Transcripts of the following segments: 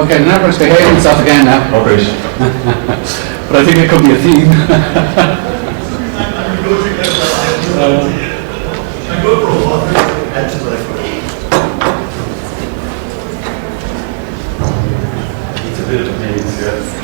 Okay, the network's behaving itself again now. Oh, great. But I think it could be a theme. It's a bit of a maze, yes.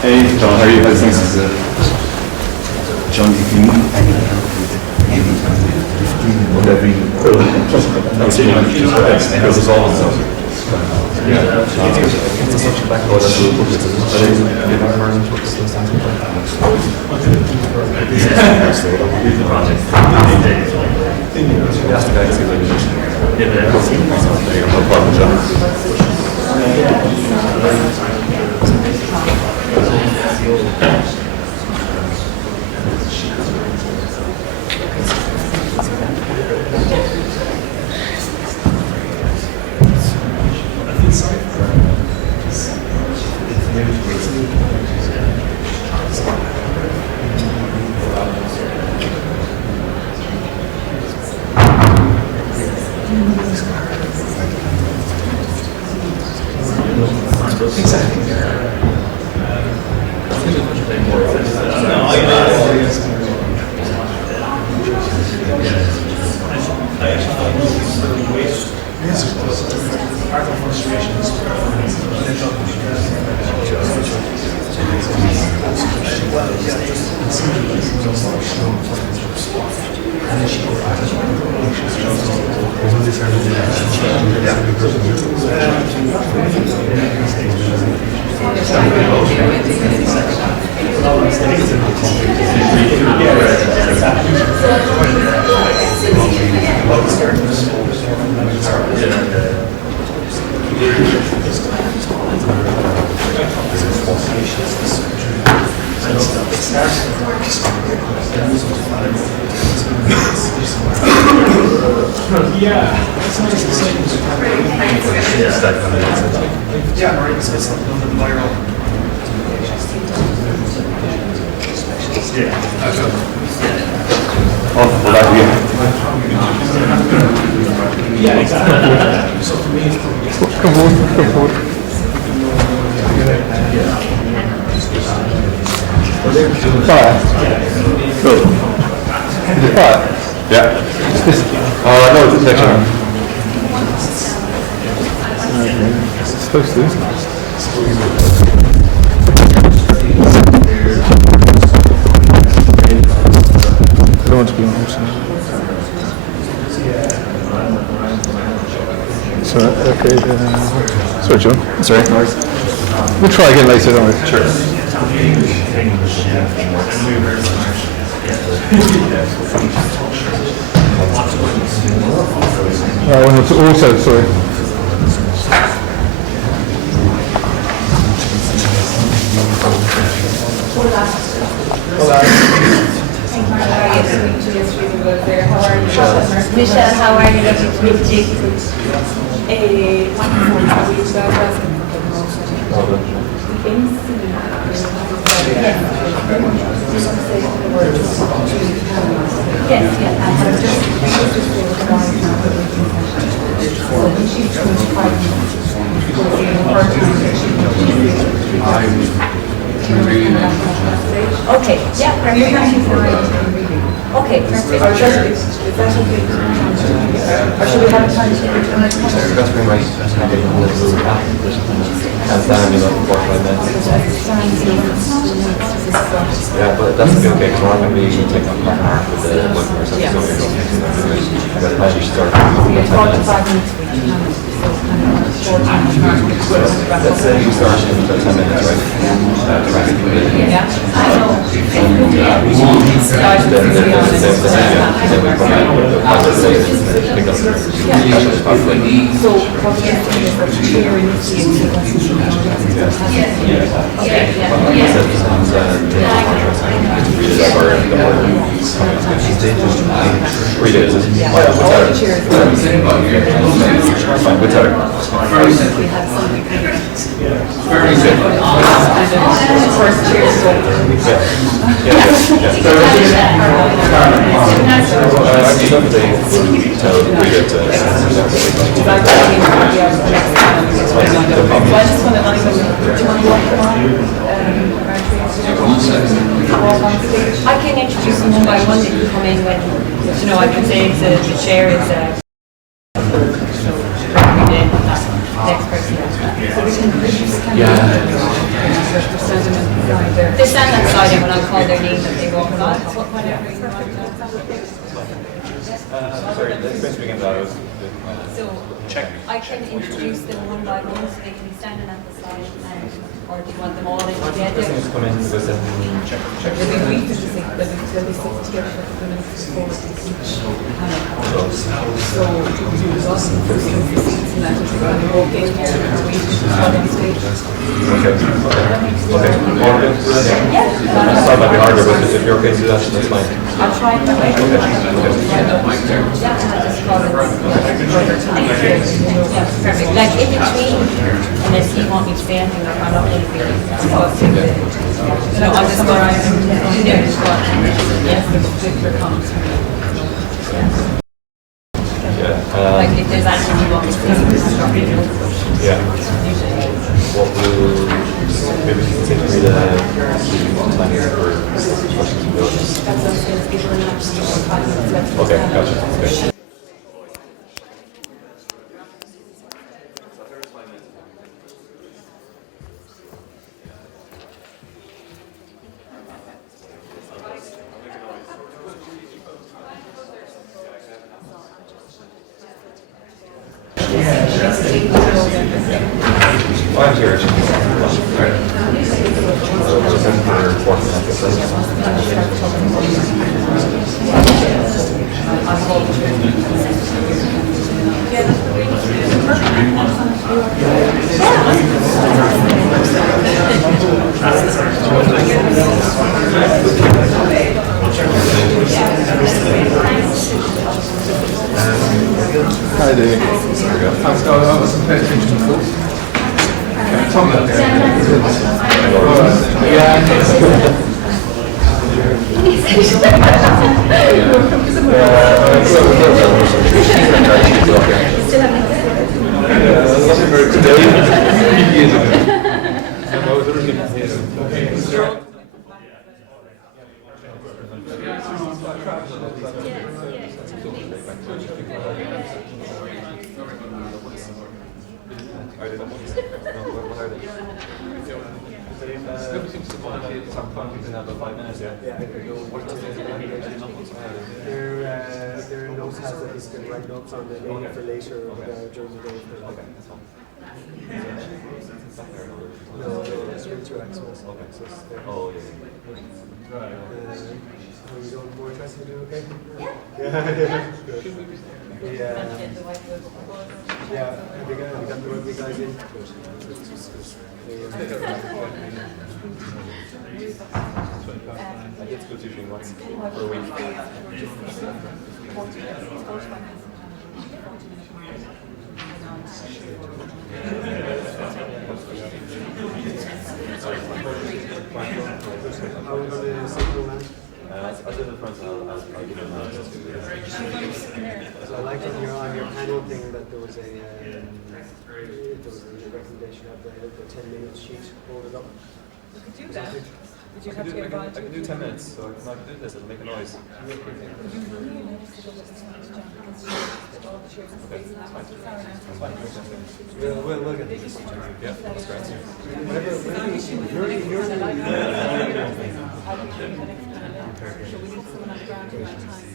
Hey, John, how are you? How's things? John, you can would that be cool? I'll see you because it's all stuff. Yeah. It's a such back. Oh, that's a little book. It's a no problem, John. Yeah, exactly. So for me, it's Come forward. Fire. Good. Is it fire? Yeah. No, it's next one. It's supposed to, isn't it? I don't want to be on also. So, okay, sorry John. Sorry. We'll try again later, don't we? Sure. I want to also, sorry. Michelle, how are you? Lovely to meet you. Wonderful. How are you guys asking for the promotion? Yes, yes. I have just okay, yeah, okay, perfect. Or should we have a time to That's pretty much hands down, you know, 45 minutes. Yeah, but that's okay because we're not going to be taking up half an hour with the working ourselves. So by the time you start, 45 minutes. let's say you start in 10 minutes, right? Yeah, I know. 3 days. Oh yeah, All what's the that? chairs. Fine, what's that? We had something kind of first chairs. Actually, don't they tell read it to I can introduce them one by one. They can come in when, I can say the chair is next person. They stand outside and when I call their name that they walk on. sorry, the experience begins out of So I can introduce them one by one so they can be standing at the side or do you want them all in together? just come in with them. They'll be briefed as they'll be sitting together for a few minutes before each panel. So we do the bus and first thing for seats and that is going to walk in here and we on stage. Okay. Sorry, might be harder, but if you're okay to do that, that's fine. I'll try and make it. Just call it perfect. Like in between, unless you want me to say anything, I'm not going to be. No, I'll just go around and yes, there's particular comments. Like if there's anything you want me to say, Yeah. What will maybe you can say to me the planning for questions and buildings. Okay, gotcha. Okay. I'm here. Hi there. How's it going? I wasn't paying attention before. Tom out there. There are notes has that he's going to write notes on the data for later or during the day. Okay, that's fine. No, it's going to access. Oh, Are you doing more interesting to do, okay? Yeah. Yeah, we got the rugby guys in. I get school tutoring once per week. How are we going to signal that? I'll do the front, I'll give them So I liked on your panel thing that there was a recommendation of the 10-minute sheet folded up. You could do that. Would you have to get a volunteer? I can do 10 minutes, so I can do this, it'll make a noise. We'll get this. Yeah, that's great.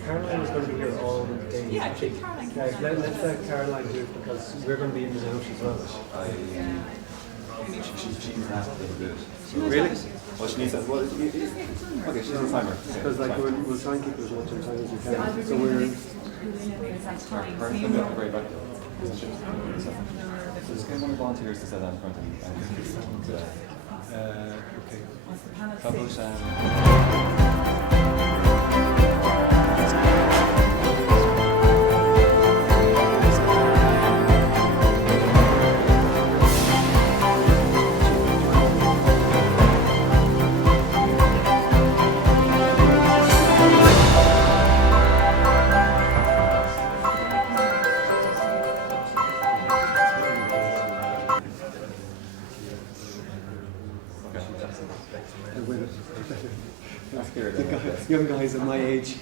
Caroline is going to be here all day. Yeah, I think Caroline. Let's let Caroline do it because we're going to be in and out as well. She's not able to do it. Really? Well, she needs that. Well, okay, she's a timer. Because we'll try and keep as much in time as we can. So we're Very back though. So just get one of the volunteers to sit down in front of me. okay. Publish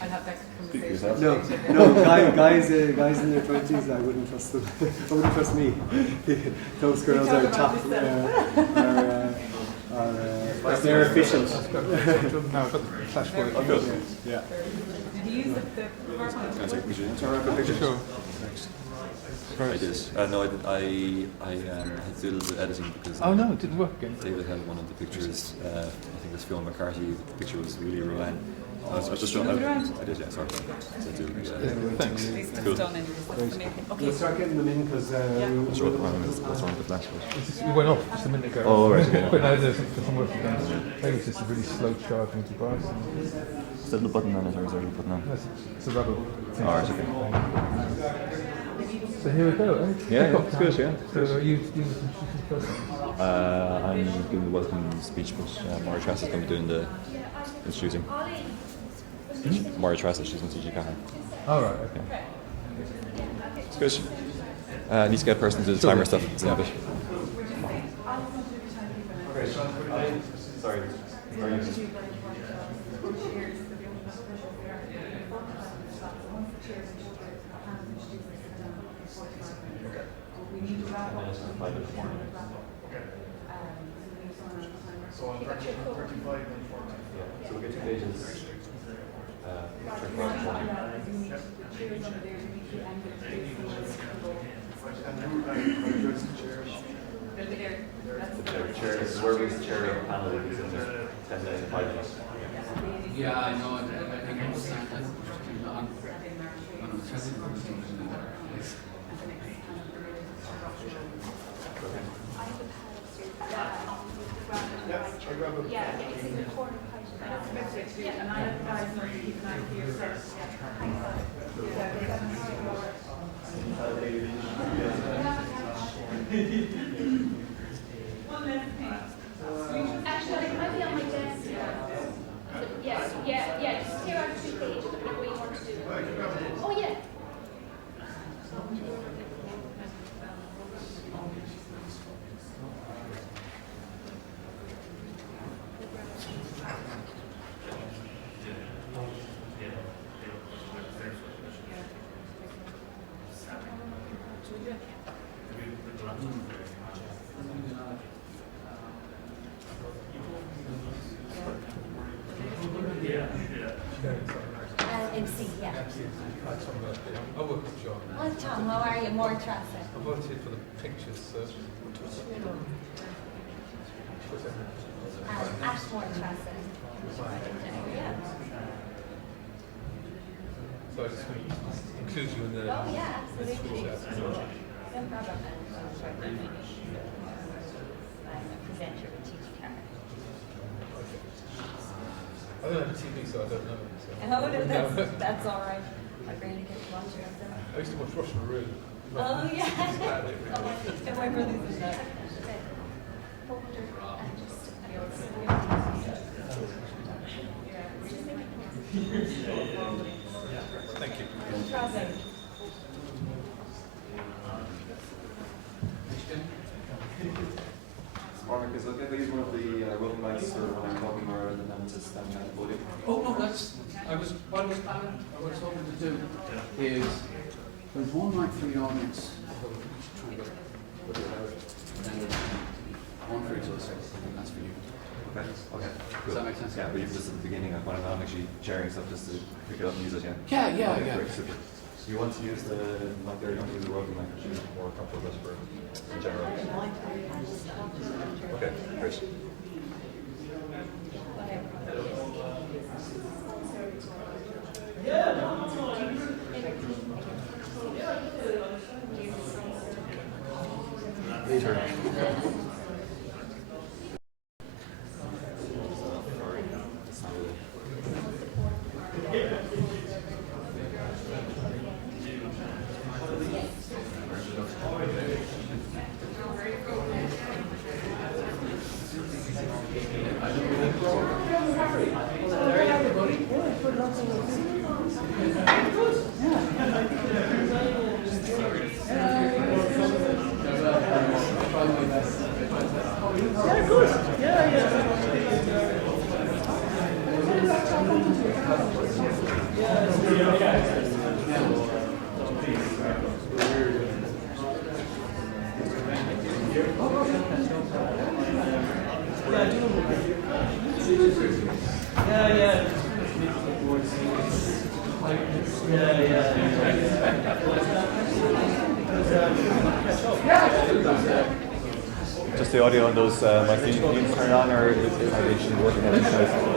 I'll have that Speak for conversation. yourself. No, guys in their 20s, I wouldn't trust them. I wouldn't trust me. Those girls are tough. They're efficient. Now, flash forward. Yeah. Did you use the PowerPoint? Can I take a picture? Can I have a picture? Sure. I did. No, I did. I had to do a little bit of editing because Oh no, it didn't work again. David had one of the pictures. I think it was Phil McCarthy. The picture was really Rowan. I was just showing. I did, yeah. Sorry. So I do. Thanks. Cool. Done and amazing. Okay. Let's start getting them in because What's wrong with the flash? It went off just a minute ago. Oh, right, okay. But now there's some work again. Maybe it's just a really slow charge into bars. Is that the button on it or is there a button on? It's a rubber thing. Oh, right, okay. So here we go. Eh? Yeah, Kick off it's good, time. yeah. So are you doing the first? I'm doing the welcome speech, but Maura Trass is going to be doing the introducing. Maura Trass, she's going to teach you Cahan. All right. Okay. It's good. Need to get a person to do the timer stuff. It's a bit. Okay, sorry. So on 35 and 40. Yeah, so we'll get 2 pages. The chair is whoever's the chair of the panel is in there 10 minutes, 5 minutes. Yeah, I know. I think it was like that. On the president or something like that. Actually, it might be on my desk. Yeah. Just tear out 2 pages, whatever you want to do. Oh, yeah. MC, yeah. I work with John. Hi, Tom. How are you? More traffic. I voted for the pictures, so. Ashmore traffic. Yeah. So I just want to include you in the. Oh, yeah, absolutely. Yeah. No problem. Presenter with teach card. I don't have a TV, so I don't know. So. Oh, no, that's all right. I barely get to watch it. I used to watch Rush Maroon. Oh, yeah. Badly. And my brother's in that. Thank you. No problem. Mark, is it okay if I use one of the roving mics or when I'm talking rather than them just standing at the podium? Oh no, that's. What I was hoping to do is there's one mic for the audience. Then one for each other. And that's for you. Okay. Okay. Does that make sense? Yeah, but even just at the beginning, when I'm actually sharing stuff, just to pick it up and use it, yeah? Yeah. Okay, great, super. You want to use the mic there, you want to use the roving mic, which is more comfortable just for in general. Okay, great. Yeah. Just the audio on those mics, can you turn it on or is it actually working on these guys?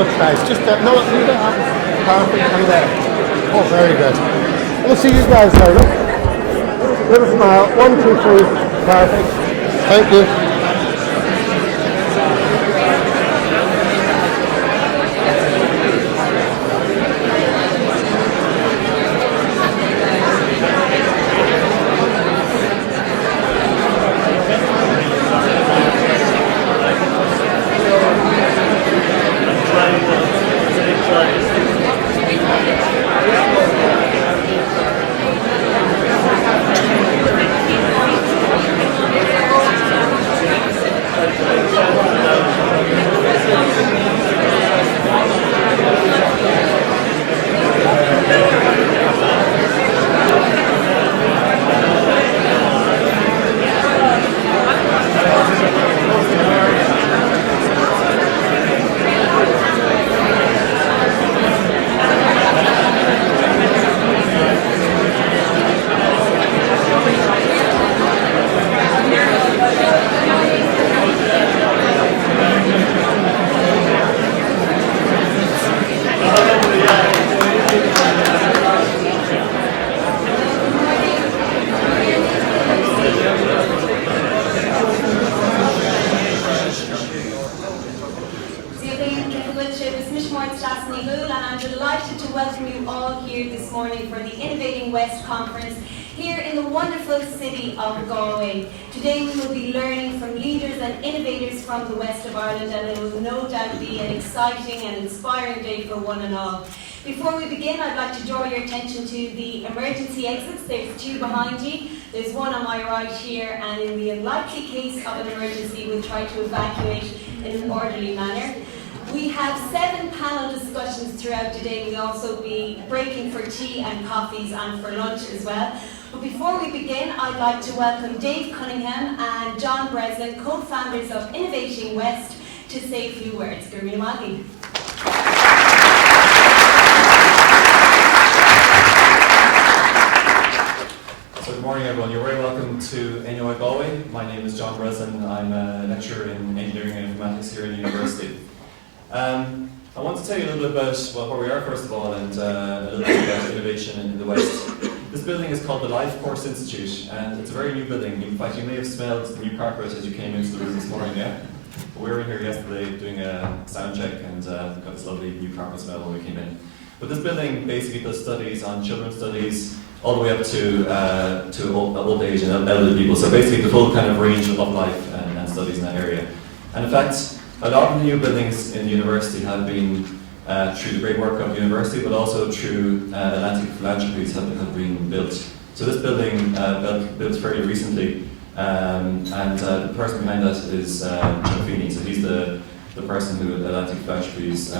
Look nice. Just no, you don't have it. Perfect. Hang there. Oh, very good. Let's see you guys now. Look. Little smile. 1, 2, 3. Perfect. Thank you. And I'm delighted to welcome you all here this morning for the Innovating West conference here in the wonderful city of Galway. Today we will be learning from leaders and innovators from the west of Ireland, and it will no doubt be an exciting and inspiring day for one and all. Before we begin, I'd like to draw your attention to the emergency exits. There's two behind you. There's one on my right here, and in the unlikely case of an emergency, we'll try to evacuate in an orderly manner. We have 7 panel discussions throughout today. We'll also be breaking for tea and coffees and for lunch as well. But before we begin, I'd like to welcome Dave Cunningham and John Breslin, co-founders of Innovating West, to say a few words. Gurmina Maggie. Good morning, everyone. You're very welcome to NUI Galway. My name is John Breslin. I'm a lecturer in engineering and informatics here in the university. I want to tell you a little bit about where we are, first of all, and a little bit about innovation in the West. This building is called the Life Course Institute, and it's a very new building. In fact, you may have smelled the new carpet as you came into the room this morning, yeah? We were in here yesterday doing a sound check and got this lovely new carpet smell when we came in. But this building basically does studies on children's studies, all the way up to old age and elderly people. So basically the full kind of range of life and studies in that area. And in fact, a lot of the new buildings in the university have been through the great work of the university, but also through Atlantic philanthropies have been built. So this building built fairly recently, and the person behind that is John Feeney. So he's the person who Atlantic philanthropies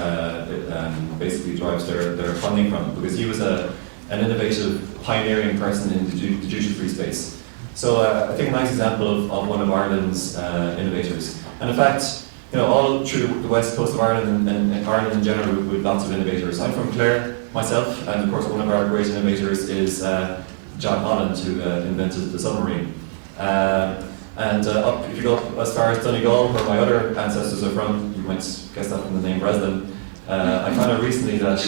basically drives their funding from, because he was an innovative, pioneering person in the duty-free space. So I think a nice example of one of Ireland's innovators. And in fact, you know, all through the west coast of Ireland and Ireland in general, we've lots of innovators. I'm from Clare myself, and of course one of our great innovators is John Holland, who invented the submarine. If you go up as far as Donegal, where my other ancestors are from, you might guess that from the name Breslin. I found out recently that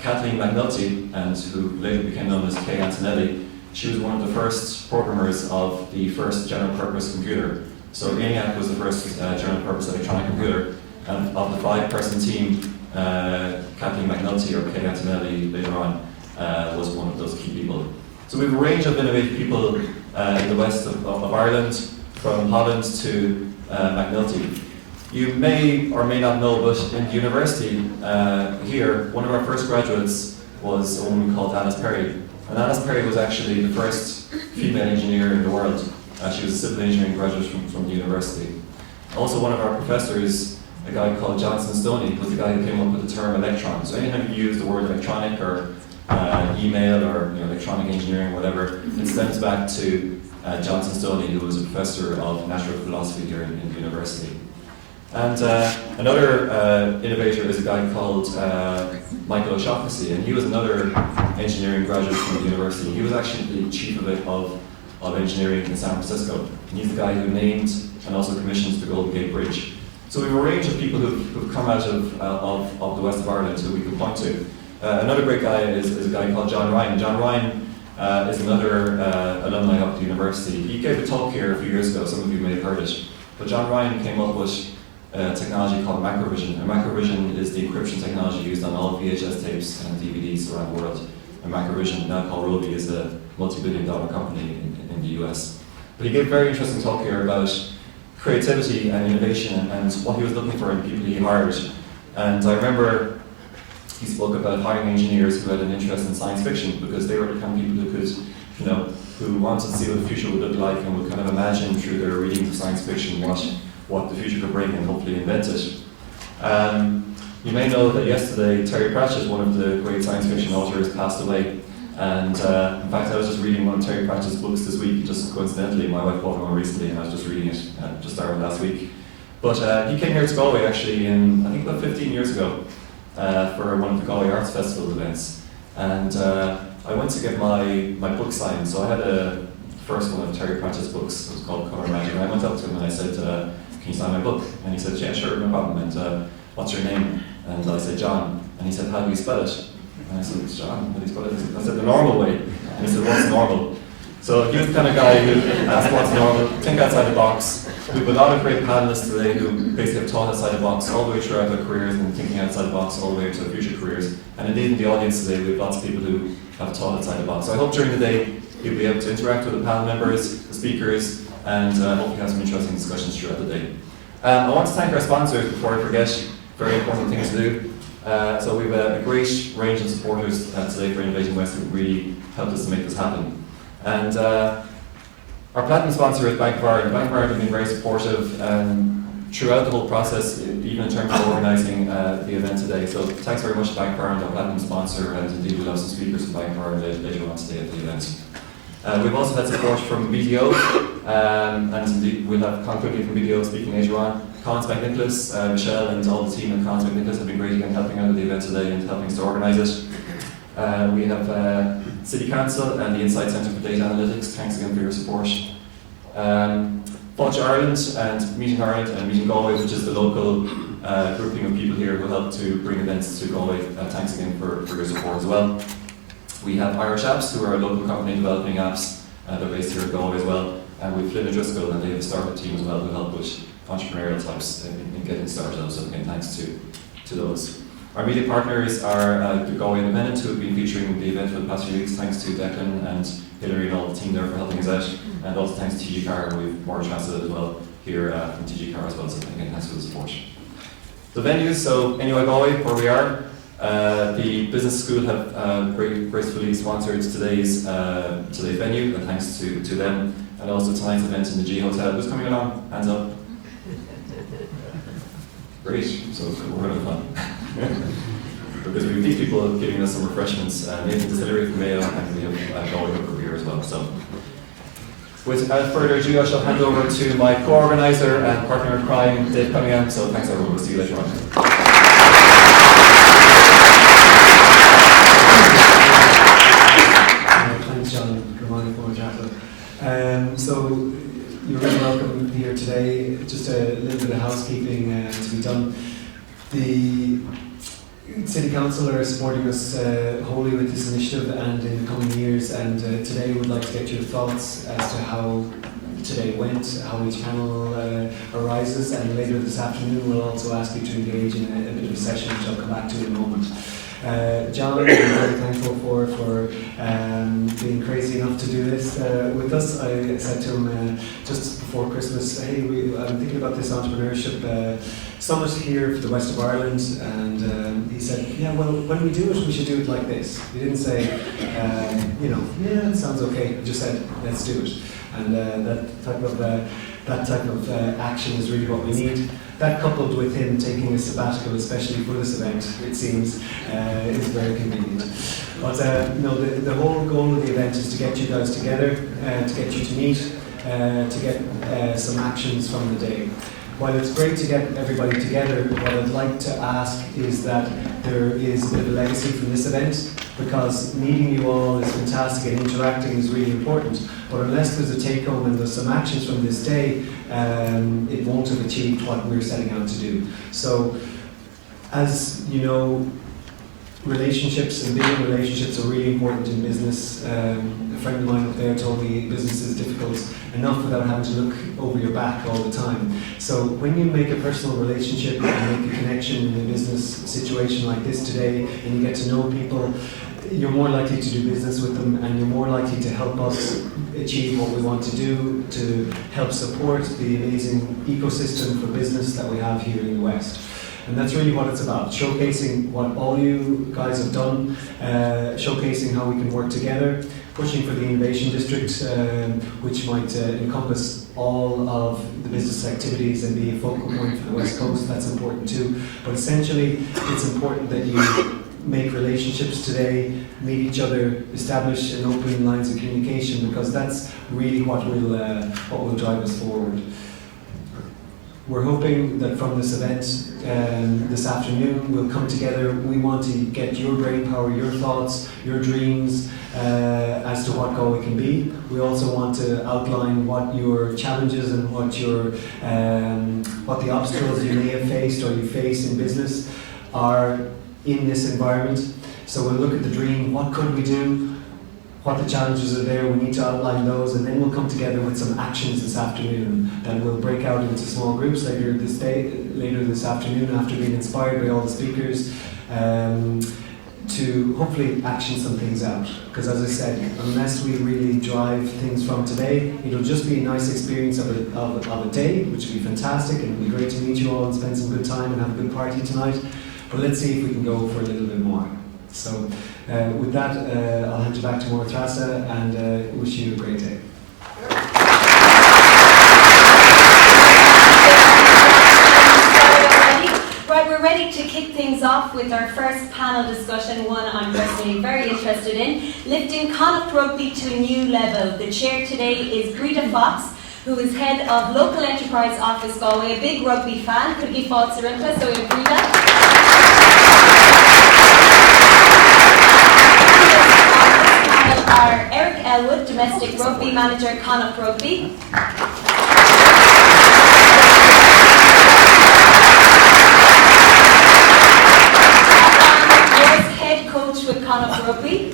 Kathleen McNulty, and who later became known as Kay Antonelli, she was one of the first programmers of the first general purpose computer. So ENIAC was the first general purpose electronic computer, and of the 5-person team, Kathleen McNulty or Kay Antonelli later on was one of those key people. So we have a range of innovative people in the west of Ireland, from Holland to McNulty. You may or may not know, but in the university here, one of our first graduates was a woman called Alice Perry. And Alice Perry was actually the first female engineer in the world. She was a civil engineering graduate from the university. Also, one of our professors, a guy called Johnson Stoney, was the guy who came up with the term electron. So anytime you use the word electronic or email or electronic engineering or whatever, it stems back to Johnson Stoney, who was a professor of natural philosophy here in the university. And another innovator is a guy called Michael O'Shaughnessy, and he was another engineering graduate from the university. He was actually the chief of engineering in San Francisco. And he's the guy who named and also commissioned the Golden Gate Bridge. So we have a range of people who've come out of the west of Ireland who we can point to. Another great guy is a guy called John Ryan. John Ryan is another alumni of the university. He gave a talk here a few years ago, some of you may have heard it. But John Ryan came up with technology called macrovision. And macrovision is the encryption technology used on all VHS tapes and DVDs around the world. And macrovision, now called Rovi, is a multi-billion-dollar company in the US. But he gave a very interesting talk here about creativity and innovation and what he was looking for in people he hired. And I remember he spoke about hiring engineers who had an interest in science fiction because they were the kind of people who could, who wanted to see what the future would look like and would kind of imagine through their reading of science fiction what the future could bring and hopefully invent it. You may know that yesterday Terry Pratchett, one of the great science fiction authors, passed away. And in fact, I was just reading one of Terry Pratchett's books this week, just coincidentally. My wife bought one recently and I was just reading it, just started last week. But he came here to Galway actually I think about 15 years ago for one of the Galway Arts Festival events. And I went to get my book signed. So I had a first one of Terry Pratchett's books, it was called Colour Magic. And I went up to him and I said, can you sign my book? And he said, yeah, sure, no problem. And what's your name? And I said, John. And he said, how do you spell it? And I said, it's John, how do you spell it? I said, the normal way. And he said, what's normal? So he was the kind of guy who asked what's normal, think outside the box. We have a lot of great panelists today who basically have thought outside the box all the way throughout their careers and thinking outside the box all the way to their future careers. And indeed in the audience today we have lots of people who have thought outside the box. So I hope during the day you'll be able to interact with the panel members, the speakers, and hopefully have some interesting discussions throughout the day. I want to thank our sponsors before I forget, very important things to do. So we have a great range of supporters today for Innovating West who really helped us to make this happen. And our platinum sponsor is Bank of Ireland. Bank of Ireland have been very supportive throughout the whole process, even in terms of organising the event today. So thanks very much to Bank of Ireland, our platinum sponsor, and indeed we'll have some speakers from Bank of Ireland later on today at the event. We've also had support from BDO, and indeed we'll have Con Quigley from BDO speaking later on. Collins McNicholas, Michelle and all the team at Collins McNicholas have been great in helping out with the event today and helping us to organise it. We have City Council and the Insight Centre for Data Analytics. Thanks again for your support. Fudge Ireland and Meeting Ireland and Meeting Galway, which is the local grouping of people here who help to bring events to Galway. Thanks again for your support as well. We have Irish Apps, who are a local company developing apps. They're based here at Galway as well. And we have Flynn O'Driscoll, and they have a startup team as well who help with entrepreneurial types in getting started. So again, thanks to those. Our media partners are the Galway Independent, who have been featuring the event for the past few weeks. Thanks to Declan and Hilary and all the team there for helping us out. And also thanks to TG Car, and we've more transit as well here from TG Car as well. So again, thanks for the support. The venues, so NUI Galway, where we are. The business school have gracefully sponsored today's venue, and thanks to them. And also tonight's event in the G Hotel. Who's coming along? Hands up. Great, so we're having fun. Because we have these people giving us some refreshments, Nathan Distillery from Mayo, and we have Galway Hooker here as well. So, without further ado, I shall hand over to my co-organiser and partner in crime, Dave Cunningham. So thanks everyone, we'll see you later on. Thanks, John. Good morning, Paul Chaplin. So you're really welcome here today. Just a little bit of housekeeping to be done. The City Council are supporting us wholly with this initiative and in the coming years, and today we'd like to get your thoughts as to how today went, how each panel arises, and later this afternoon we'll also ask you to engage in a bit of a session, which I'll come back to in a moment. John, I'm very thankful for being crazy enough to do this with us. I said to him just before Christmas, hey, I'm thinking about this entrepreneurship summit here for the west of Ireland, and he said, yeah, well, when we do it, we should do it like this. He didn't say, yeah, it sounds okay. He just said, let's do it. And that type of action is really what we need. That coupled with him taking a sabbatical, especially for this event, it seems, is very convenient. But the whole goal of the event is to get you guys together, to get you to meet, to get some actions from the day. While it's great to get everybody together, what I'd like to ask is that there is a bit of a legacy from this event. because meeting you all is fantastic and interacting is really important. But unless there's a take home and there's some actions from this day, it won't have achieved what we're setting out to do. So, as you know, relationships and building relationships are really important in business. A friend of mine up there told me business is difficult enough without having to look over your back all the time. So when you make a personal relationship and make a connection in a business situation like this today, and you get to know people, you're more likely to do business with them, and you're more likely to help us achieve what we want to do, to help support the amazing ecosystem for business that we have here in the West. And that's really what it's about, showcasing what all you guys have done, showcasing how we can work together, pushing for the Innovation District, which might encompass all of the business activities and be a focal point for the West Coast. That's important too. But essentially, it's important that you make relationships today, meet each other, establish an open lines of communication, because that's really what will drive us forward. We're hoping that from this event this afternoon we'll come together. We want to get your brain power, your thoughts, your dreams as to what Galway can be. We also want to outline what your challenges and what the obstacles you may have faced or you face in business are in this environment. So we'll look at the dream, what could we do? What the challenges are there, we need to outline those, and then we'll come together with some actions this afternoon that will break out into small groups later this afternoon after being inspired by all the speakers to hopefully action some things out. Because as I said, unless we really drive things from today, it'll just be a nice experience of a day, which will be fantastic, and it'll be great to meet you all and spend some good time and have a good party tonight. But let's see if we can go for a little bit more. So with that, I'll hand you back to Maura Trasa and wish you a great day. Right, we're ready to kick things off with our first panel discussion, one I'm personally very interested in, lifting Connacht Rugby to a new level. The chair today is Greta Fox, who is head of Local Enterprise Office Galway, a big rugby fan. Could you fall Sarinta? So we have Greta. Are Eric Elwood, Domestic Rugby Manager, Connacht Rugby. Was Head Coach with Connacht Rugby.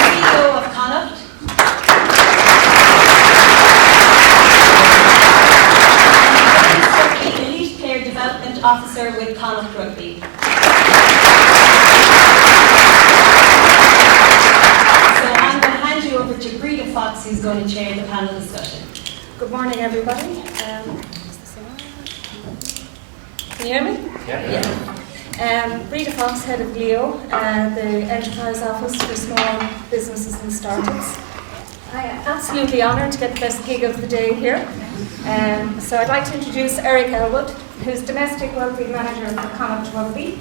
CEO of Connacht. Elite Player Development Officer with Connacht Rugby. Fox, who's going to chair the panel discussion. Good morning, everybody. Can you hear me? Yeah. Rita Fox, head of GLEO, the Enterprise Office for Small Businesses and Startups. I am absolutely honoured to get the best gig of the day here. So I'd like to introduce Eric Elwood, who's Domestic Rugby Manager for Connacht Rugby.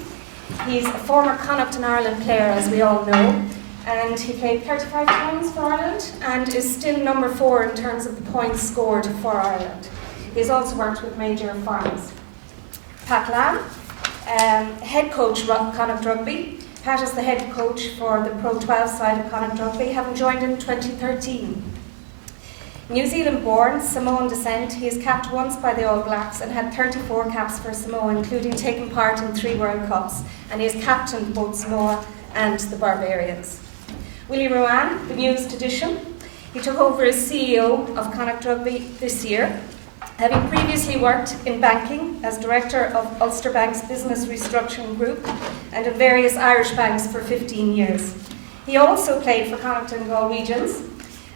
He's a former Connacht and Ireland player, as we all know. And he played 35 times for Ireland and is still number 4 in terms of the points scored for Ireland. He's also worked with major farms. Pat Lamb, head coach Connacht Rugby. Pat is the head coach for the Pro 12 side of Connacht Rugby, having joined in 2013. New Zealand born, Samoan descent, he is capped once by the All Blacks and had 34 caps for Samoa, including taking part in 3 World Cups, and he is captained both Samoa and the Barbarians. Willie Rowan, the newest addition. He took over as CEO of Connacht Rugby this year, having previously worked in banking as director of Ulster Bank's Business Restructuring Group and in various Irish banks for 15 years. He also played for Connacht and Galway regions,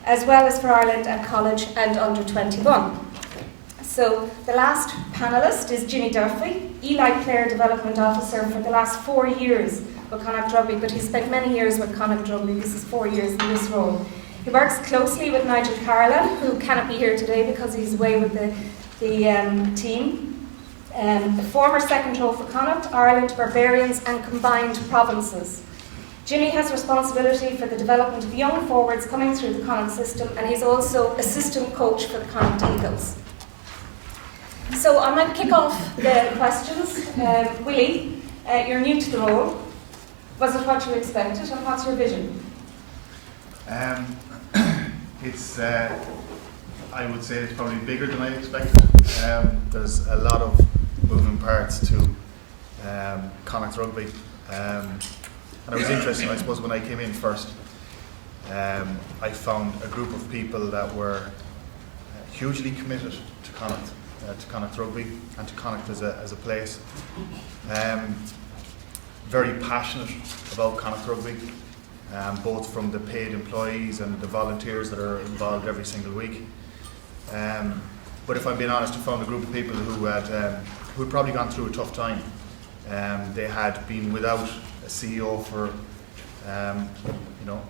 as well as for Ireland at college and under 21. So the last panellist is Ginny Duffy, Eli Player Development Officer for the last 4 years with Connacht Rugby, but he spent many years with Connacht Rugby. This is 4 years in this role. He works closely with Nigel Carolan, who cannot be here today because he's away with the team. The former second row for Connacht, Ireland, Barbarians and combined provinces. Jimmy has responsibility for the development of young forwards coming through the Connacht system, and he's also assistant coach for the Connacht Eagles. So I might kick off the questions. Willie, you're new to the role. Was it what you expected, and what's your vision? It's, I would say it's probably bigger than I expected. There's a lot of moving parts to Connacht Rugby. And it was interesting, I suppose, when I came in first, I found a group of people that were hugely committed to Connacht Rugby and to Connacht as a place. Very passionate about Connacht Rugby, both from the paid employees and the volunteers that are involved every single week. But if I'm being honest, I found a group of people who had probably gone through a tough time. They had been without a CEO for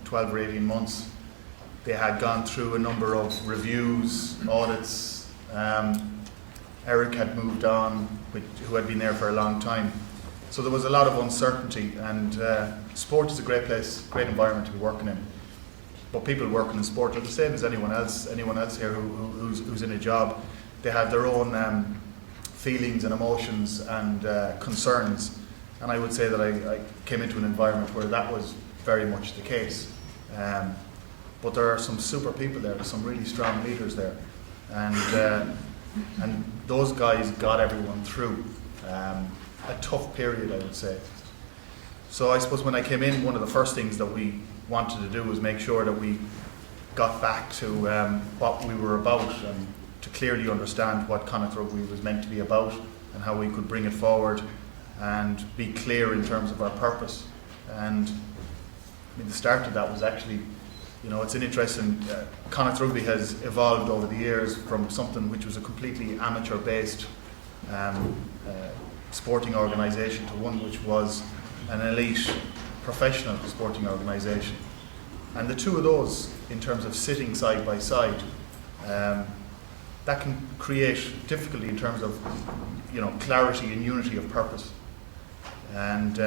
12 or 18 months. They had gone through a number of reviews, audits. Eric had moved on, who had been there for a long time. So there was a lot of uncertainty, and sport is a great place, great environment to be working in. But people working in sport are the same as anyone else here who's in a job. They have their own feelings and emotions and concerns. And I would say that I came into an environment where that was very much the case. But there are some super people there, there's some really strong leaders there. And those guys got everyone through a tough period, I would say. So I suppose when I came in, one of the first things that we wanted to do was make sure that we got back to what we were about and to clearly understand what Connacht Rugby was meant to be about and how we could bring it forward and be clear in terms of our purpose. And I mean, the start of that was actually, it's an interesting, Connacht Rugby has evolved over the years from something which was a completely amateur-based sporting organisation to one which was an elite professional sporting organisation. And the two of those, in terms of sitting side by side, that can create difficulty in terms of clarity and unity of purpose. And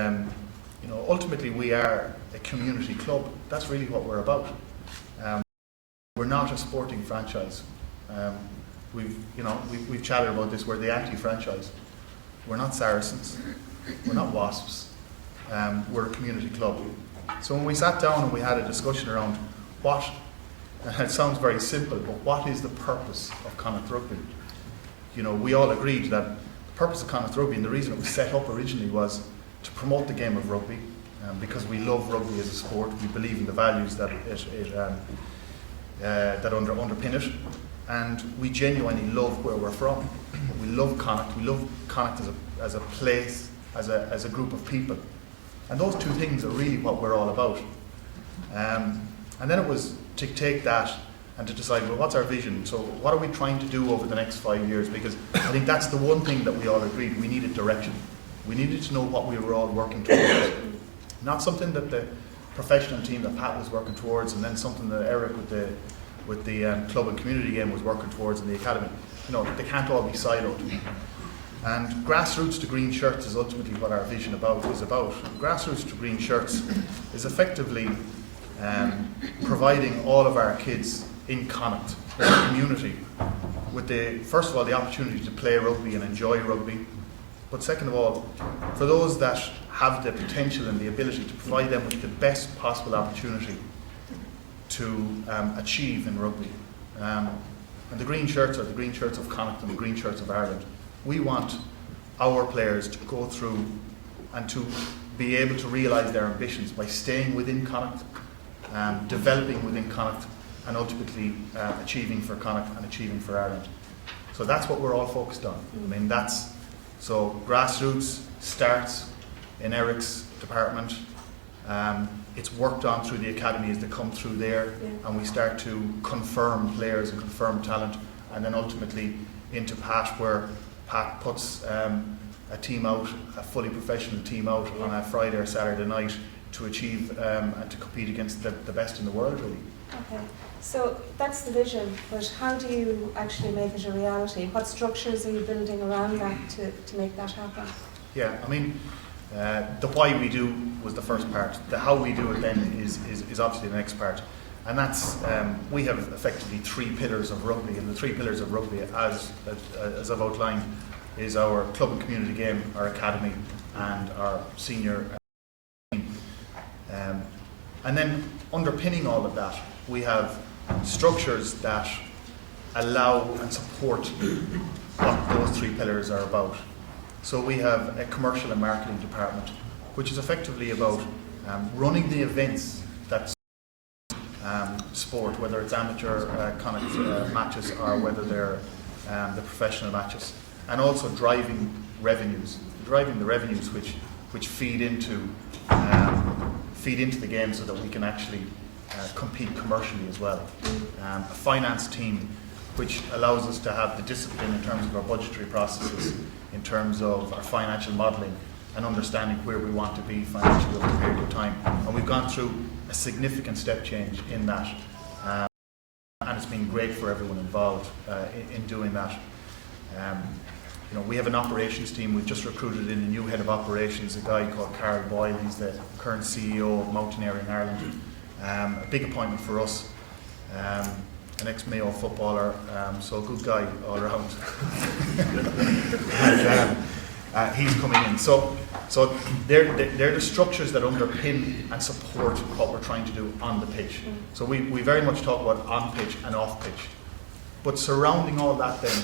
ultimately we are a community club. That's really what we're about. We're not a sporting franchise. We've chatted about this. We're the anti-franchise. We're not Saracens. We're not Wasps. We're a community club. So when we sat down and we had a discussion around it sounds very simple, but what is the purpose of Connacht Rugby? We all agreed that the purpose of Connacht Rugby and the reason it was set up originally was to promote the game of rugby, because we love rugby as a sport. We believe in the values that that underpin it, and we genuinely love where we're from. We love Connacht. We love Connacht as a place, as a group of people, and those two things are really what we're all about. And then it was to take that and to decide, well, what's our vision? So what are we trying to do over the next 5 years? Because I think that's the one thing that we all agreed, we needed direction. We needed to know what we were all working towards. Not something that the professional team that Pat was working towards, and then something that Eric with the club and community game was working towards in the academy. They can't all be siloed. And grassroots to green shirts is ultimately what our vision is about. Grassroots to green shirts is effectively providing all of our kids in Connacht, in the community, with first of all the opportunity to play rugby and enjoy rugby, but second of all, for those that have the potential and the ability to provide them with the best possible opportunity to achieve in rugby. And the green shirts are the green shirts of Connacht and the green shirts of Ireland. We want our players to go through and to be able to realise their ambitions by staying within Connacht, developing within Connacht, and ultimately achieving for Connacht and achieving for Ireland. So that's what we're all focused on. I mean, so grassroots starts in Eric's department. It's worked on through the academy as they come through there, and we start to confirm players and confirm talent, and then ultimately into Pat, where Pat puts a team out, a fully professional team out on a Friday or Saturday night to achieve and to compete against the best in the world, really. Okay, so that's the vision, but how do you actually make it a reality? What structures are you building around that to make that happen? Yeah, I mean, the why we do was the first part. The how we do it then is obviously the next part. And that's, we have effectively 3 pillars of rugby, and the 3 pillars of rugby, as I've outlined, is our club and community game, our academy, and our senior team. And then underpinning all of that, we have structures that allow and support what those 3 pillars are about. So we have a commercial and marketing department, which is effectively about running the events that sport, whether it's amateur matches or whether they're the professional matches, and also driving the revenues which feed into the game so that we can actually compete commercially as well. A finance team which allows us to have the discipline in terms of our budgetary processes, in terms of our financial modelling and understanding where we want to be financially over a period of time. And we've gone through a significant step change in that, and it's been great for everyone involved in doing that. We have an operations team. We've just recruited in a new head of operations, a guy called Carl Boyle. He's the current CEO of Mountaineering Ireland. A big appointment for us. An ex-Mayo footballer, so a good guy all around. And, he's coming in. So they're the structures that underpin and support what we're trying to do on the pitch. So we very much talk about on pitch and off pitch. But surrounding all that then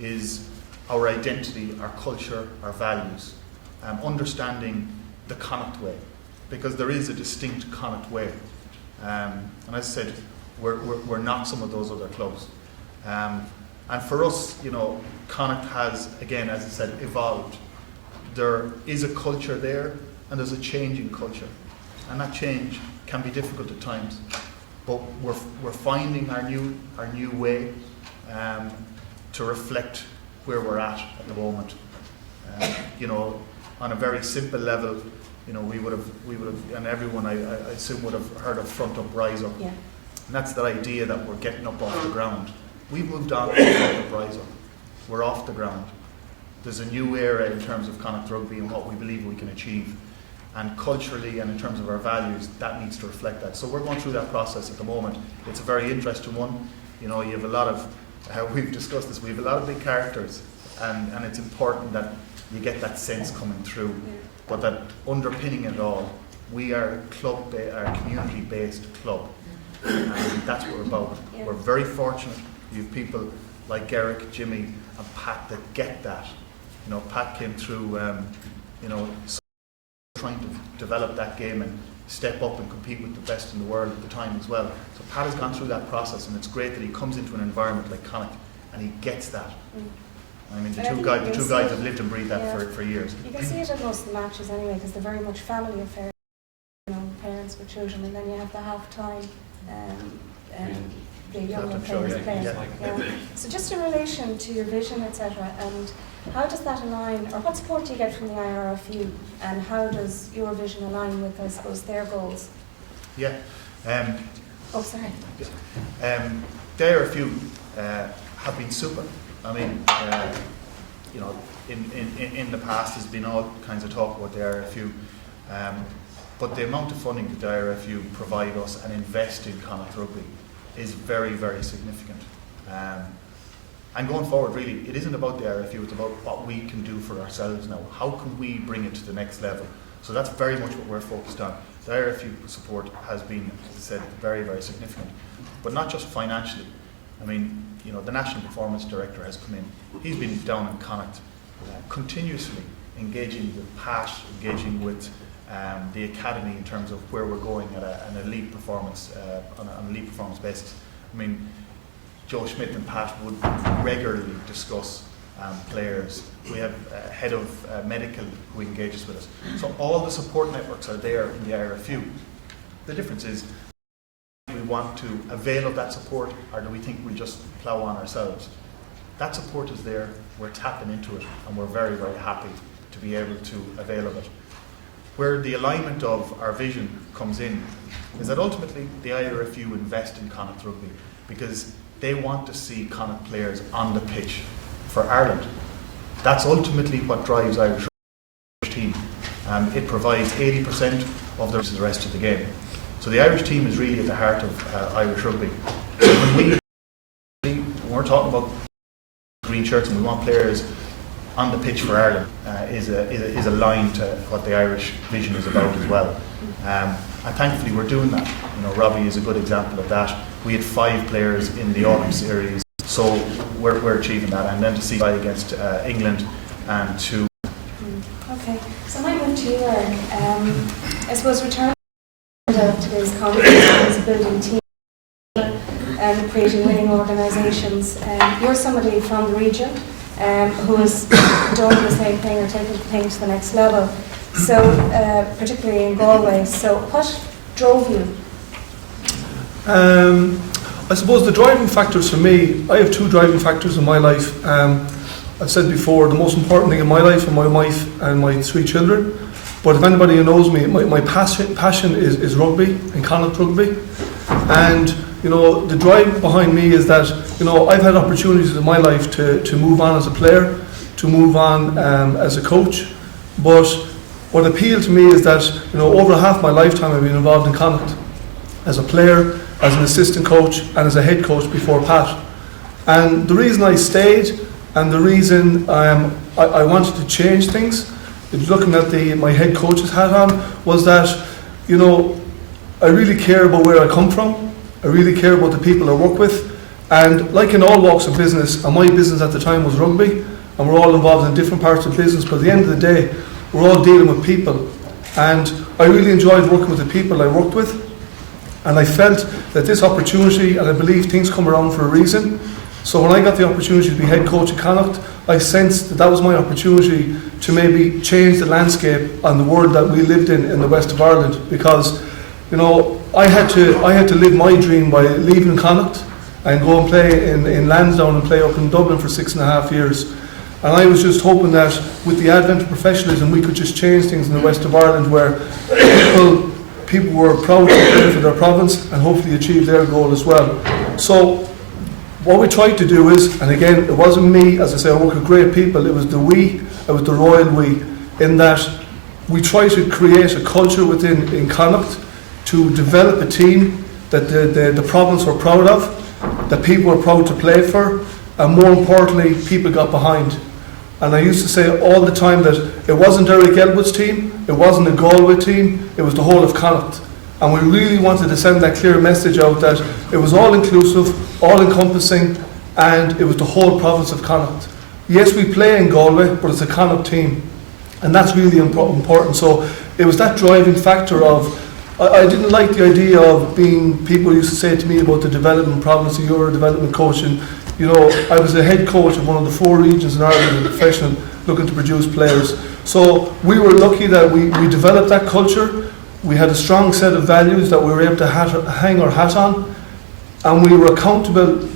is our identity, our culture, our values, understanding the Connacht way, because there is a distinct Connacht way. And as I said, we're not some of those other clubs. And for us, Connacht has, again, as I said, evolved. There is a culture there, and there's a change in culture. And that change can be difficult at times. But we're finding our new way to reflect where we're at the moment. On a very simple level, we would have, and everyone I assume would have heard of front up, rise up. Yeah. And that's that idea that we're getting up off the ground. We've moved on to front up, rise up. We're off the ground. There's a new era in terms of Connacht rugby and what we believe we can achieve. And culturally and in terms of our values, that needs to reflect that. So we're going through that process at the moment. It's a very interesting one. You have a lot of, we've discussed this, we have a lot of big characters, and it's important that you get that sense coming through. But that underpinning it all, we are a community-based club. And that's what we're about. Yeah. We're very fortunate. You have people like Garrick, Jimmy, and Pat that get that. Pat came through, trying to develop that game and step up and compete with the best in the world at the time as well. So Pat has gone through that process, and it's great that he comes into an environment like Connacht and he gets that. I mean, the two guys have lived and breathed that for years. You can see it in most of the matches anyway, because they're very much family affairs. Parents with children, and then you have the half-time, the younger players playing. Yeah. So just in relation to your vision, etc., and how does that align, or what support do you get from the IRFU, and how does your vision align with, I suppose, their goals? Yeah. Oh, sorry. The IRFU have been super. I mean, in the past there's been all kinds of talk about the IRFU, but the amount of funding that the IRFU provide us and invest in Connacht rugby is very, very significant. And going forward, really, it isn't about the IRFU, it's about what we can do for ourselves now. How can we bring it to the next level? So that's very much what we're focused on. The IRFU support has been, as I said, very, very significant. But not just financially. I mean, the National Performance Director has come in. He's been down in Connacht continuously engaging with Pat, engaging with the academy in terms of where we're going at an elite performance, on an elite performance basis. I mean, Joe Schmidt and Pat would regularly discuss players. We have a head of medical who engages with us. So all the support networks are there in the IRFU. The difference is, do we want to avail of that support, or do we think we just plough on ourselves? That support is there, we're tapping into it, and we're very, very happy to be able to avail of it. Where the alignment of our vision comes in is that ultimately the IRFU invest in Connacht rugby because they want to see Connacht players on the pitch for Ireland. That's ultimately what drives Irish rugby team. It provides 80% of the rest of the game. So So the Irish team is really at the heart of Irish rugby. So when we're talking about green shirts and we want players on the pitch for Ireland, is aligned to what the Irish vision is about as well. And thankfully we're doing that. You know, Robbie is a good example of that. We had 5 players in the autumn series, so we're achieving that. And then to see against England and to... Okay, so I might move to you, Eric. I suppose returning to today's conference is building teams and creating winning organisations. You're somebody from the region who has done the same thing or taken the thing to the next level. So, particularly in Galway. So, what drove you? I suppose the driving factors for me, I have 2 driving factors in my life. I've said before, the most important thing in my life are my wife and my 3 children. But if anybody who knows me, my passion is rugby and Connacht rugby. And, you know, the drive behind me is that, you know, I've had opportunities in my life to move on as a player, to move on as a coach. But what appealed to me is that, you know, over half my lifetime I've been involved in Connacht as a player, as an assistant coach and as a head coach before Pat. And the reason I stayed and the reason I wanted to change things, looking at my head coach's hat on, was that, you know, I really care about where I come from. I really care about the people I work with. And like in all walks of business, and my business at the time was rugby, and we're all involved in different parts of business, but at the end of the day, we're all dealing with people. And I really enjoyed working with the people I worked with. And I felt that this opportunity, and I believe things come around for a reason. So when I got the opportunity to be head coach at Connacht, I sensed that was my opportunity to maybe change the landscape and the world that we lived in the west of Ireland. Because, you know, I had to live my dream by leaving Connacht and go and play in Lansdowne and play up in Dublin for 6.5 years. And I was just hoping that with the advent of professionalism, we could just change things in the west of Ireland, where people were proud to play for their province and hopefully achieve their goal as well. So what we tried to do is, and again, it wasn't me, as I say, I work with great people, it was the we, it was the royal we, in that we tried to create a culture in Connacht to develop a team that the province were proud of, that people were proud to play for, and more importantly, people got behind. And I used to say all the time that it wasn't Derek Elwood's team, it wasn't a Galway team, it was the whole of Connacht. And we really wanted to send that clear message out that it was all inclusive, all encompassing, and it was the whole province of Connacht. Yes, we play in Galway, but it's a Connacht team. And that's really important. So it was that driving factor of, I didn't like the idea of being, people used to say to me about the development province, you're a development coach, and you know, I was a head coach of one of the 4 regions in Ireland in professional, looking to produce players. So we were lucky that we developed that culture. We had a strong set of values that we were able to hang our hat on, and we were accountable,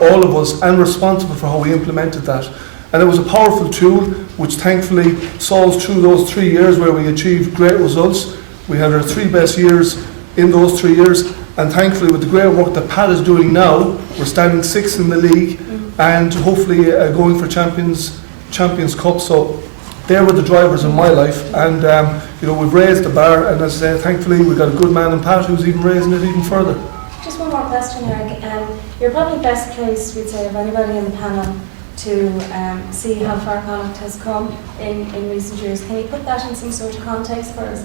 all of us, and responsible for how we implemented that. And it was a powerful tool, which thankfully saw us through those 3 years where we achieved great results. We had our 3 best years in those 3 years, and thankfully with the great work that Pat is doing now, we're standing 6th in the league and hopefully going for Champions Cup. So they were the drivers in my life, and you know, we've raised the bar, and as I say, thankfully we've got a good man in Pat who's even raising it even further. Just one more question, Eric. You're probably best placed, we'd say, of anybody in the panel to see how far Connacht has come in recent years. Can you put that in some sort of context for us?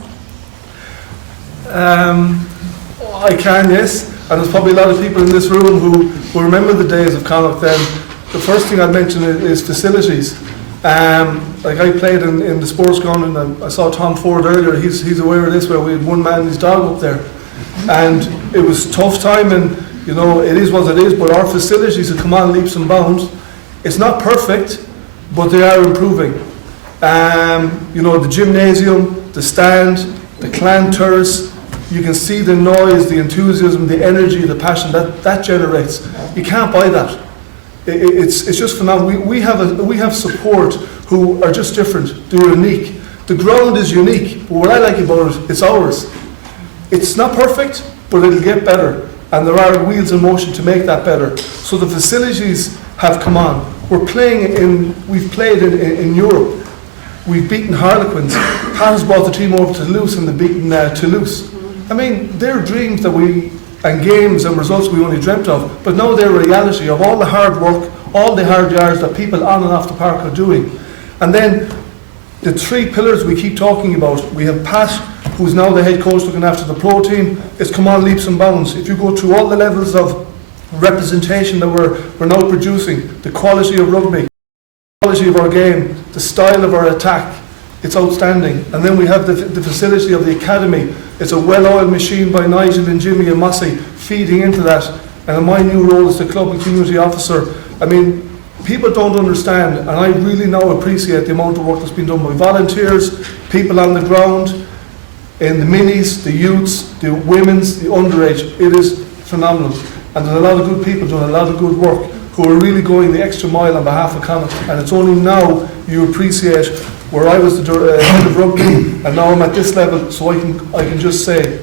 I can, yes. And there's probably a lot of people in this room who remember the days of Connacht then. The first thing I'd mention is facilities. Like I played in the sports ground, and I saw Tom Ford earlier, he's aware of this, where we had one man and his dog up there. And it was tough time, and you know, it is what it is, but our facilities have come on leaps and bounds. It's not perfect, but they are improving. You know, the gymnasium, the stand, the clan terrace, you can see the noise, the enthusiasm, the energy, the passion that generates. You can't buy that. It's just phenomenal. We have support who are just different. They're unique. The ground is unique, but what I like about it, it's ours. It's not perfect, but it'll get better. And there are wheels in motion to make that better. So the facilities have come on. We've played in Europe. We've beaten Harlequins. Pat has brought the team over to Toulouse, and they've beaten Toulouse. I mean, they're dreams that and games and results we only dreamt of, but now they're a reality of all the hard work, all the hard yards that people on and off the park are doing. And then the 3 pillars we keep talking about, we have Pat, who's now the head coach looking after the pro team. It's come on leaps and bounds. If you go through all the levels of representation that we're now producing, the quality of rugby, the quality of our game, the style of our attack, it's outstanding. And then we have the facility of the academy. It's a well-oiled machine by Nigel and Jimmy and Mossy feeding into that. And in my new role as the club and community officer, I mean, people don't understand, and I really now appreciate the amount of work that's been done by volunteers, people on the ground, in the minis, the youths, the women's, the underage. It is phenomenal. And there's a lot of good people doing a lot of good work who are really going the extra mile on behalf of Connacht. And it's only now you appreciate where I was the head of rugby, and now I'm at this level, so I can just say,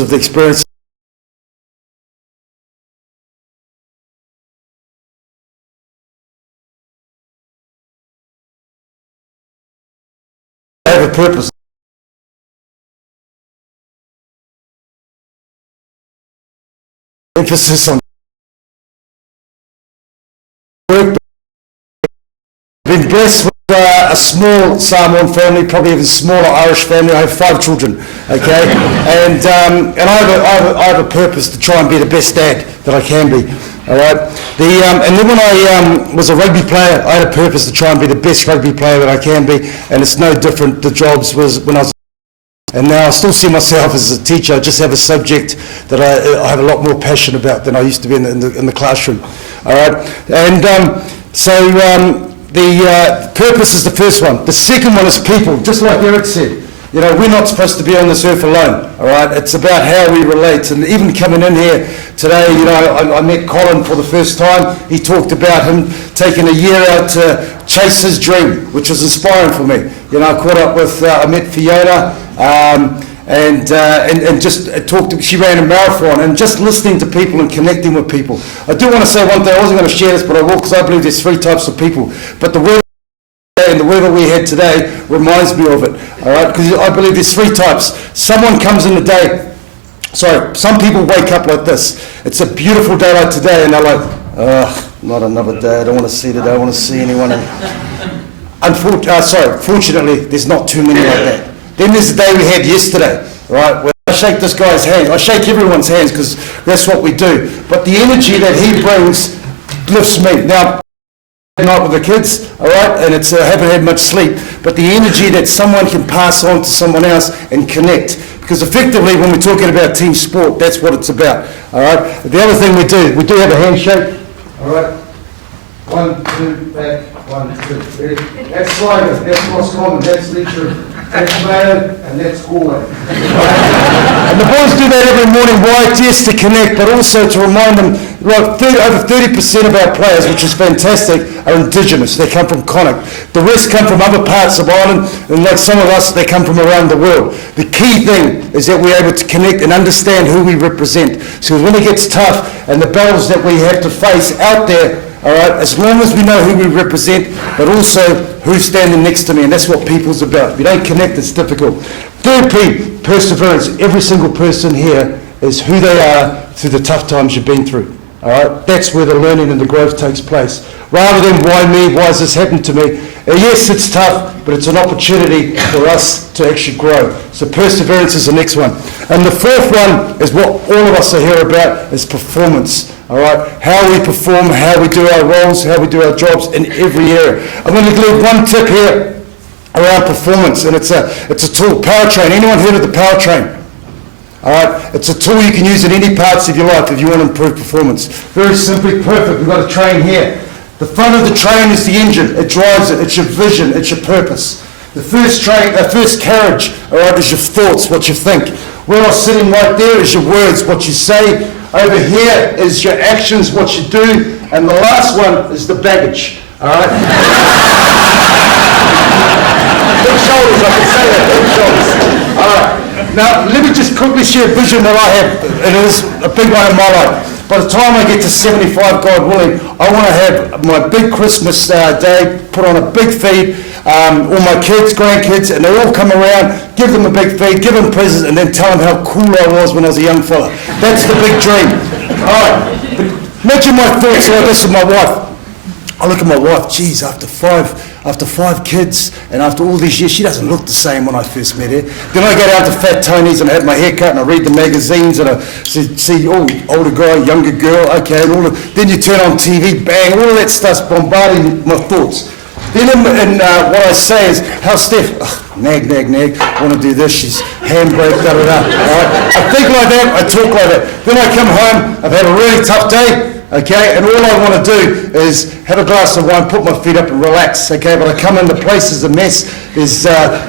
of the experience. I have a purpose. Emphasis on work. Been blessed with a small Samoan family, probably even smaller Irish family. I have 5 children, okay, and I have a purpose to try and be the best dad that I can be. All right. And then when I was a rugby player, I had a purpose to try and be the best rugby player that I can be, and it's no different. The jobs was when I was. And now I still see myself as a teacher. I just have a subject that I have a lot more passion about than I used to be in the classroom. All right, and the purpose is the first one. The second one is people, just like Eric said. You know, we're not supposed to be on this earth alone, all right? It's about how we relate. And even coming in here today, you know, I met Colin for the first time. He talked about him taking a year out to chase his dream, which was inspiring for me. You know, I caught up with, I met Fiona, and just talked. She ran a marathon, and just listening to people and connecting with people. I do want to say one thing. I wasn't going to share this, but I will, because I believe there's 3 types of people. But the word and the weather we had today reminds me of it. All right, because I believe there's 3 types. Someone comes in the day. Sorry, some people wake up like this. It's a beautiful day like today, and they're like, ugh, not another day. I don't want to see today. I don't want to see anyone. Fortunately, there's not too many like that. Then there's the day we had yesterday, right? Where I shake this guy's hand. I shake everyone's hands because that's what we do. But the energy that he brings lifts me. Now, night with the kids, all right, and it's haven't had much sleep. But the energy that someone can pass on to someone else and connect, because effectively, when we're talking about team sport, that's what it's about, all right. The other thing we do have a handshake, all right. 1, 2, back. 1, 2, 3. That's Sligo, that's Roscommon, that's Leitrim, that's Mayo, and that's Galway. And the boys do that every morning. Why? Yes, to connect, but also to remind them, over 30% of our players, which is fantastic, are Indigenous. They come from Connacht. The rest come from other parts of Ireland, and like some of us, they come from around the world. The key thing is that we're able to connect and understand who we represent. So when it gets tough and the battles that we have to face out there, all right, as long as we know who we represent, but also who's standing next to me, and that's what people's about. If you don't connect, it's difficult. Third P, perseverance. Every single person here is who they are through the tough times you've been through. All right, that's where the learning and the growth takes place. Rather than why me, why has this happened to me? Yes, it's tough, but it's an opportunity for us to actually grow. So perseverance is the next one. And the fourth one is what all of us are here about, is performance. All right, how we perform, how we do our roles, how we do our jobs in every area. I'm going to leave one tip here around performance, and it's a tool, powertrain. Anyone heard of the powertrain? All right, it's a tool you can use in any parts of your life if you want to improve performance. Very simply, perfect. We've got a train here. The front of the train is the engine. It drives it. It's your vision. It's your purpose. The first carriage, all right, is your thoughts, what you think. Well, sitting right there is your words, what you say. Over here is your actions, what you do. And the last one is the baggage, all right? Big shoulders, I can say that, big shoulders. All right. Now, let me just quickly share a vision that I have. It is a big one in my life. By the time I get to 75, God willing, I want to have my big Christmas day, put on a big feed, all my kids, grandkids, and they all come around, give them a big feed, give them presents, and then tell them how cool I was when I was a young fella. That's the big dream. All right. Imagine my thoughts like this with my wife. I look at my wife, geez, after five kids and after all these years, she doesn't look the same when I first met her. Then I go down to Fat Tony's and I have my hair cut and I read the magazines and I see older guy, younger girl, okay, and then you turn on TV, bang, all of that stuff's bombarding my thoughts. Then in what I say is, how's Steph? Ugh, nag, want to do this, she's handbrake, da-da-da. All right? I think like that, I talk like that. Then I come home, I've had a really tough day, okay, and all I want to do is have a glass of wine, put my feet up and relax, okay, but I come in, the place is a mess, there's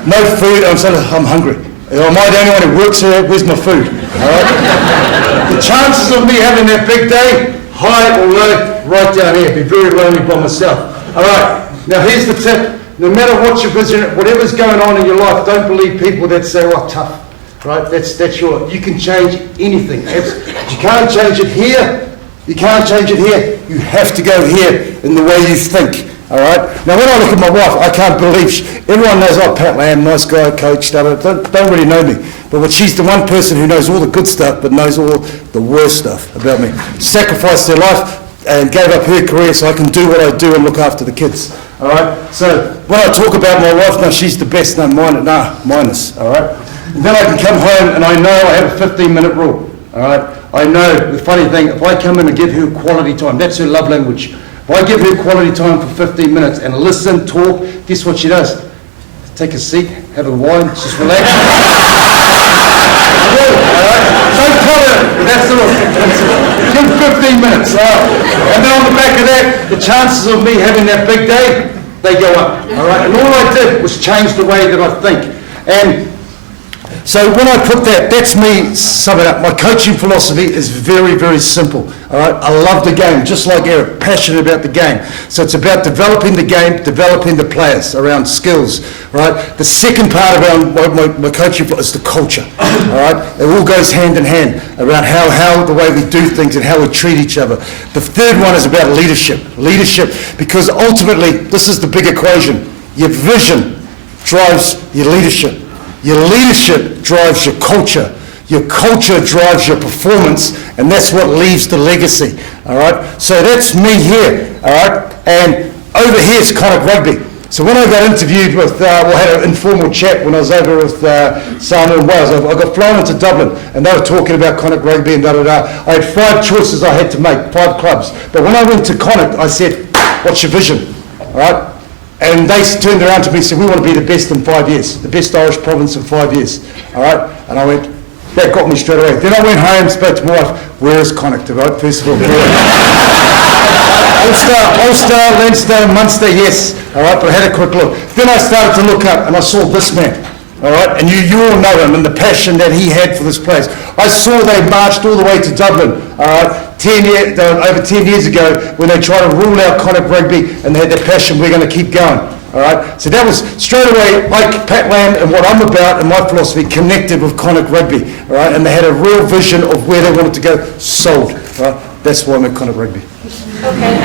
no food, I'm hungry. Am I the only one who works here? Where's my food? All right? The chances of me having that big day, high or low, right down here, be very lonely by myself. All right, now here's the tip. No matter what your vision, whatever's going on in your life, don't believe people that say, oh, tough, right? That's you can change anything. You can't change it here. You can't change it here. You have to go here in the way you think. All right. Now, when I look at my wife, I can't believe everyone knows. Oh, Pat Lamb, nice guy, coach. Don't really know me, but she's the one person who knows all the good stuff, but knows all the worst stuff about me. Sacrificed their life and gave up her career so I can do what I do and look after the kids. All right. So when I talk about my wife, no, she's the best. No, minus. All right. And then I can come home and I know I have a 15-minute rule. All right. I know the funny thing, if I come in and give her quality time, that's her love language. If I give her quality time for 15 minutes and listen, talk, guess what she does? Take a seat, have a wine, just relax. All right? Don't tell her, that's the rule. Give 15 minutes. And then on the back of that, the chances of me having that big day, they go up. All right? And all I did was change the way that I think. And so when I put that, that's me summing up. My coaching philosophy is very, very simple. All right, I love the game, just like Eric, passionate about the game. So it's about developing the game, developing the players around skills. Right. The second part around my coaching is the culture. All right, it all goes hand in hand around how the way we do things and how we treat each other. The third one is about leadership. Leadership, because ultimately this is the big equation. Your vision drives your leadership. Your leadership drives your culture. Your culture drives your performance, and that's what leaves the legacy. All right. So that's me here. All right. And over here is Connacht Rugby. So when I got interviewed with, had an informal chat when I was over with Samuel in Wales. I got flown into Dublin, and they were talking about Connacht Rugby and da-da-da. I had 5 choices I had to make, 5 clubs. But when I went to Connacht, I said, "What's your vision?" All right. And they turned around to me and said, "We want to be the best in 5 years, the best Irish province in 5 years." All right? And I went, that got me straight away. Then I went home, spoke to my wife, "Where is Connacht?" Right? First of all, Ulster, Leinster, Munster, yes. All right, but I had a quick look. Then I started to look up and I saw this man. All right, and you all know him and the passion that he had for this place. I saw they marched all the way to Dublin, all right, over 10 years ago when they tried to rule out Connacht Rugby, and they had that passion, we're going to keep going. All right, so that was straight away, like Pat Lamb and what I'm about and my philosophy connected with Connacht Rugby. All right, and they had a real vision of where they wanted to go. Sold. All right, that's why I'm at Connacht Rugby. Okay.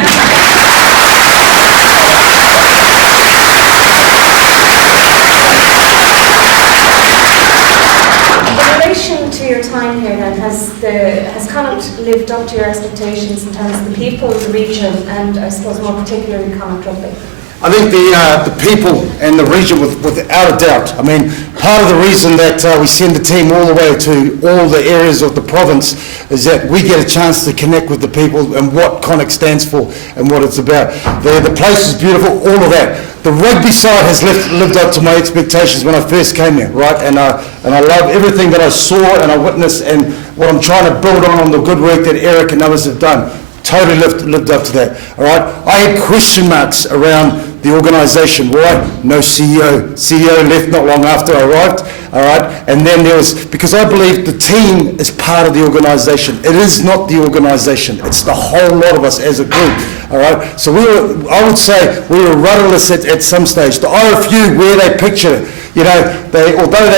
To your time here then, has Connacht lived up to your expectations in terms of the people, the region, and I suppose more particularly Connacht Rugby? I think the people and the region, without a doubt. I mean, part of the reason that we send the team all the way to all the areas of the province is that we get a chance to connect with the people and what Connacht stands for and what it's about. The place is beautiful, all of that. The rugby side has lived up to my expectations when I first came here, right? And I love everything that I saw and I witnessed and what I'm trying to build on the good work that Eric and others have done. Totally lived up to that. All right. I had question marks around the organisation. Why? No CEO. CEO left not long after I arrived. All right. And then there was, because I believe the team is part of the organisation. It is not the organisation. It's the whole lot of us as a group. All right. So I would say we were rudderless at some stage. The RFU, where they picture, although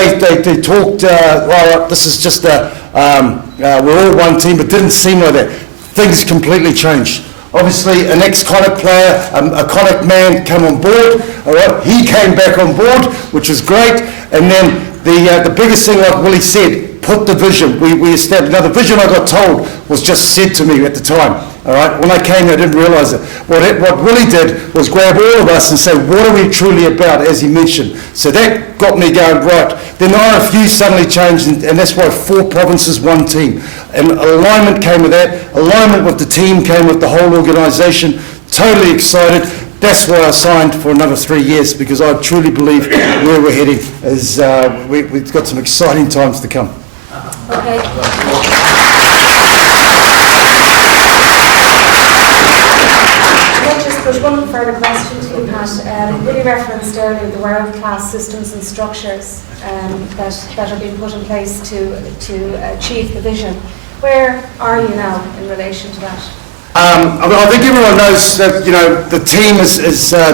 they talked, well, this is just we're all one team, but didn't seem like that. Things completely changed. Obviously, an ex-Connacht player, a Connacht man came on board. All right, he came back on board, which was great. And then the biggest thing, like Willie said, put the vision. We established. Now, the vision I got told was just said to me at the time. All right, when I came here, I didn't realise it. What Willie did was grab all of us and say, what are we truly about, as he mentioned. So that got me going, right. Then the RFU suddenly changed, and that's why 4 provinces, 1 team. And alignment came with that. Alignment with the team came with the whole organisation. Totally excited. That's why I signed for another 3 years, because I truly believe where we're heading is we've got some exciting times to come. Okay. There's one further question to you, Pat. Willie referenced earlier the world-class systems and structures that are being put in place to achieve the vision. Where are you now in relation to that? I think everyone knows that the team is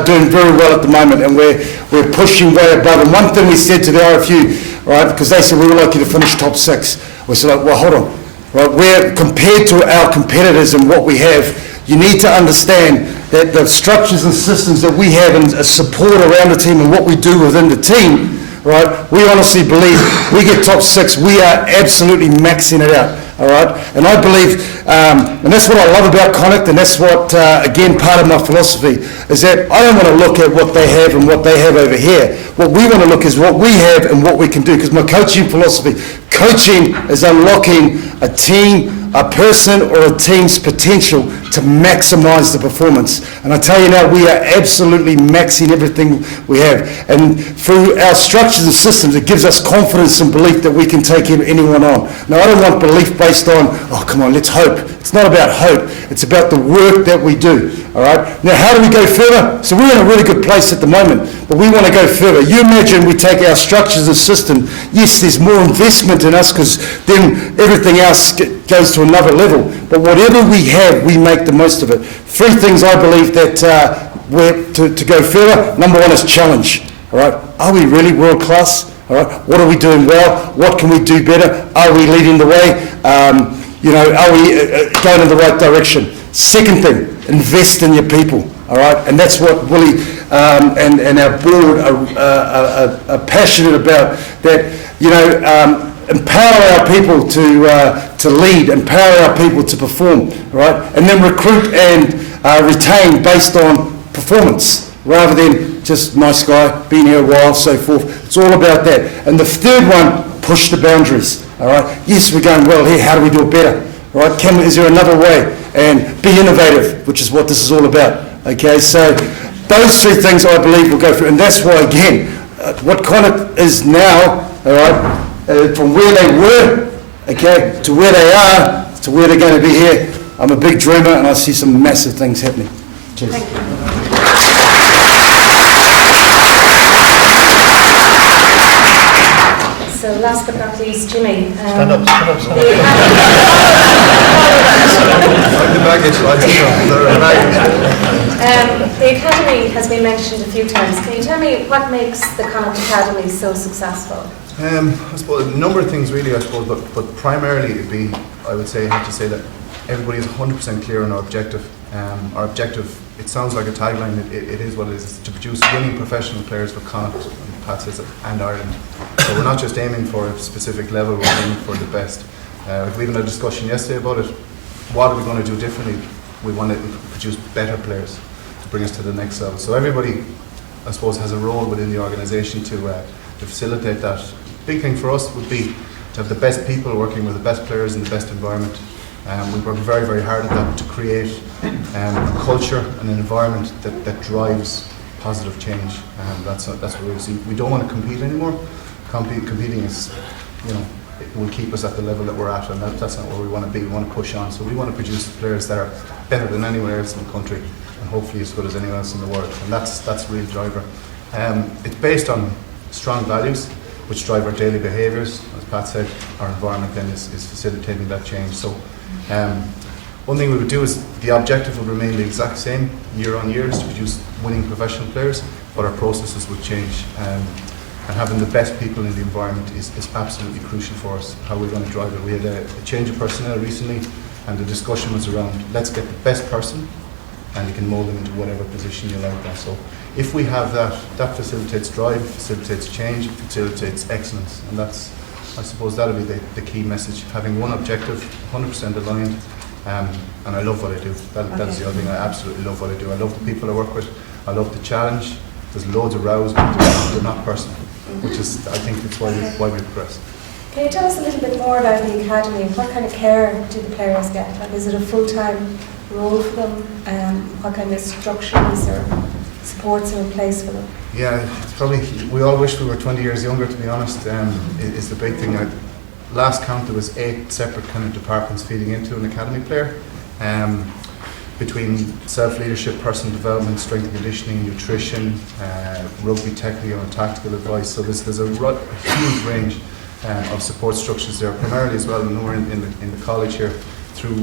doing very well at the moment, and we're pushing way above. And one thing we said to the RFU, right, because they said we would like you to finish top 6. We said, well, hold on, right? We're compared to our competitors and what we have. You need to understand that the structures and systems that we have and support around the team and what we do within the team, right, we honestly believe we get top 6, we are absolutely maxing it out, all right? And I believe, and that's what I love about Connacht, and that's what, again, part of my philosophy, is that I don't want to look at what they have and what they have over here. What we want to look is what we have and what we can do, because my coaching philosophy, coaching is unlocking a team, a person or a team's potential to maximise the performance. And I tell you now, we are absolutely maxing everything we have. And through our structures and systems, it gives us confidence and belief that we can take anyone on. Now, I don't want belief based on, oh, come on, let's hope. It's not about hope. It's about the work that we do. All right? Now, how do we go further? So we're in a really good place at the moment, but we want to go further. You imagine we take our structures and system. Yes, there's more investment in us because then everything else goes to another level. But whatever we have, we make the most of it. 3 things I believe that we're to go further. Number 1 is challenge. All right? Are we really world class? All right? What are we doing well? What can we do better? Are we leading the way? Are we going in the right direction? Second thing, invest in your people. All right? And that's what Willie and our board are passionate about. That empower our people to lead, empower our people to perform, right? And then recruit and retain based on performance, rather than just nice guy, been here a while, so forth. It's all about that. And the third one, push the boundaries, all right? Yes, we're going well here, how do we do it better, right? Is there another way? And be innovative, which is what this is all about, okay? So those 3 things I believe will go through, and that's why, again, what Connacht is now, all right, from where they were, okay, to where they are, to where they're going to be here. I'm a big dreamer, and I see some massive things happening. Cheers. Thank you. So last but not least, Jimmy. Stand up. The Academy has been mentioned a few times. Can you tell me what makes the Connacht Academy so successful? I suppose a number of things really, I suppose, but primarily it'd be, I would say, I have to say that everybody is 100% clear on our objective. Our objective, it sounds like a tagline, it is what it is, to produce winning professional players for Connacht, Pat says, and Ireland. So we're not just aiming for a specific level, we're aiming for the best. We had a discussion yesterday about it. What are we going to do differently? We want to produce better players to bring us to the next level. So everybody, I suppose, has a role within the organisation to facilitate that. Big thing for us would be to have the best people working with the best players in the best environment. We work very, very hard at that to create a culture and an environment that drives positive change. That's what we see. We don't want to compete anymore. Competing is, it will keep us at the level that we're at, and that's not where we want to be. We want to push on. So we want to produce players that are better than anywhere else in the country, and hopefully as good as anyone else in the world. And that's a real driver. It's based on strong values, which drive our daily behaviours. As Pat said, our environment then is facilitating that change. So one thing we would do is the objective would remain the exact same year on year, is to produce winning professional players, but our processes would change. And having the best people in the environment is absolutely crucial for us, how we're going to drive it. We had a change of personnel recently, and the discussion was around, let's get the best person, and you can mould them into whatever position you like. That. So if we have that facilitates drive, facilitates change, it facilitates excellence. And that's, I suppose that'll be the key message, having one objective, 100% aligned. And I love what I do. That is the other thing. I absolutely love what I do. I love the people I work with. I love the challenge. There's loads of rows, but they're not personal, which is, I think, it's why we progress. Can you tell us a little bit more about the academy? What kind of care do the players get? Like, is it a full-time role for them? What kind of structures or supports are in place for them? Yeah, it's probably, we all wish we were 20 years younger, to be honest, is the big thing. Last count, there was 8 separate kind of departments feeding into an academy player. Between self-leadership, personal development, strength and conditioning, nutrition, rugby technical and tactical advice. So there's a huge range of support structures there, primarily as well. And we're in the college here through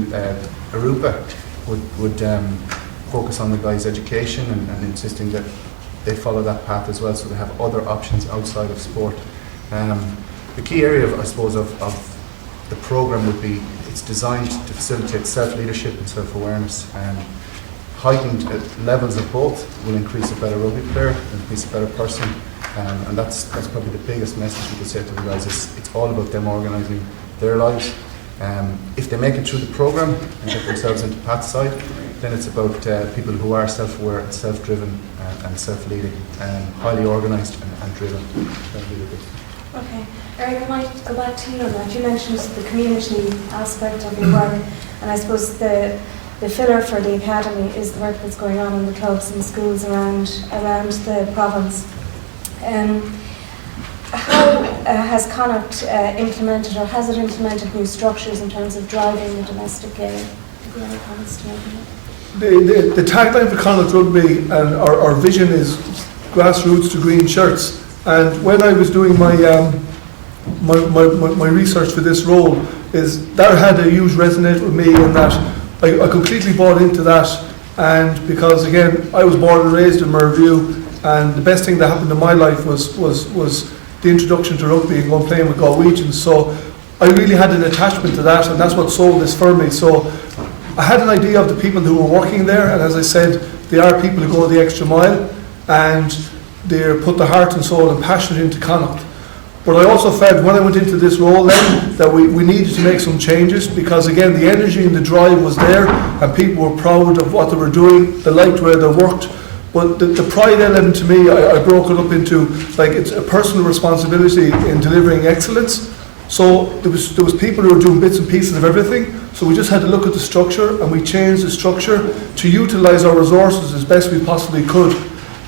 Arupa would focus on the guys' education and insisting that they follow that path as well, so they have other options outside of sport. The key area, I suppose, of the programme would be, it's designed to facilitate self-leadership and self-awareness. Heightened levels of both will increase a better rugby player, increase a better person, and that's probably the biggest message we could say to the guys. It's all about them organising their lives. If they make it through the programme and get themselves into Pat's side, then it's about people who are self-aware and self-driven and self-leading, highly organised and driven. That'll be the big thing. Okay. Eric, I might go back to you on that. You mentioned the community aspect of your work, and I suppose the filler for the academy is the work that's going on in the clubs and schools around the province. How has Connacht implemented, or has it implemented new structures in terms of driving the domestic game? Do you have any comments to make? The tagline for Connacht Rugby and our vision is grassroots to green shirts. And when I was doing my research for this role, that had a huge resonate with me, in that I completely bought into that. And because, again, I was born and raised in Merview, and the best thing that happened in my life was the introduction to rugby and going playing with Galwegians. So I really had an attachment to that, and that's what sold this for me. So I had an idea of the people who were working there, and as I said, they are people who go the extra mile, and they put their heart and soul and passion into Connacht. But I also felt when I went into this role then that we needed to make some changes, because again the energy and the drive was there and people were proud of what they were doing, they liked where they worked. But the pride element to me, I broke it up into, like, it's a personal responsibility in delivering excellence. So there was people who were doing bits and pieces of everything, so we just had to look at the structure, and we changed the structure to utilise our resources as best we possibly could.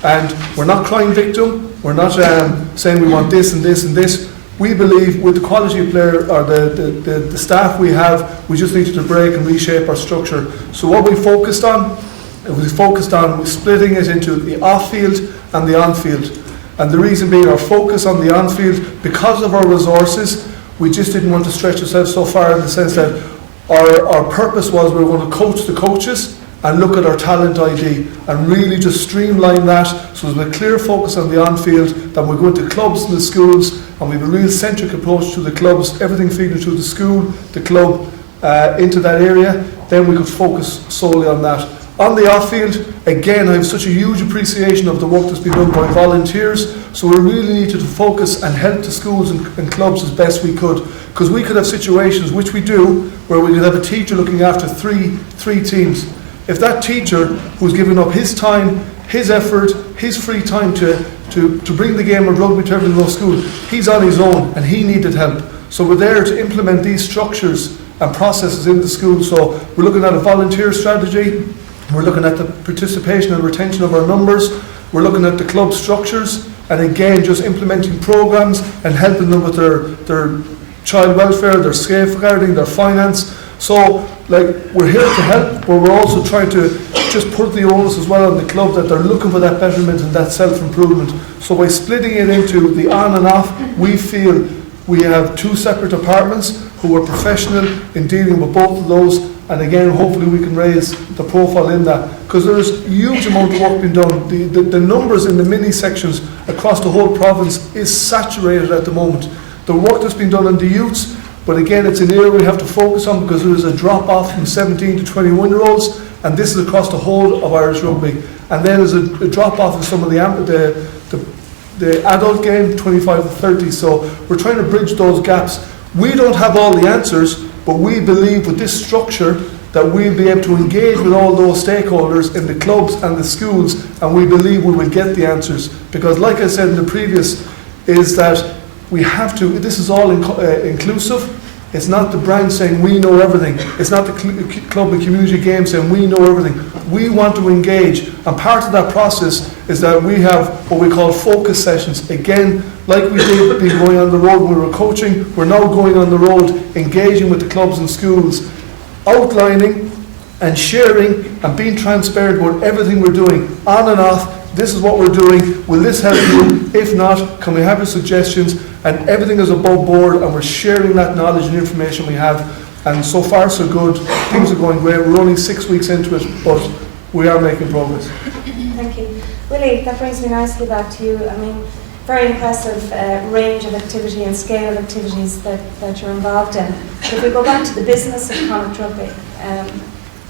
And we're not crying victim, we're not saying we want this and this and this. We believe with the quality of player, or the staff we have, we just needed to break and reshape our structure. So what we focused on splitting it into the off-field and the on-field. And the reason being our focus on the on-field, because of our resources, we just didn't want to stretch ourselves so far, in the sense that our purpose was we were going to coach the coaches and look at our talent ID and really just streamline that, so there's a clear focus on the on-field. Then we go into clubs and the schools, and we have a real centric approach to the clubs, everything feeding through the school, the club, into that area. Then we could focus solely on that. On the off-field, again, I have such a huge appreciation of the work that's been done by volunteers, so we really needed to focus and help the schools and clubs as best we could, because we could have situations, which we do, where we could have a teacher looking after three teams. If that teacher who's given up his time, his effort, his free time to bring the game of rugby to every little school, he's on his own and he needed help. So we're there to implement these structures and processes in the school. So we're looking at a volunteer strategy, we're looking at the participation and retention of our numbers, we're looking at the club structures, and again just implementing programs and helping them with their child welfare, their safeguarding, their finance. So, like, we're here to help, but we're also trying to just put the onus as well on the club that they're looking for that betterment and that self-improvement. So by splitting it into the on and off, we feel we have two separate departments who are professional in dealing with both of those, and again, hopefully we can raise the profile in that, because there's a huge amount of work being done. The numbers in the mini sections across the whole province is saturated at the moment. The work that's been done on the youths, but again, it's an area we have to focus on because there is a drop off from 17 to 21 year olds, and this is across the whole of Irish rugby. And then there's a drop off in some of the adult game, 25 to 30. So we're trying to bridge those gaps. We don't have all the answers, but we believe with this structure that we'll be able to engage with all those stakeholders in the clubs and the schools, and we believe we will get the answers. Because like I said in the previous, is that we have to, this is all inclusive. It's not the brand saying we know everything. It's not the club and community game saying we know everything. We want to engage, and part of that process is that we have what we call focus sessions. Again, like we did be going on the road when we were coaching, we're now going on the road, engaging with the clubs and schools, outlining and sharing and being transparent about everything we're doing, on and off. This is what we're doing. Will this help you? If not, can we have your suggestions? And everything is above board, and we're sharing that knowledge and information we have. And so far, so good. Things are going great. We're only 6 weeks into it, but we are making progress. Thank you. Willie, that brings me nicely back to you. I mean, very impressive range of activity and scale of activities that you're involved in. But if we go back to the business of Connacht Rugby,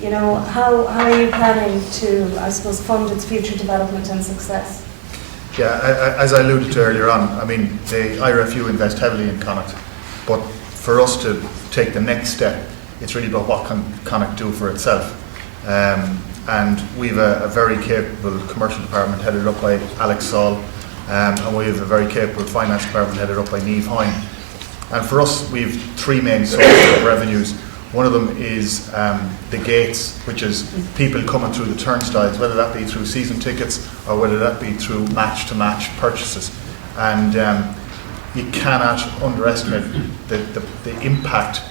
you know, how are you planning to, I suppose, fund its future development and success? Yeah, as I alluded to earlier on, I mean, the IRFU invest heavily in Connacht, but for us to take the next step, it's really about what can Connacht do for itself. And we have a very capable commercial department headed up by Alex Saul, and we have a very capable finance department headed up by Niamh Hine. And for us, we have three main sources of revenues. One of them is the gates, which is people coming through the turnstiles, whether that be through season tickets or whether that be through match-to-match purchases. And you cannot underestimate the impact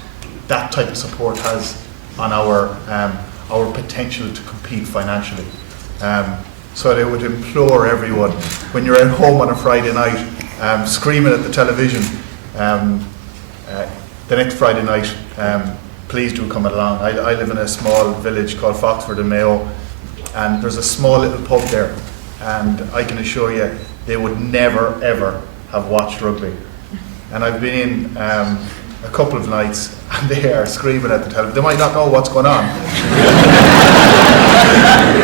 that type of support has on our potential to compete financially. So I would implore everyone, when you're at home on a Friday night, screaming at the television, the next Friday night, please do come along. I live in a small village called Foxford in Mayo, and there's a small little pub there, and I can assure you they would never ever have watched rugby. And I've been in a couple of nights, and they are screaming at the television. They might not know what's going on,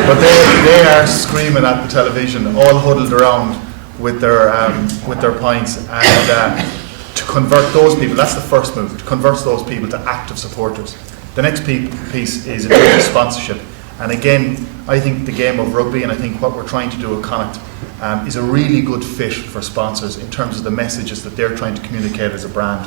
but they are screaming at the television, all huddled around with their pints, and to convert those people, that's the first move, to convert those people to active supporters. The next piece is about sponsorship. And again, I think the game of rugby, and I think what we're trying to do at Connacht, is a really good fit for sponsors in terms of the messages that they're trying to communicate as a brand.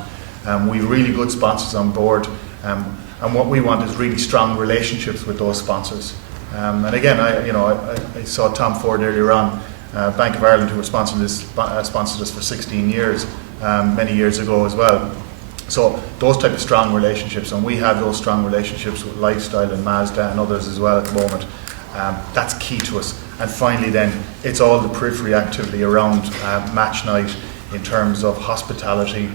We have really good sponsors on board, and what we want is really strong relationships with those sponsors. And again, I saw Tom Ford earlier on, Bank of Ireland, who were sponsored us for 16 years, many years ago as well. So those type of strong relationships, and we have those strong relationships with Lifestyle and Mazda and others as well at the moment. That's key to us. And finally then, it's all the periphery activity around match night, in terms of hospitality,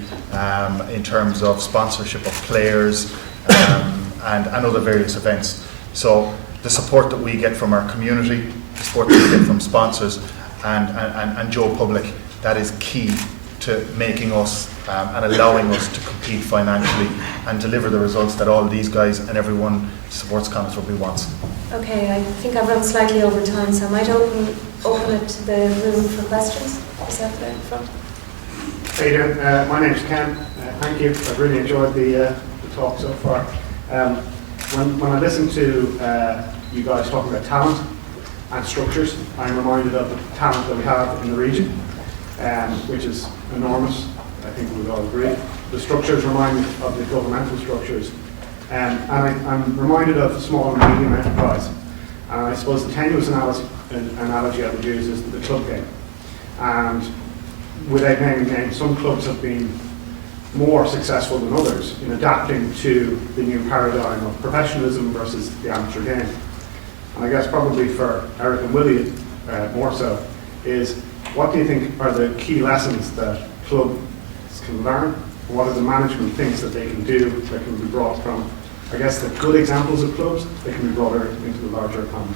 in terms of sponsorship of players, and other various events. So the support that we get from our community, the support that we get from sponsors and Joe Public, that is key to making us and allowing us to compete financially and deliver the results that all these guys and everyone who supports Connacht Rugby wants. Okay, I think I've run slightly over time, so I might open it to the room for questions. Is that the front? How you doing? My name's Ken. Thank you. I've really enjoyed the talk so far. When I listen to you guys talking about talent and structures, I'm reminded of the talent that we have in the region, which is enormous. I think we would all agree. The structures remind me of the governmental structures. And I'm reminded of small and medium enterprise. And I suppose the tenuous analogy I would use is the club game. And without naming names, some clubs have been more successful than others in adapting to the new paradigm of professionalism versus the amateur game? And I guess probably for Eric and Willie more so, is what do you think are the key lessons that clubs can learn? And what are the management things that they can do that can be brought from, I guess, the good examples of clubs that can be brought into the larger economy?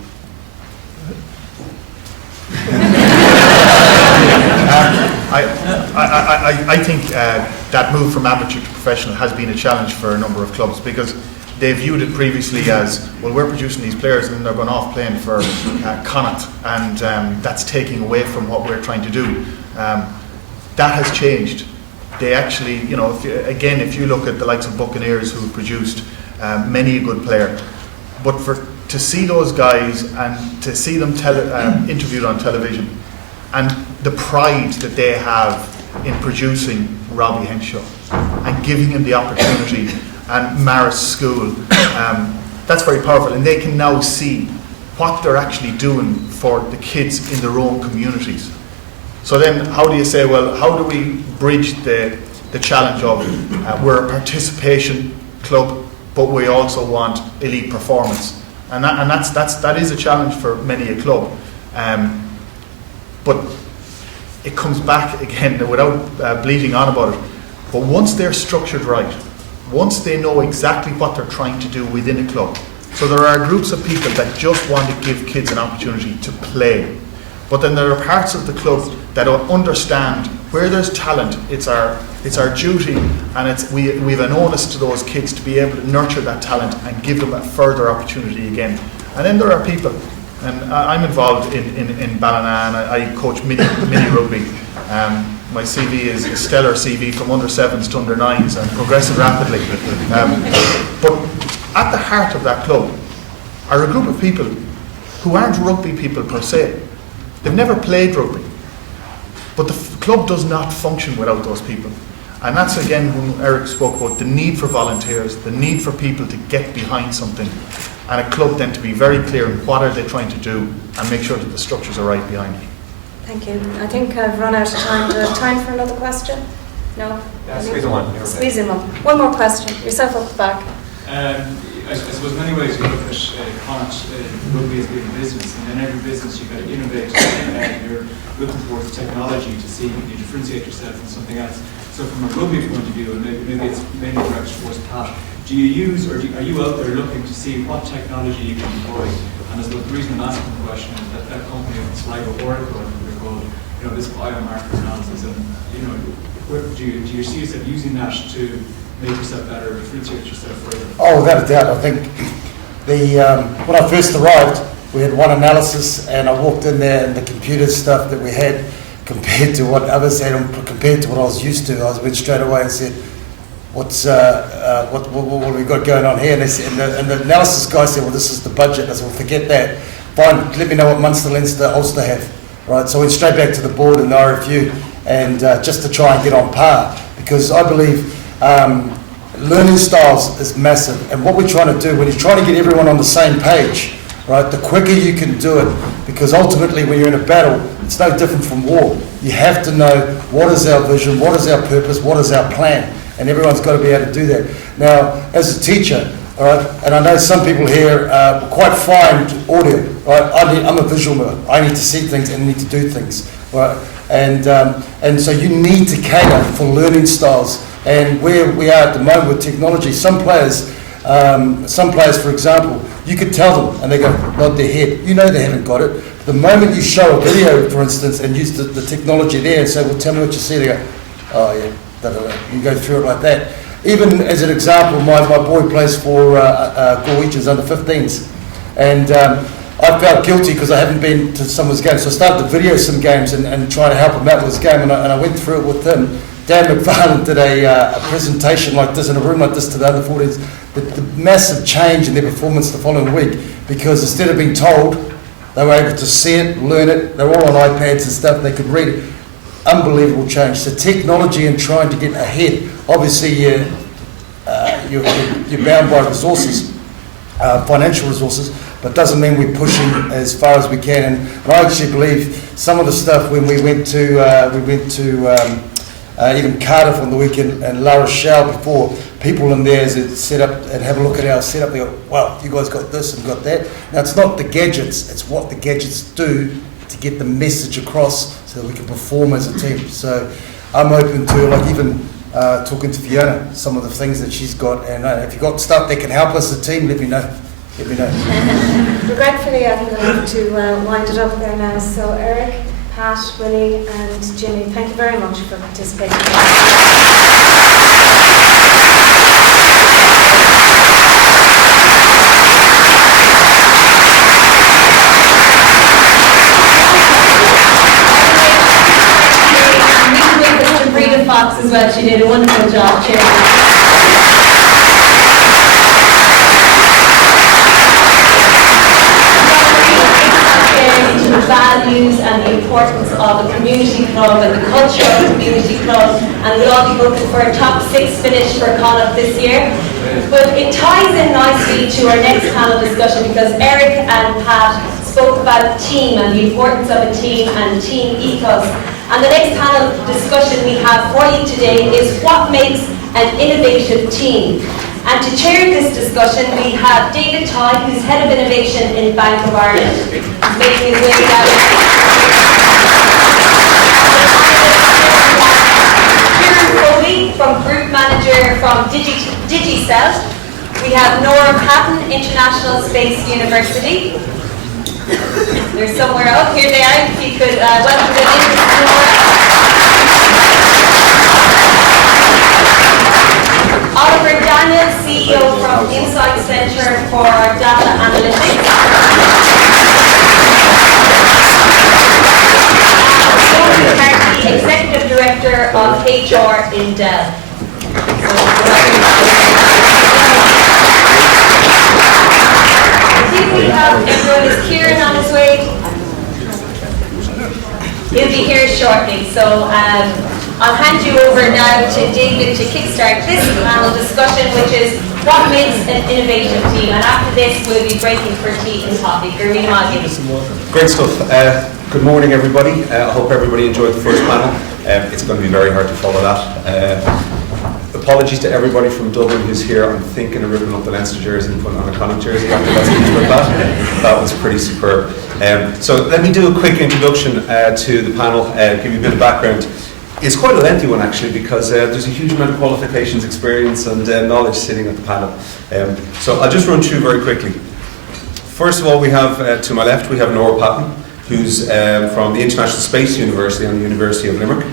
I think that move from amateur to professional has been a challenge for a number of clubs, because they viewed it previously as, well, we're producing these players and then they're going off playing for Connacht, and that's taking away from what we're trying to do. That has changed. They actually, you know, if you look at the likes of Buccaneers, who produced many a good player, but to see those guys and to see them interviewed on television, and the pride that they have in producing Robbie Henshaw and giving him the opportunity, and Maris School, that's very powerful, and they can now see what they're actually doing for the kids in their own communities. So then how do you say, well, how do we bridge the challenge of we're a participation club, but we also want elite performance? And that is a challenge for many a club. But it comes back again, without bleating on about it, but once they're structured right, once they know exactly what they're trying to do within a club. So there are groups of people that just want to give kids an opportunity to play. But then there are parts of the club that understand where there's talent, it's our duty, and we have an onus to those kids to be able to nurture that talent and give them a further opportunity again. And then there are people, and I'm involved in Ballina, and I coach mini rugby. My CV is a stellar CV from under 7s to under 9s and progressing rapidly. But at the heart of that club are a group of people who aren't rugby people per se. They've never played rugby. But the club does not function without those people. And that's again when Eric spoke about the need for volunteers, the need for people to get behind something, and a club then to be very clear on what are they trying to do and make sure that the structures are right behind it. Thank you. I think I've run out of time. Do I have time for another question? No? Yeah, squeeze in one. Squeeze in one. One more question. Yourself up the back. I suppose in many ways you look at Connacht rugby as being a business, and in every business you've got to innovate. You're looking towards technology to see you differentiate yourself from something else. So from a rugby point of view, and maybe it's mainly directed towards Pat, do you use, or are you out there looking to see what technology you can employ? And the reason I'm asking the question is that company, Sligo Oracle, they're called, this biomarker analysis, and do you see yourself using that to make yourself better, differentiate yourself further? Oh, without a doubt. I think when I first arrived, we had one analysis, and I walked in there, and the computer stuff that we had compared to what others had, and compared to what I was used to, I went straight away and said, what have we got going on here? And the analysis guy said, well, this is the budget. I said, well, forget that. Fine, let me know what Munster, Leinster, Ulster have. Right, so I went straight back to the board and the RFU, and just to try and get on par, because I believe learning styles is massive. And what we're trying to do, when you're trying to get everyone on the same page, right, the quicker you can do it, because ultimately when you're in a battle, it's no different from war. You have to know what is our vision, what is our purpose, what is our plan, and everyone's got to be able to do that. Now, as a teacher, all right, and I know some people here quite find audio, right? I'm a visual learner. I need to see things and need to do things, right? And so you need to cater for learning styles. And where we are at the moment with technology, some players, for example, you could tell them and they go, nod their head. You know they haven't got it. The moment you show a video, for instance, and use the technology there and say, well, tell me what you see, they go, oh yeah, da-da-da. You go through it like that. Even as an example, my boy plays for Galway's under 15s. And I felt guilty because I haven't been to some of his games. So I started to video some games and try to help him out with his game. And I went through it with him. Dan McFarlane did a presentation like this in a room like this to the under 14s. The massive change in their performance the following week, because instead of being told, they were able to see it, learn it. They were all on iPads and stuff. They could read it. Unbelievable change. So technology and trying to get ahead. Obviously, you're bound by resources, financial resources, but doesn't mean we're pushing as far as we can. And I actually believe some of the stuff when we went to even Cardiff on the weekend and La Rochelle before, people in there as it set up and have a look at our setup, they go, wow, you guys got this and got that. Now it's not the gadgets, it's what the gadgets do to get the message across so that we can perform as a team. So I'm open to, like, even talking to Fiona, some of the things that she's got, and if you've got stuff that can help us as a team, let me know. Let me know. Regretfully, I think I'll have to wind it up there now. So Eric, Pat, Willie and Jimmy, thank you very much for participating. Fox as well, she did a wonderful job chairing. Into the values and the importance of a community club and the culture of a community club, and we'll all be looking for a top 6 finish for Connacht this year. But it ties in nicely to our next panel discussion, because Eric and Pat spoke about team and the importance of a team and team ethos. And the next panel discussion we have for you today is what makes an innovative team. And to chair this discussion, we have David Tye, who's Head of Innovation in Bank of Ireland. He's making his way down. Kieran Foley, from Group Manager from DigiCell. We have Nora Patton, International Space University. They're somewhere out. Here they are. If you could welcome them in, Nora. Oliver Daniel, CEO from Insight Centre for Data Analytics. Tony McCarthy, Executive Director of HR in Dell. We have everyone. Is Kieran on his way? He'll be here shortly. So I'll hand you over now to David to kickstart this panel discussion, which is what makes an innovative team. And after this, we'll be breaking for tea and coffee. Great stuff. Good morning, everybody. I hope everybody enjoyed the first panel. It's going to be very hard to follow that. Apologies to everybody from Dublin who's here. I'm thinking of ripping up the Leinster jersey and putting on a Connacht jersey after that speech about that. That was pretty superb. So let me do a quick introduction to the panel, give you a bit of background. It's quite a lengthy one actually, because there's a huge amount of qualifications, experience and knowledge sitting at the panel. So I'll just run through very quickly. First of all, we have, to my left, we have Nora Patton, who's from the International Space University and the University of Limerick.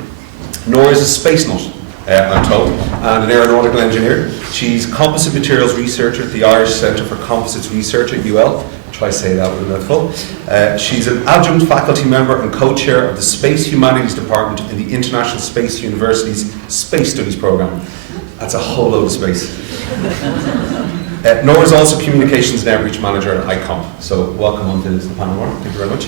Nora is a space nut, I'm told, and an aeronautical engineer. She's composite materials researcher at the Irish Centre for Composites Research at UL. Try to say that with a mouthful. She's an adjunct faculty member and co-chair of the Space Humanities Department in the International Space University's Space Studies Programme. That's a whole load of space. Nora is also Communications and Outreach Manager at ICOM. So welcome onto the panel, Nora. Thank you very much.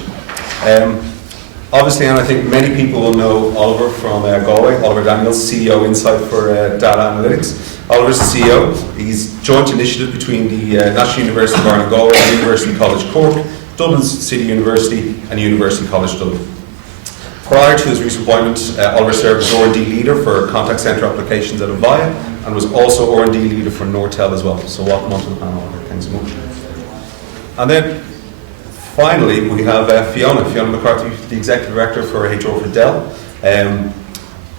Obviously, and I think many people will know Oliver from Galway, Oliver Daniels, CEO Insight for Data Analytics. Oliver's the CEO. He's joint initiative between the National University of Ireland Galway, University College Cork, Dublin City University and University College Dublin. Prior to his recent appointment, Oliver served as R&D leader for contact centre applications at Avaya and was also R&D leader for Nortel as well. So welcome onto the panel, Oliver. Thanks so much. And then finally, we have Fiona McCarthy, the Executive Director for HR for Dell.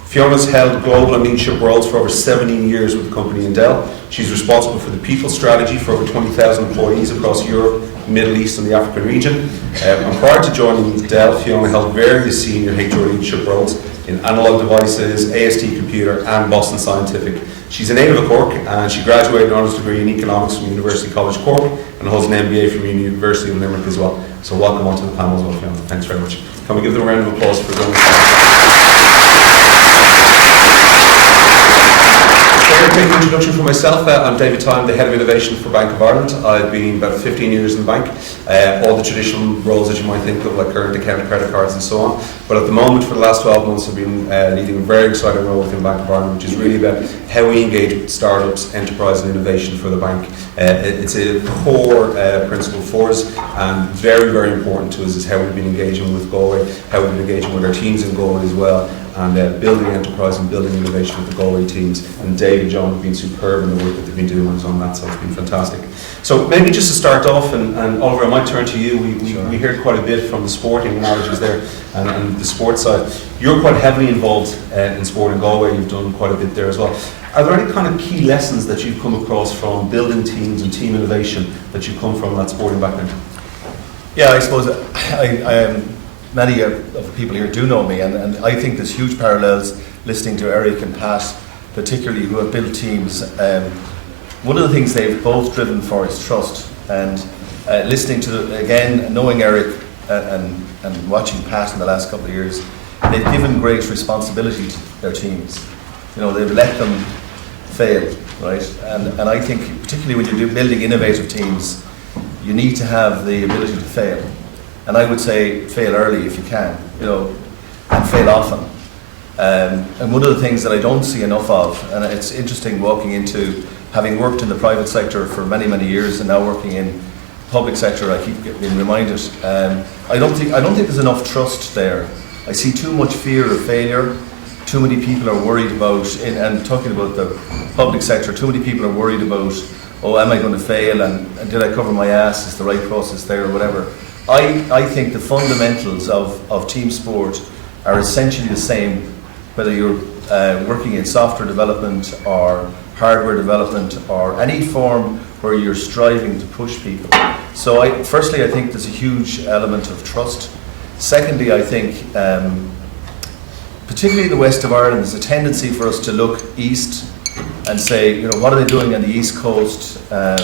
Fiona's held global and leadership roles for over 17 years with the company in Dell. She's responsible for the people strategy for over 20,000 employees across Europe, Middle East and the African region. And prior to joining Dell, Fiona held various senior HR leadership roles in Analog Devices, AST Computer and Boston Scientific. She's a native of Cork and she graduated an honours degree in economics from University College Cork and holds an MBA from University of Limerick as well. So welcome onto the panel as well, Fiona. Thanks very much. Can we give them a round of applause for doing this? Very quick introduction for myself. I'm David Tye, I'm the Head of Innovation for Bank of Ireland. I've been about 15 years in the bank. All the traditional roles that you might think of, like current account, credit cards and so on. But at the moment, for the last 12 months, I've been leading a very exciting role within Bank of Ireland, which is really about how we engage with startups, enterprise and innovation for the bank. It's a core principle for us and very, very important to us is how we've been engaging with Galway, how we've been engaging with our teams in Galway as well, and building enterprise and building innovation with the Galway teams. And Dave and John have been superb in the work that they've been doing on that, so it's been fantastic. So maybe just to start off, and Oliver, I might turn to you. We heard quite a bit from the sporting analogies there and the sports side. You're quite heavily involved in sport in Galway. You've done quite a bit there as well. Are there any kind of key lessons that you've come across from building teams and team innovation that you come from that sporting background? Yeah, I suppose many of the people here do know me, and I think there's huge parallels listening to Eric and Pat, particularly, who have built teams. One of the things they've both driven for is trust, and listening to, again, knowing Eric and watching Pat in the last couple of years, they've given great responsibility to their teams. You know, they've let them fail, right? And I think, particularly when you're building innovative teams, you need to have the ability to fail. And I would say fail early if you can, you know, and fail often. And one of the things that I don't see enough of, and it's interesting walking into, having worked in the private sector for many, many years and now working in public sector, I keep being reminded, I don't think there's enough trust there. I see too much fear of failure. Too many people are worried about, and talking about the public sector, too many people are worried about, oh, am I going to fail, and did I cover my ass, is the right process there, or whatever. I think the fundamentals of team sport are essentially the same, whether you're working in software development or hardware development or any form where you're striving to push people. So firstly, I think there's a huge element of trust. Secondly, I think, particularly in the west of Ireland, there's a tendency for us to look east and say, you know, what are they doing on the east coast? I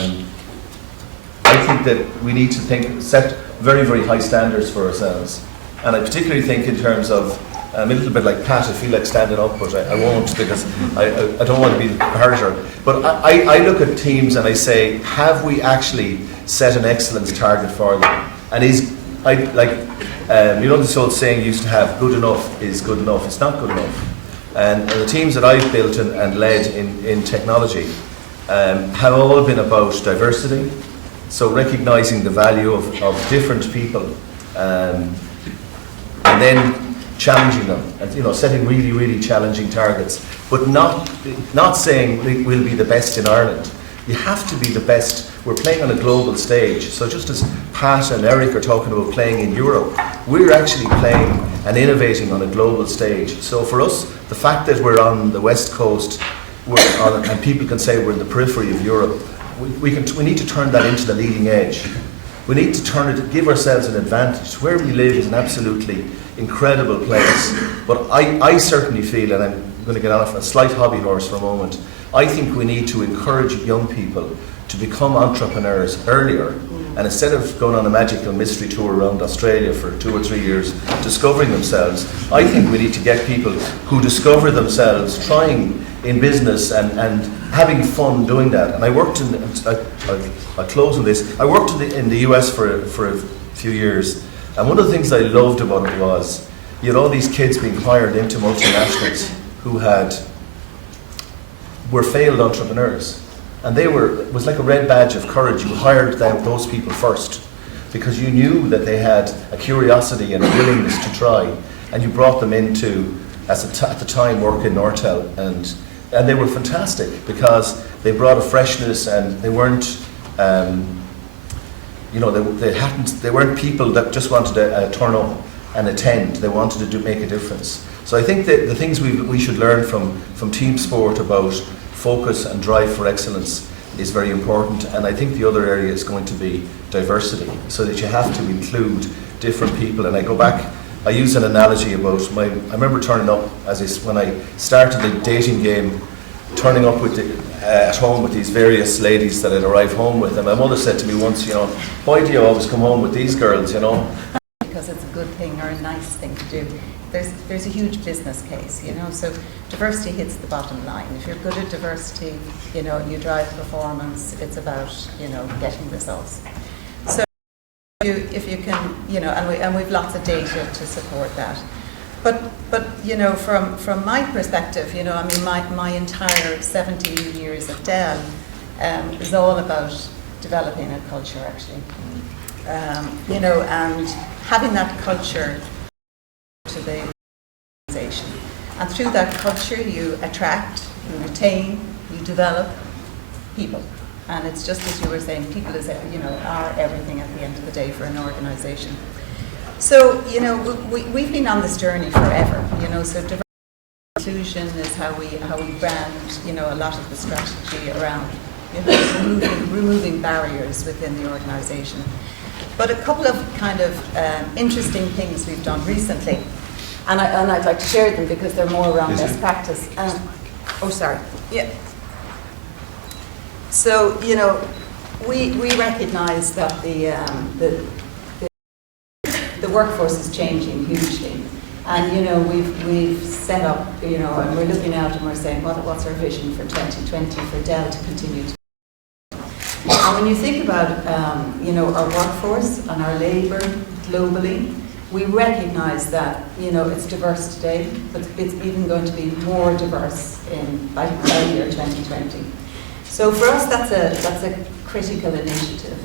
think that we need to set very, very high standards for ourselves. And I particularly think in terms of, I'm a little bit like Pat, I feel like standing up, but I won't, because I don't want to be the comparator. But I look at teams and I say, have we actually set an excellence target for them? And you know this old saying used to have, good enough is good enough. It's not good enough. And the teams that I've built and led in technology have all been about diversity. So recognising the value of different people, and then challenging them, and, you know, setting really, really challenging targets, but not saying we'll be the best in Ireland. You have to be the best. We're playing on a global stage, so just as Pat and Eric are talking about playing in Europe, we're actually playing and innovating on a global stage. So for us, the fact that we're on the west coast, and people can say we're in the periphery of Europe, we need to turn that into the leading edge. We need to give ourselves an advantage. Where we live is an absolutely incredible place, but I certainly feel, and I'm going to get off a slight hobby horse for a moment, I think we need to encourage young people to become entrepreneurs earlier, and instead of going on a magical mystery tour around Australia for 2 or 3 years discovering themselves, I think we need to get people who discover themselves trying in business and having fun doing that. And I worked I'll close on this, I worked in the US for a few years, and one of the things I loved about it was you had all these kids being hired into multinationals who were failed entrepreneurs. And it was like a red badge of courage. You hired those people first because you knew that they had a curiosity and a willingness to try, and you brought them into, at the time, work in Nortel, and they were fantastic because they brought a freshness, and they weren't, they weren't people that just wanted to turn up and attend. They wanted to make a difference. So I think that the things we should learn from team sport about focus and drive for excellence is very important, and I think the other area is going to be diversity, so that you have to include different people. And I go back, I use an analogy about I remember turning up when I started the dating game, turning up at home with these various ladies that I'd arrive home with, and my mother said to me once, you know, why do you always come home with these girls, you know? Because it's a good thing or a nice thing to do. There's a huge business case, you know, so diversity hits the bottom line. If you're good at diversity, you know, you drive performance, it's about, you know, getting results. So if you can, you know, and we've lots of data to support that. But you know, from my perspective, you know, I mean, my entire 17 years at Dell is all about developing a culture, actually. You know, and having that culture to the organisation. And through that culture, you attract, you retain, you develop people. And it's just as you were saying, people is, are everything at the end of the day for an organisation. So, we've been on this journey forever, so diversity and inclusion is how we brand, a lot of the strategy around, removing barriers within the organisation. But a couple of kind of interesting things we've done recently, and I'd like to share them because they're more around best practice. So, we recognise that the workforce is changing hugely. And, we've set up, and we're looking out and we're saying, what's our vision for 2020 for Dell to continue to. And when you think about, our workforce and our labour globally, we recognise that, it's diverse today, but it's even going to be more diverse by the year 2020. So for us, that's a critical initiative.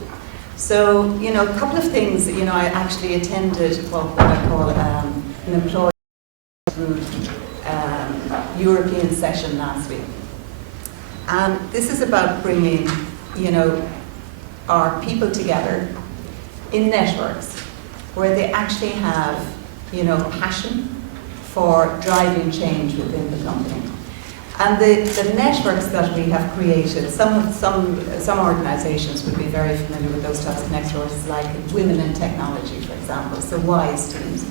So, a couple of things, I actually attended what I call an employee European session last week. And this is about bringing, our people together in networks where they actually have, passion for driving change within the company. And the networks that we have created, some organisations would be very familiar with those types of networks, like Women in Technology, for example, so WISE teams.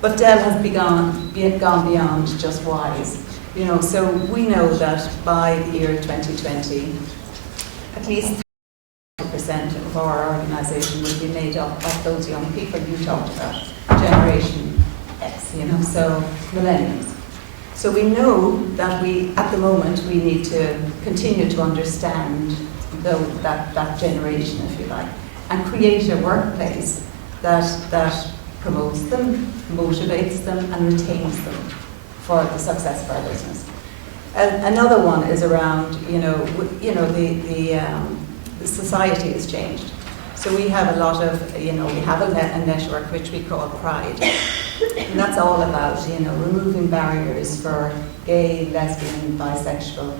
But Dell has gone beyond just WISE. So we know that by the year 2020, at least 30% of our organisation will be made up of those young people you talked about, Generation X, so millennials. So we know that at the moment, we need to continue to understand that generation, if you like, and create a workplace that promotes them, motivates them, and retains them for the success of our business. Another one is around, the society has changed. So we have a lot of, we have a network which we call Pride. And that's all about, removing barriers for gay, lesbian, bisexual,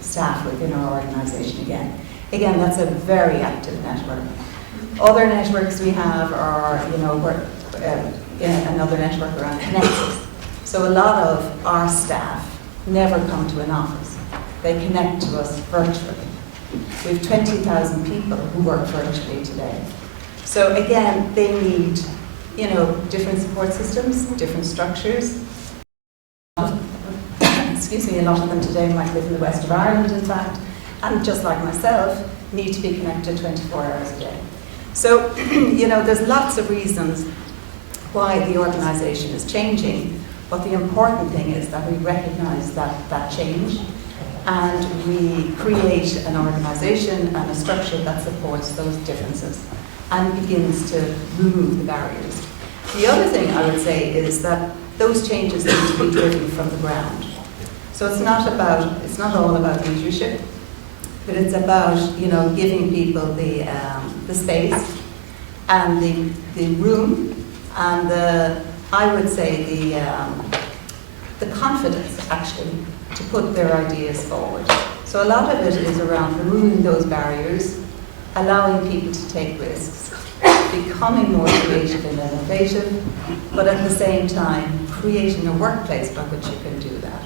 staff within our organisation again. Again, that's a very active network. Other networks we have are, another network around Connections. So a lot of our staff never come to an office. They connect to us virtually. We have 20,000 people who work virtually today. So again, they need, different support systems, different structures. Excuse me, a lot of them today might live in the west of Ireland, in fact, and just like myself, need to be connected 24 hours a day. So, there's lots of reasons why the organisation is changing, but the important thing is that we recognise that change, and we create an organisation and a structure that supports those differences and begins to remove the barriers. The other thing I would say is that those changes need to be driven from the ground. So it's not all about leadership, but it's about giving people the space and the room and I would say the confidence actually to put their ideas forward. So a lot of it is around removing those barriers, allowing people to take risks, becoming more creative and innovative, but at the same time creating a workplace by which you can do that.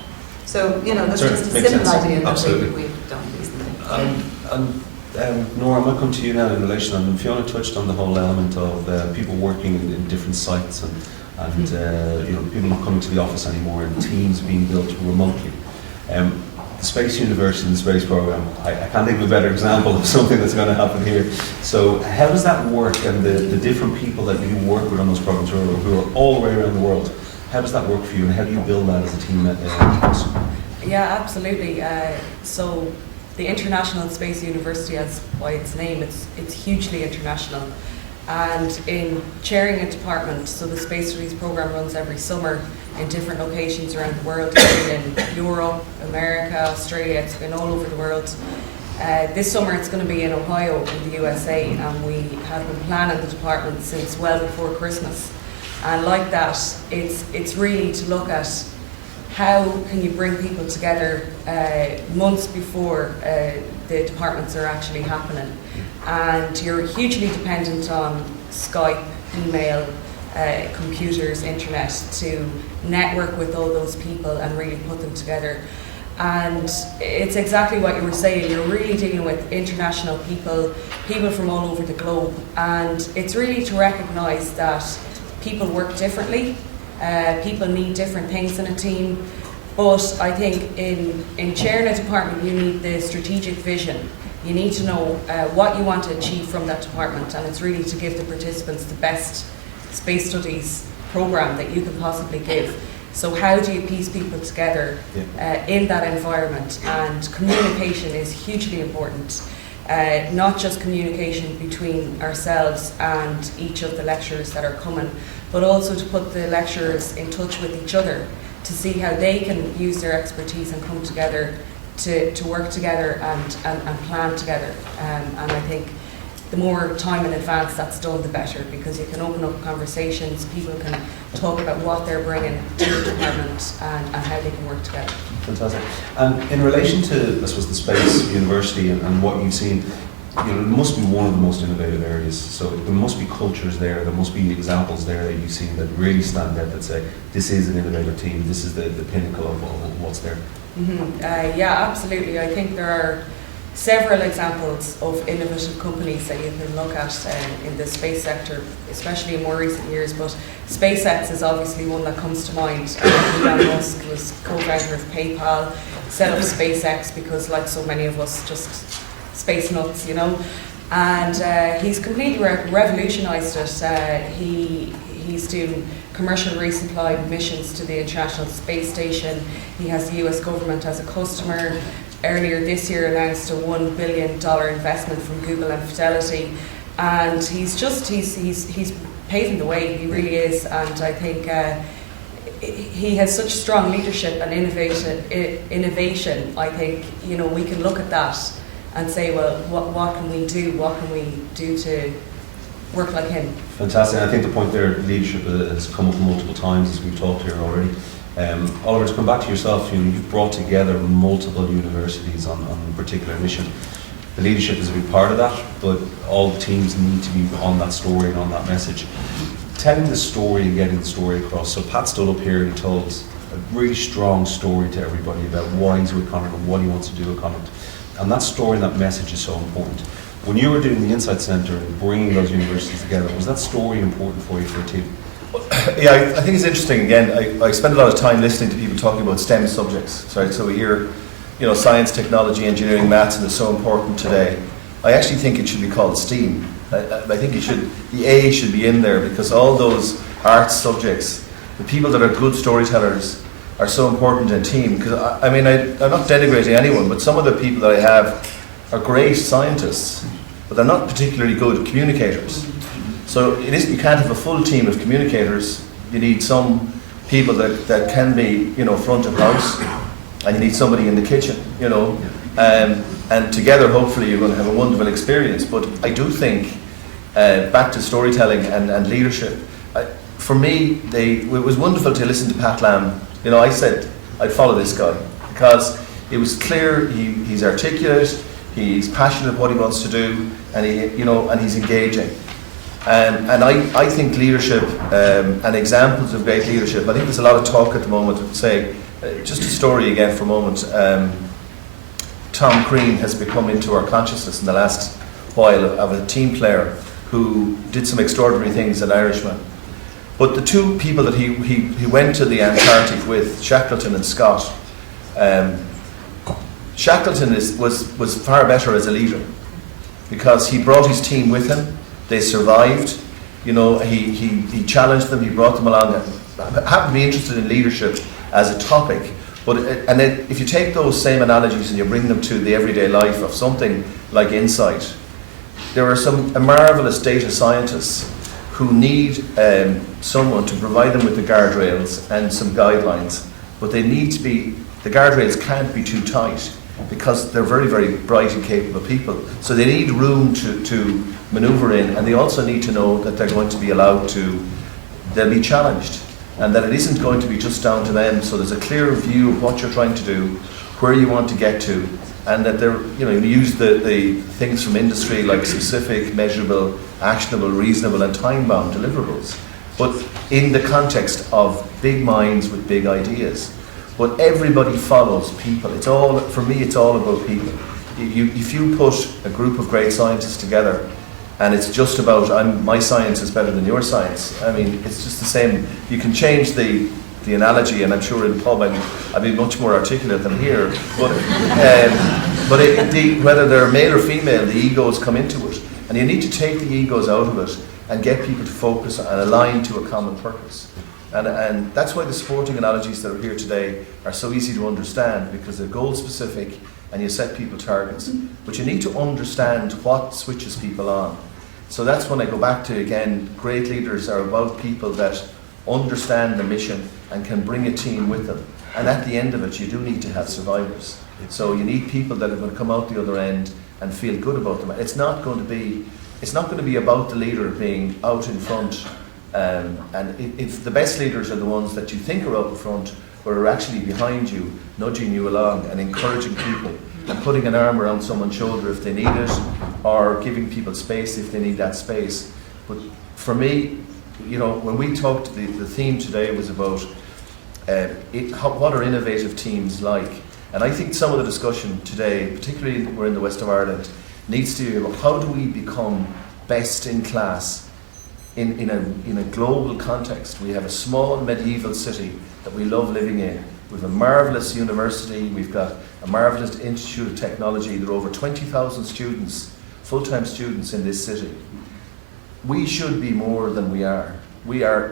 So, that's just a simple idea that we've done recently. Nora, I might come to you now in relation, and Fiona touched on the whole element of people working in different sites and people not coming to the office anymore and teams being built remotely. The Space University and the Space Programme, I can't think of a better example of something that's going to happen here. So how does that work, and the different people that you work with on those programs who are all the way around the world, how does that work for you, and how do you build that as a team at Yeah, absolutely. So the International Space University, as by its name, it's hugely international. And in chairing a department, so the Space Studies programme runs every summer in different locations around the world. It's been in Europe, America, Australia, it's been all over the world. This summer it's going to be in Ohio in the USA, and we have been planning the department since well before Christmas. And like that, it's really to look at how can you bring people together months before the departments are actually happening. And you're hugely dependent on Skype, email, computers, internet to network with all those people and really put them together. And it's exactly what you were saying, you're really dealing with international people, people from all over the globe, and it's really to recognise that people work differently, people need different things in a team, but I think in chairing a department you need the strategic vision. You need to know what you want to achieve from that department, and it's really to give the participants the best space studies programme that you can possibly give. So how do you piece people together in that environment? And communication is hugely important. Not just communication between ourselves and each of the lecturers that are coming, but also to put the lecturers in touch with each other to see how they can use their expertise and come together to work together and plan together. And I think the more time in advance that's done, the better, because you can open up conversations, people can talk about what they're bringing to the department and how they can work together. Fantastic. And in relation to, I suppose, the space university and what you've seen, it must be one of the most innovative areas. So there must be cultures there must be examples there that you've seen that really stand out, that say, this is an innovative team, this is the pinnacle of what's there. Mm-hmm. Yeah, absolutely. I think there are several examples of innovative companies that you can look at in the space sector, especially in more recent years, but SpaceX is obviously one that comes to mind. Elon Musk was co-founder of PayPal, set up SpaceX because, like so many of us, just space nuts, and he's completely revolutionised it. He's doing commercial resupply missions to the International Space Station. He has the US government as a customer. Earlier this year announced a $1 billion investment from Google and Fidelity, and he's paving the way. He really is, and I think he has such strong leadership and innovation. I think we can look at that and say, well, what can we do? What can we do to work like him? Fantastic. I think the point there, leadership, has come up multiple times as we've talked here already. Oliver, to come back to yourself, you've brought together multiple universities on a particular mission. The leadership is a big part of that, but all the teams need to be on that story and on that message. Telling the story and getting the story across. So Pat stood up here and he told a really strong story to everybody about why he's with Connacht and what he wants to do with Connacht. And that story and that message is so important. When you were doing the Insight Centre and bringing those universities together, was that story important for you for a team? Yeah, I think it's interesting. Again, I spend a lot of time listening to people talking about STEM subjects. Right? So we hear, science, technology, engineering, maths, and it's so important today. I actually think it should be called STEAM. I think the A should be in there, because all those arts subjects, the people that are good storytellers, are so important in team. Because I'm not denigrating anyone, but some of the people that I have are great scientists, but they're not particularly good communicators. So you can't have a full team of communicators. You need some people that can be, front of house, and you need somebody in the kitchen, and together hopefully you're going to have a wonderful experience. But I do think, back to storytelling and leadership, for me, it was wonderful to listen to Pat Lam. I said I'd follow this guy because it was clear he's articulate, he's passionate about what he wants to do, and and he's engaging. And I think leadership and examples of great leadership, I think there's a lot of talk at the moment, just a story again for a moment. Tom Crean has become into our consciousness in the last while of a team player who did some extraordinary things, an Irishman. But the two people that he went to the Antarctic with, Shackleton and Scott, Shackleton was far better as a leader because he brought his team with him. They survived. He challenged them. He brought them along. I happen to be interested in leadership as a topic, and then if you take those same analogies and you bring them to the everyday life of something like Insight, there are some marvelous data scientists who need someone to provide them with the guardrails and some guidelines, but the guardrails can't be too tight because they're very, very bright and capable people. So they need room to maneuver in, and they also need to know that they're going to be allowed to they'll be challenged, and that it isn't going to be just down to them. So there's a clear view of what you're trying to do, where you want to get to, and that they're, you use the things from industry like specific, measurable, actionable, reasonable, and time-bound deliverables, but in the context of big minds with big ideas. But everybody follows people. For me, it's all about people. If you put a group of great scientists together, and it's just about my science is better than your science. I mean, it's just the same. You can change the analogy, and I'm sure in the pub I'd be much more articulate than here. But whether they're male or female, the egos come into it, and you need to take the egos out of it and get people to focus and align to a common purpose. And that's why the sporting analogies that are here today are so easy to understand, because they're goal specific and you set people targets. But you need to understand what switches people on. So that's when I go back to, again, great leaders are about people that understand the mission and can bring a team with them. And at the end of it, you do need to have survivors. So you need people that are going to come out the other end and feel good about them. It's not going to be about the leader being out in front. If the best leaders are the ones that you think are out in front, but are actually behind you, nudging you along and encouraging people and putting an arm around someone's shoulder if they need it, or giving people space if they need that space. But for me, when we talked, the theme today was about what are innovative teams like? And I think some of the discussion today, particularly we're in the west of Ireland, needs to be about how do we become best in class in a global context. We have a small medieval city that we love living in. We have a marvellous university, we've got a marvellous institute of technology. There are over 20,000 students, full-time students in this city. We should be more than we are.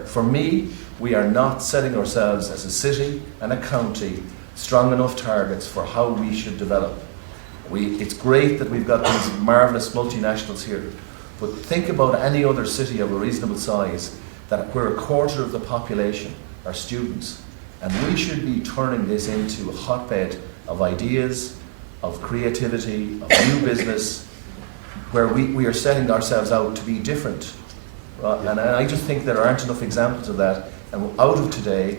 For me, we are not setting ourselves as a city and a county strong enough targets for how we should develop. It's great that we've got these marvellous multinationals here, but think about any other city of a reasonable size where a quarter of the population are students. And we should be turning this into a hotbed of ideas, of creativity, of new business, where we are setting ourselves out to be different. And I just think there aren't enough examples of that. And out of today,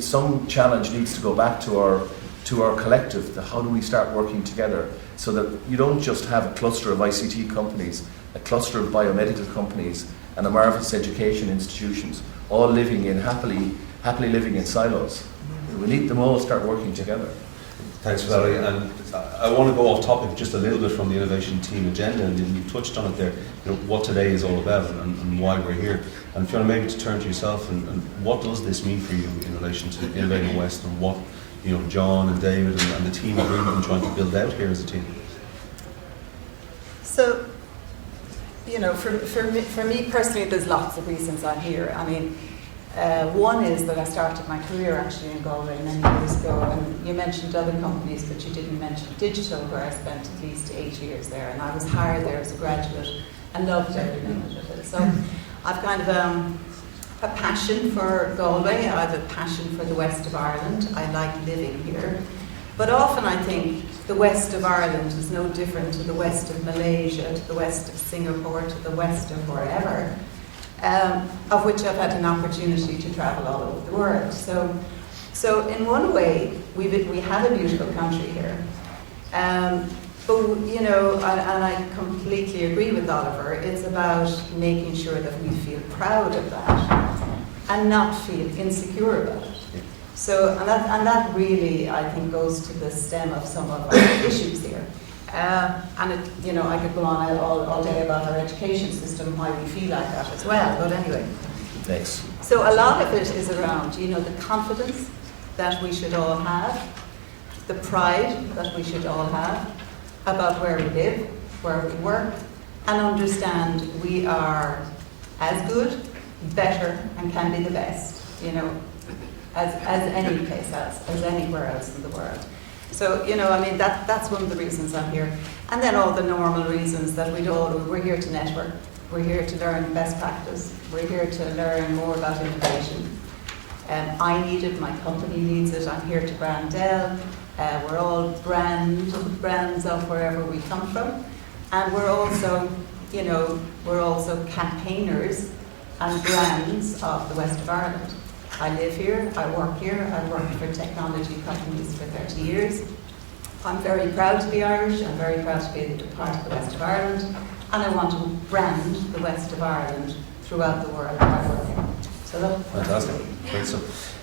some challenge needs to go back to our collective. How do we start working together so that you don't just have a cluster of ICT companies, a cluster of biomedical companies, and a marvellous education institutions, all living in happily living in silos. We need them all to start working together. Thanks for that. And I want to go off topic just a little bit from the innovation team agenda, and you touched on it there, what today is all about and why we're here. And if you want maybe to turn to yourself and what does this mean for you in relation to Innovating West, and what John and David and the team have really been trying to build out here as a team? So, for me personally, there's lots of reasons I'm here. I mean, one is that I started my career actually in Galway many years ago, and you mentioned other companies, but you didn't mention digital, where I spent at least 8 years there, and I was hired there as a graduate and loved every minute of it. So I've kind of a passion for Galway, I have a passion for the west of Ireland. I like living here. But often I think the west of Ireland is no different to the west of Malaysia, to the west of Singapore, to the west of wherever, of which I've had an opportunity to travel all over the world. So in one way, we have a beautiful country here. But, and I completely agree with Oliver, it's about making sure that we feel proud of that and not feel insecure about it. So, and that really, I think, goes to the stem of some of our issues here. And I could go on all day about our education system, why we feel like that as well, but anyway. Thanks. So a lot of it is around, the confidence that we should all have, the pride that we should all have about where we live, where we work, and understand we are as good, better, and can be the best, as any place else, as anywhere else in the world. So, that's one of the reasons I'm here. And then all the normal reasons that we're here to network, we're here to learn best practice, we're here to learn more about innovation. I need it, my company needs it, I'm here to brand Dell. We're all brands of wherever we come from. And we're also campaigners and brands of the West of Ireland. I live here, I work here, I've worked for technology companies for 30 years. I'm very proud to be Irish, I'm very proud to be part of the West of Ireland, and I want to brand the West of Ireland throughout the world by working. So that's fantastic. Great stuff.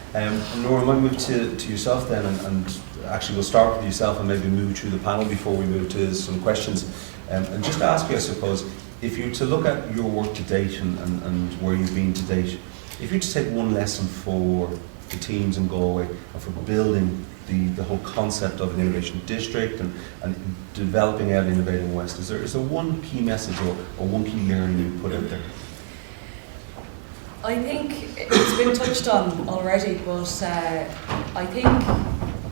Nora, I might move to yourself then, and actually we'll start with yourself and maybe move through the panel before we move to some questions. And just ask you, I suppose, if you were to look at your work to date and where you've been to date, if you were to take one lesson for the teams in Galway and for building the whole concept of an innovation district and developing out Innovating West, is there one key message or one key learning you put out there? I think it's been touched on already, but I think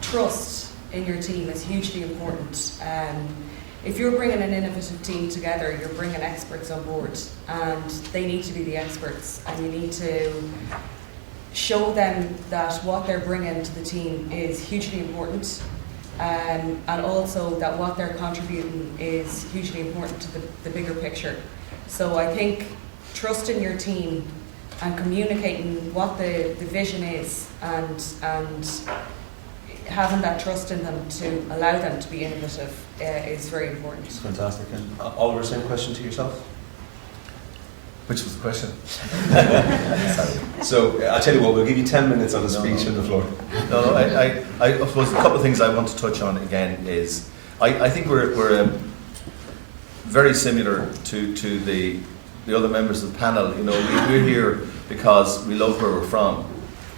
trust in your team is hugely important. If you're bringing an innovative team together, you're bringing experts on board, and they need to be the experts, and you need to show them that what they're bringing to the team is hugely important, and also that what they're contributing is hugely important to the bigger picture. So I think trusting your team and communicating what the vision is, and having that trust in them to allow them to be innovative is very important. Fantastic. And Oliver, same question to yourself? Which was the question? So I'll tell you what, we'll give you 10 minutes on the speech on the floor. No, I suppose a couple of things I want to touch on again is I think we're very similar to the other members of the panel. You know, we're here because we love where we're from,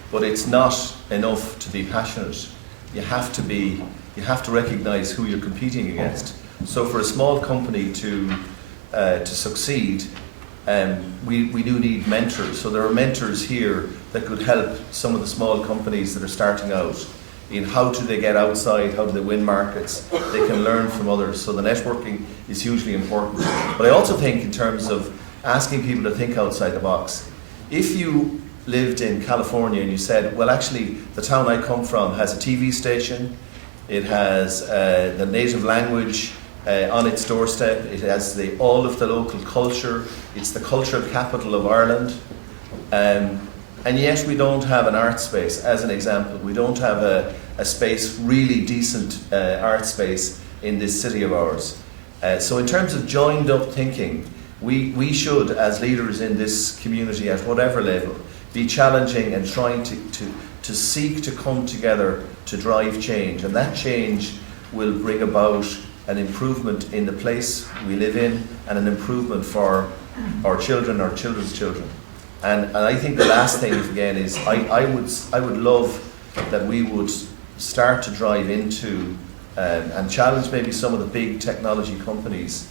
but it's not enough to be passionate. You have to recognise who you're competing against. So for a small company to succeed, we do need mentors. So there are mentors here that could help some of the small companies that are starting out in how do they get outside, how do they win markets. They can learn from others. So the networking is hugely important. But I also think in terms of asking people to think outside the box. If you lived in California and you said, well, actually the town I come from has a TV station, it has the native language on its doorstep, it has all of the local culture, it's the cultural capital of Ireland, and yet we don't have an art space, as an example. We don't have a space, really decent art space in this city of ours. So in terms of joined up thinking, we should, as leaders in this community at whatever level, be challenging and trying to seek to come together to drive change, and that change will bring about an improvement in the place we live in and an improvement for our children, our children's children. And I think the last thing again is I would love that we would start to drive into and challenge maybe some of the big technology companies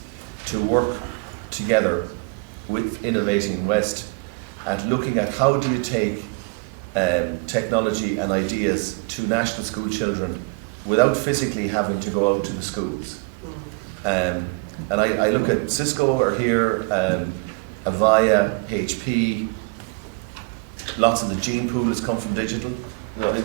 to work together with Innovating West at looking at how do you take technology and ideas to national school children without physically having to go out to the schools. And I look at Cisco are here, Avaya, HP, lots of the gene pool has come from digital.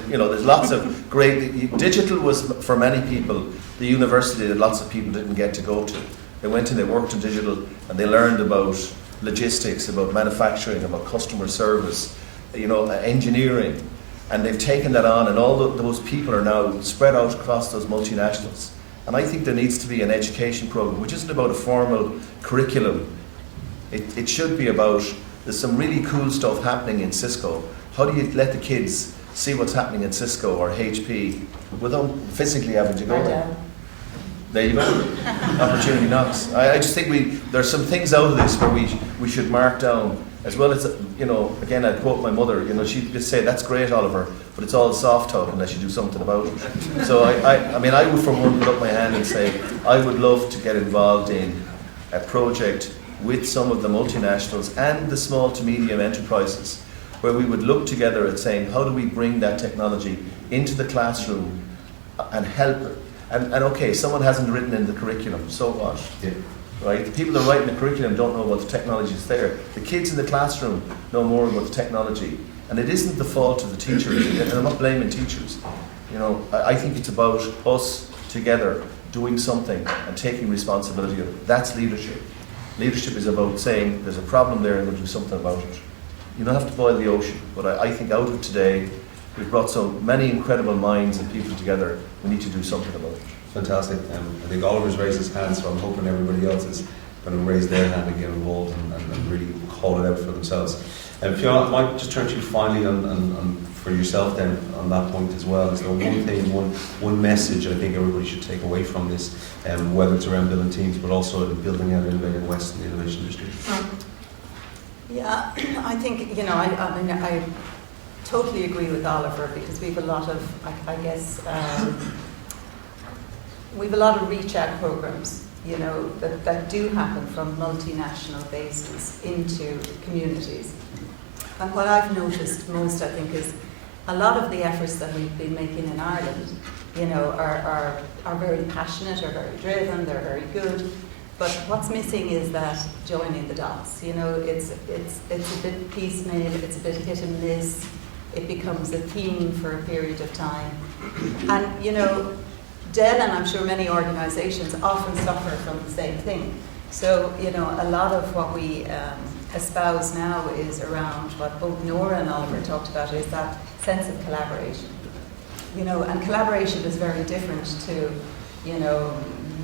You know, there's lots of great, digital was for many people the university that lots of people didn't get to go to. They went and they worked in digital and they learned about logistics, about manufacturing, about customer service, you know, engineering, and they've taken that on, and all those people are now spread out across those multinationals. And I think there needs to be an education program which isn't about a formal curriculum. It should be about, there's some really cool stuff happening in Cisco. How do you let the kids see what's happening in Cisco or HP without physically having to go there? There you go. Opportunity knocks. I just think there's some things out of this where we should mark down, as well as, you know, again I quote my mother, you know, she'd just say, that's great, Oliver, but it's all soft talk unless you do something about it. So I mean, I would for one put up my hand and say, I would love to get involved in a project with some of the multinationals and the small to medium enterprises, where we would look together at saying, how do we bring that technology into the classroom and help it? And okay, someone hasn't written in the curriculum, so what? Yeah. Right? The people that write in the curriculum don't know about the technology that's there. The kids in the classroom know more about the technology. And it isn't the fault of the teachers, and I'm not blaming teachers. You know, I think it's about us together doing something and taking responsibility of it. That's leadership. Leadership is about saying, there's a problem there and we'll do something about it. You don't have to boil the ocean, but I think out of today, we've brought so many incredible minds and people together. We need to do something about it. Fantastic. I think Oliver's raised his hand, so I'm hoping everybody else is going to raise their hand and get involved and really call it out for themselves. And Fiona, I might just turn to you finally on for yourself then on that point as well. Is there one thing, one message I think everybody should take away from this, whether it's around building teams, but also in building out Innovating West and the Innovation District? Yeah, I think, you know, I totally agree with Oliver, because we have a lot of, I guess, we have a lot of reach out programs, you know, that do happen from multinational bases into communities. And what I've noticed most, I think, is a lot of the efforts that we've been making in Ireland, you know, are very passionate, are very driven, they're very good. But what's missing is that joining the dots. You know, it's a bit piecemeal, it's a bit hit and miss. It becomes a theme for a period of time. And, you know, Dell and I'm sure many organisations often suffer from the same thing. So, you know, a lot of what we espouse now is around what both Nora and Oliver talked about, is that sense of collaboration. You know, and collaboration is very different to, you know,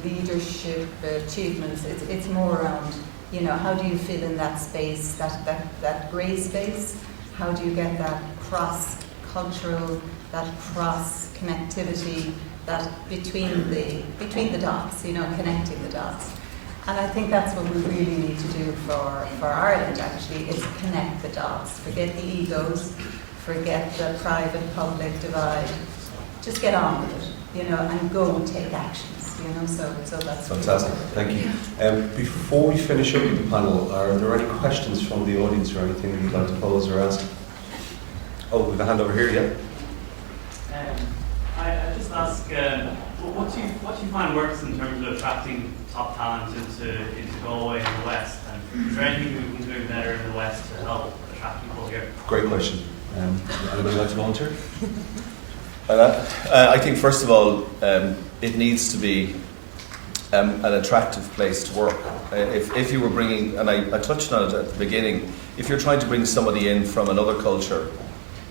leadership achievements. It's more around, you know, how do you fill in that space, that grey space? How do you get that cross-cultural, that cross-connectivity, that between the dots, you know, connecting the dots. And I think that's what we really need to do for Ireland, actually, is connect the dots. Forget the egos, forget the private-public divide. Just get on with it, you know, and go take actions, you know, so that's... Fantastic, thank you. Before we finish up with the panel, are there any questions from the audience or anything that you'd like to pose or ask? Oh, we have a hand over here, yeah? I just ask, what do you find works in terms of attracting top talent into Galway and the West? And is there anything we can do better in the West to help attract people here? Great question. Anybody like to volunteer? I think first of all, it needs to be an attractive place to work. If you were bringing, and I touched on it at the beginning, if you're trying to bring somebody in from another culture,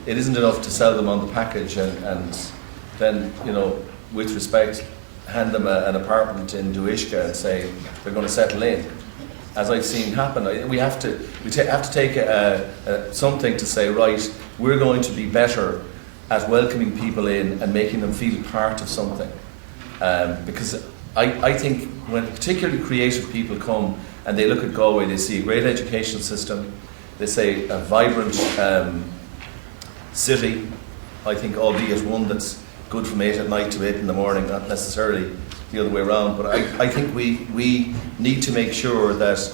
it isn't enough to sell them on the package and then, you know, with respect, hand them an apartment in Duishka and say they're going to settle in. As I've seen happen, we have to take something to say, right, we're going to be better at welcoming people in and making them feel part of something. Because I think when particularly creative people come and they look at Galway, they see a great educational system, they say a vibrant city, I think, albeit one that's good from 8 at night to 8 in the morning, not necessarily the other way around, but I think we need to make sure that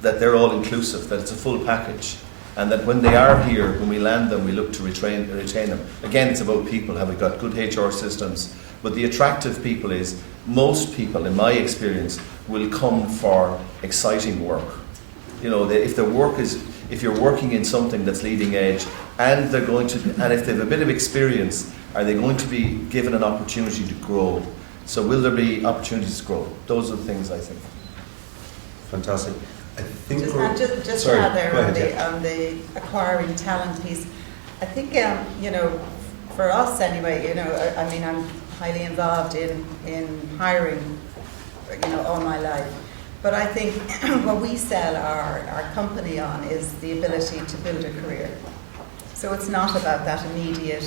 they're all inclusive, that it's a full package, and that when they are here, when we land them, we look to retain them. Again, it's about people. Have we got good HR systems? But the attractive people is, most people, in my experience, will come for exciting work. You know, if you're working in something that's leading edge, and if they have a bit of experience, are they going to be given an opportunity to grow? So will there be opportunities to grow? Those are the things I think. Fantastic. I think just sorry, add there go ahead, on the acquiring talent piece. I think, you know, for us anyway, you know, I mean, I'm highly involved in hiring, you know, all my life. But I think what we sell our company on is the ability to build a career. So it's not about that immediate,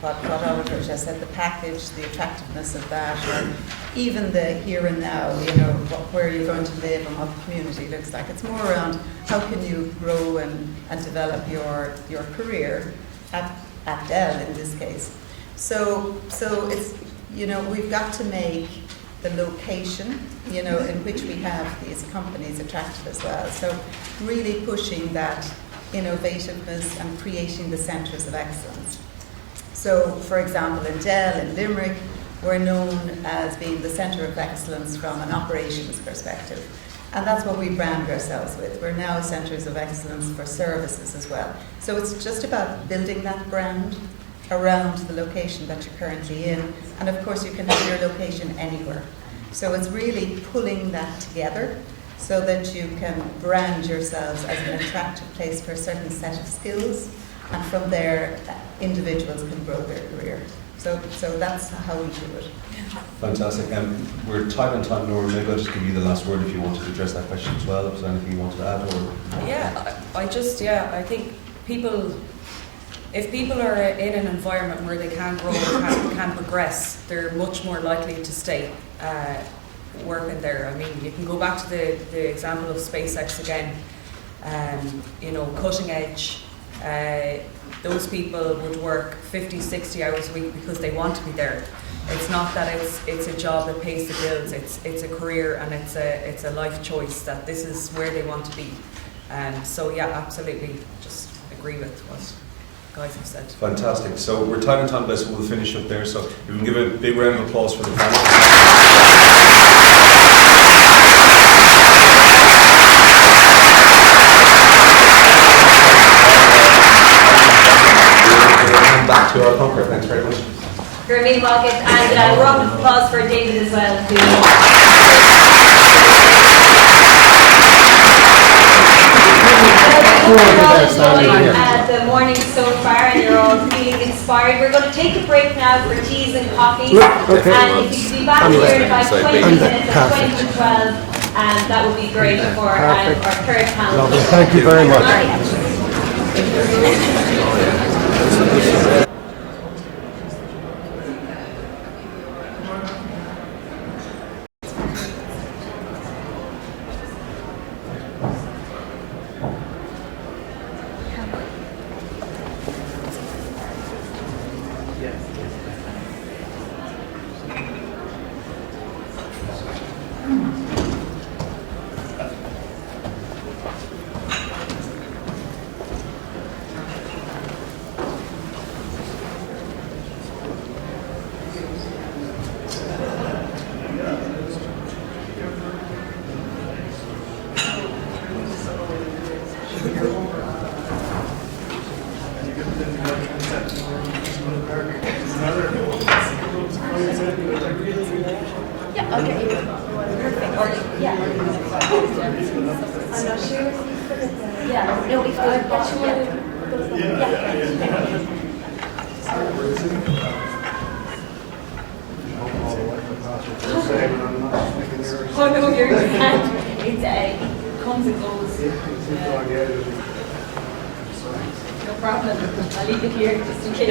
what Oliver just said, the package, the attractiveness of that, or even the here and now, you know, where you're going to live and what the community looks like. It's more around how can you grow and develop your career at Dell in this case. So it's, you know, we've got to make the location, you know, in which we have these companies attractive as well. So really pushing that innovativeness and creating the centres of excellence. So, for example, in Dell, in Limerick, we're known as being the centre of excellence from an operations perspective. And that's what we brand ourselves with. We're now centres of excellence for services as well. So it's just about building that brand around the location that you're currently in. And of course, you can have your location anywhere. So it's really pulling that together so that you can brand yourselves as an attractive place for a certain set of skills, and from there individuals can grow their career. So that's how we do it. Fantastic. We're tight on time, Nora. Maybe I'll just give you the last word if you wanted to address that question as well. If there's anything you wanted to add, or I think if people are in an environment where they can grow and can progress, they're much more likely to stay working there. I mean, you can go back to the example of SpaceX again. Cutting edge. Those people would work 50, 60 hours a week because they want to be there. It's not that it's a job that pays the bills. It's a career, and it's a life choice that this is where they want to be. So yeah, absolutely, just agree with what guys have said. fantastic. So we're tight on time, so we'll finish up there. So if we can give a big round of applause for the panel. Back to our conference. Thanks very much. Gurmail Pocket, and a round of applause for David as well. You're all enjoying the morning so far, and you're all feeling inspired. We're going to take a break now for teas and coffees, and if you could be back here in about 20 minutes at 20 to 12, that would be great for our third panel. Lovely. Thank you very much. Oh no, you're it comes and goes. No problem. I'll leave it here just in case.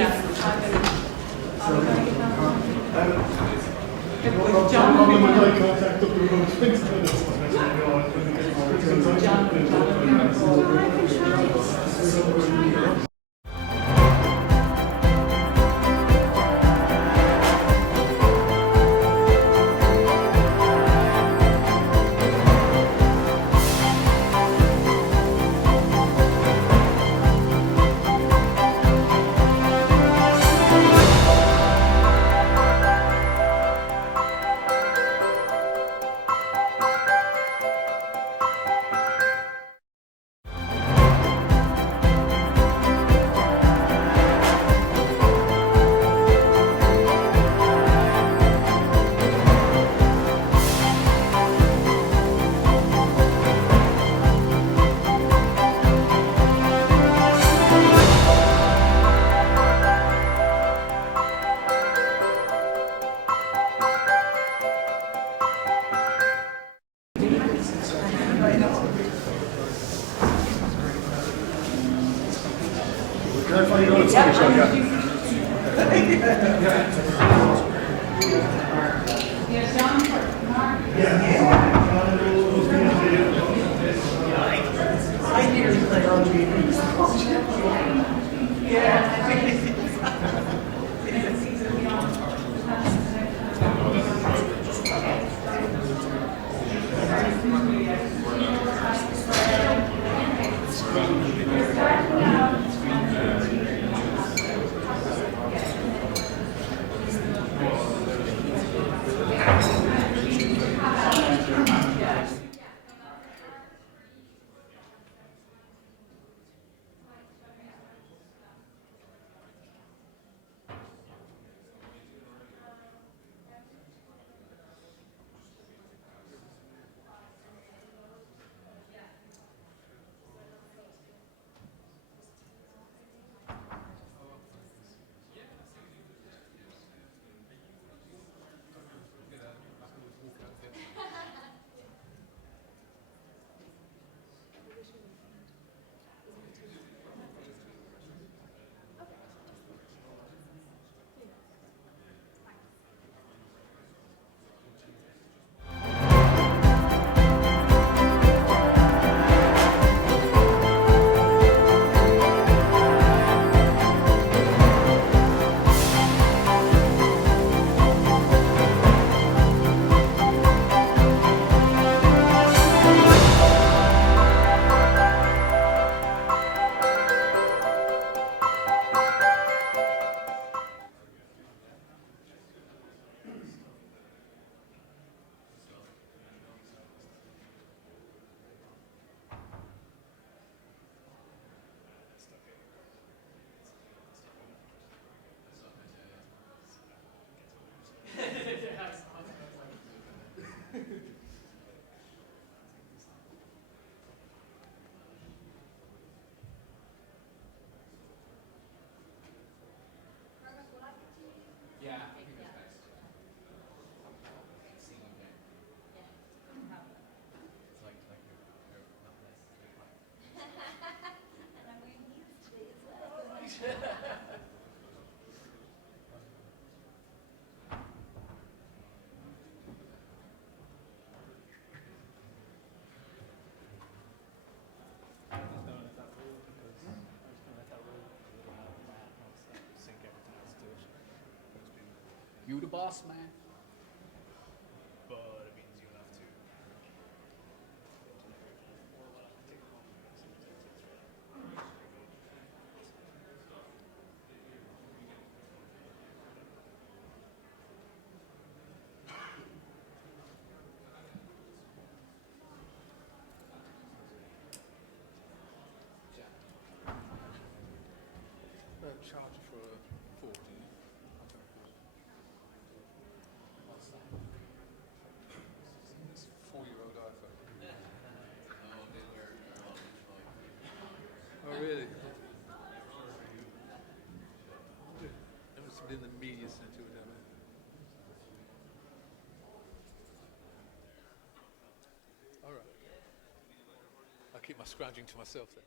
you the boss man. But it means you'll have to. Charge for 40. What's that? It's a 4-year-old iPhone. Oh, really? It must have been in the media centre or whatever. All right. I'll keep my scrounging to myself then.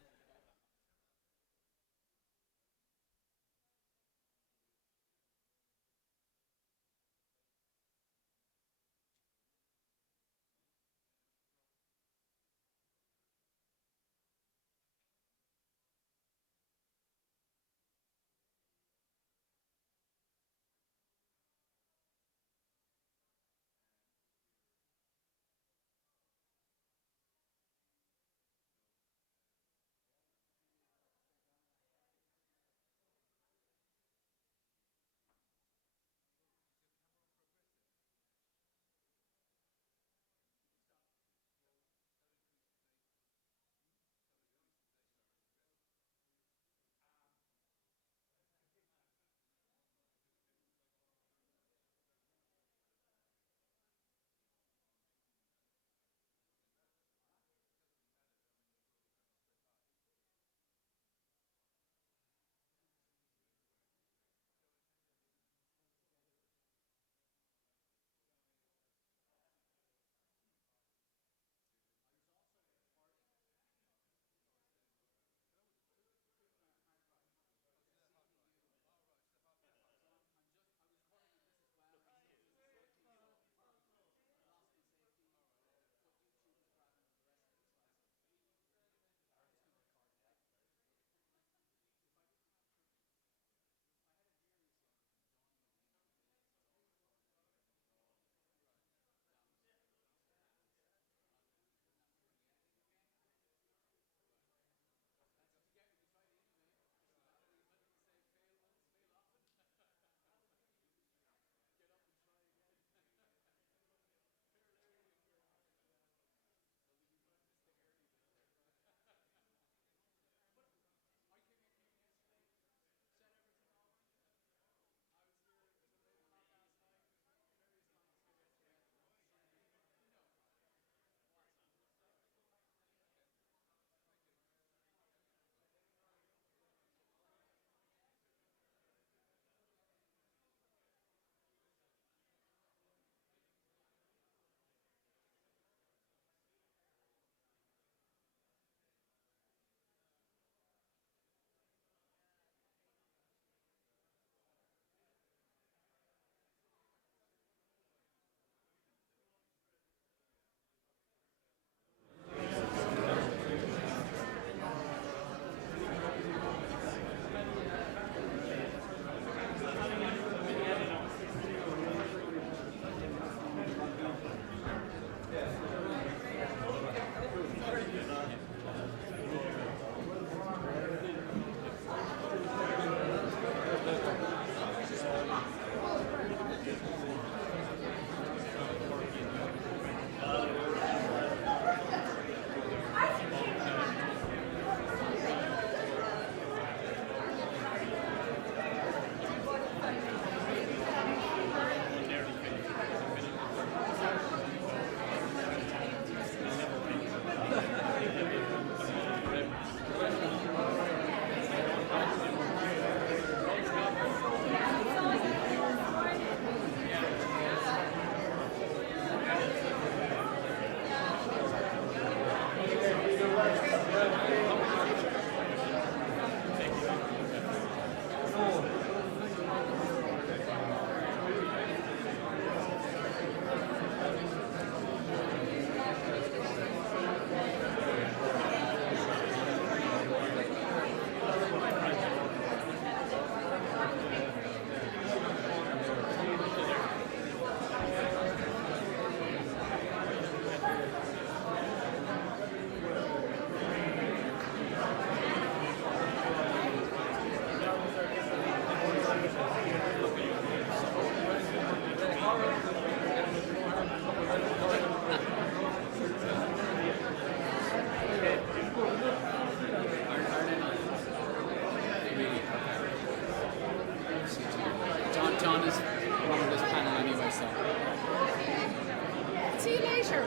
See you later.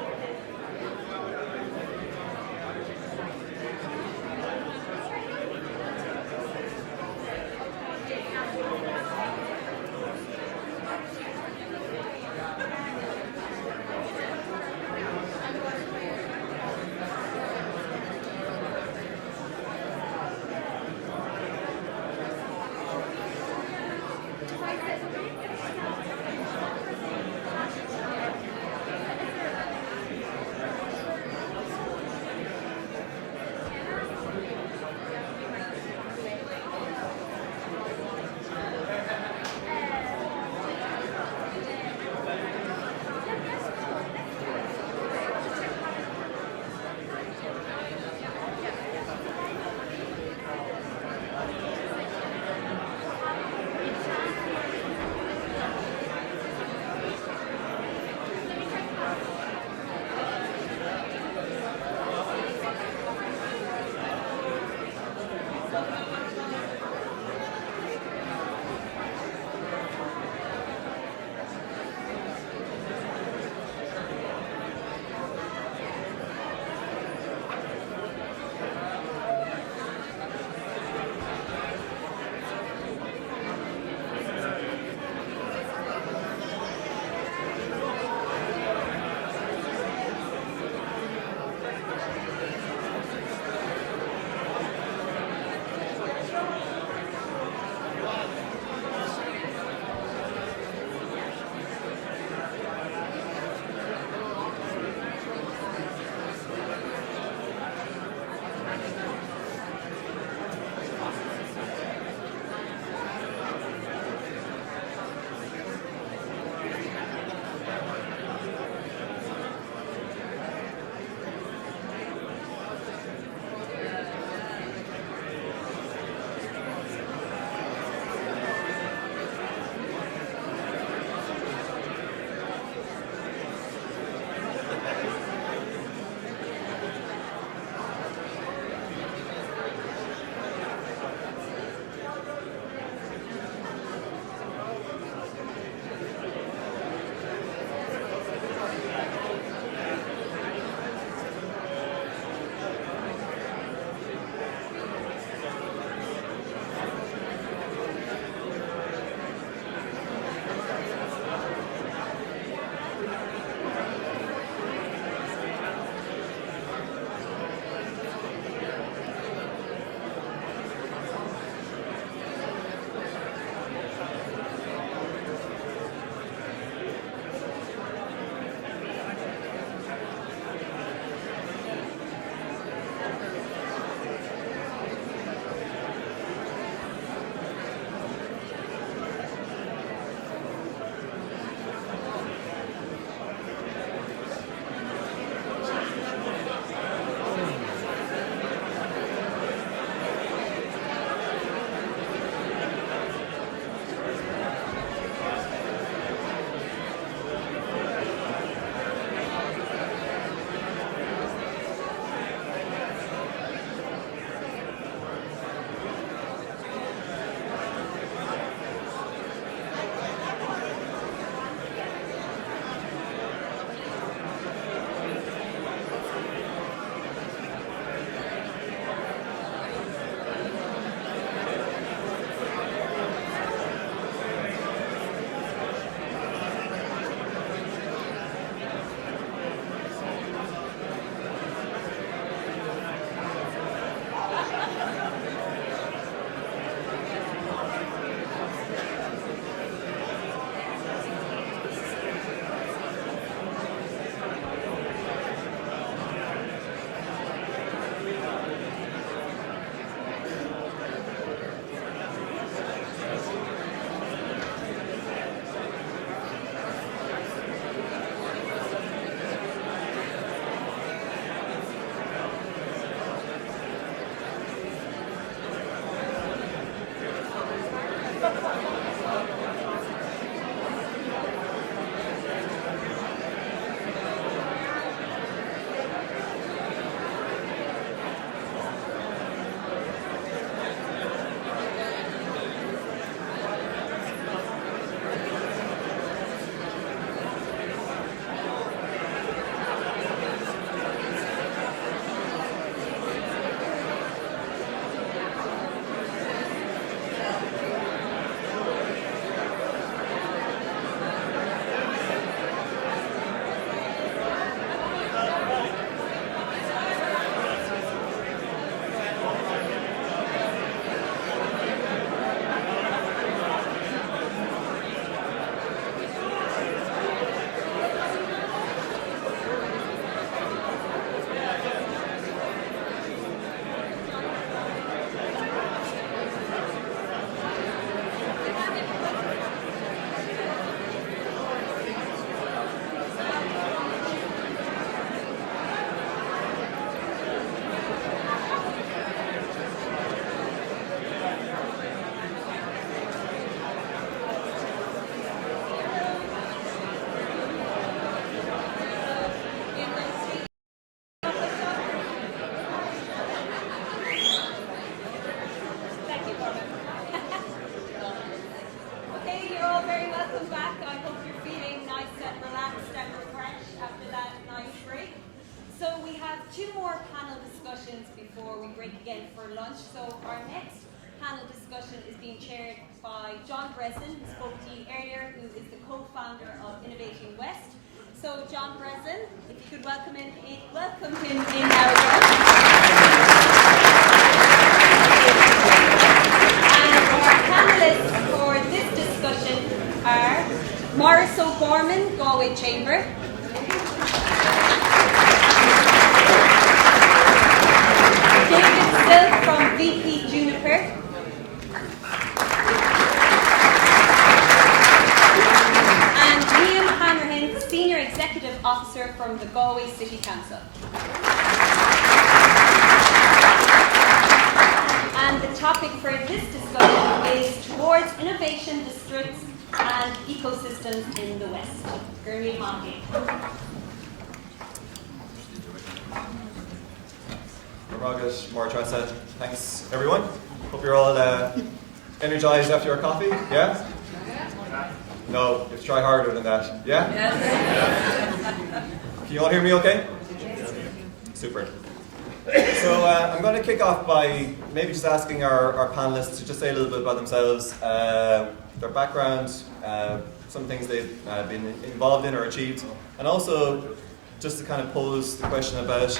break again for lunch. So our next panel discussion is being chaired by John Breslin, who spoke to you earlier, who is the co-founder of Innovating West. So John Breslin, if you could welcome him in our room. And our panelists for this discussion are Maurice O'Gorman, Galway Chamber. David Silk from VP Juniper. And Liam Hanrahan, Senior Executive Officer from the Galway City Council. And the topic for this discussion is towards innovation districts and ecosystems in the West. Gurmi Honky. Margaret, Tressa. Thanks, everyone. Hope you're all energized after your coffee. Yeah? No, you have to try harder than that. Yeah? Can you all hear me okay? Super. So I'm going to kick off by maybe just asking our panelists to just say a little bit about themselves, their background, some things they've been involved in or achieved, and also just to kind of pose the question about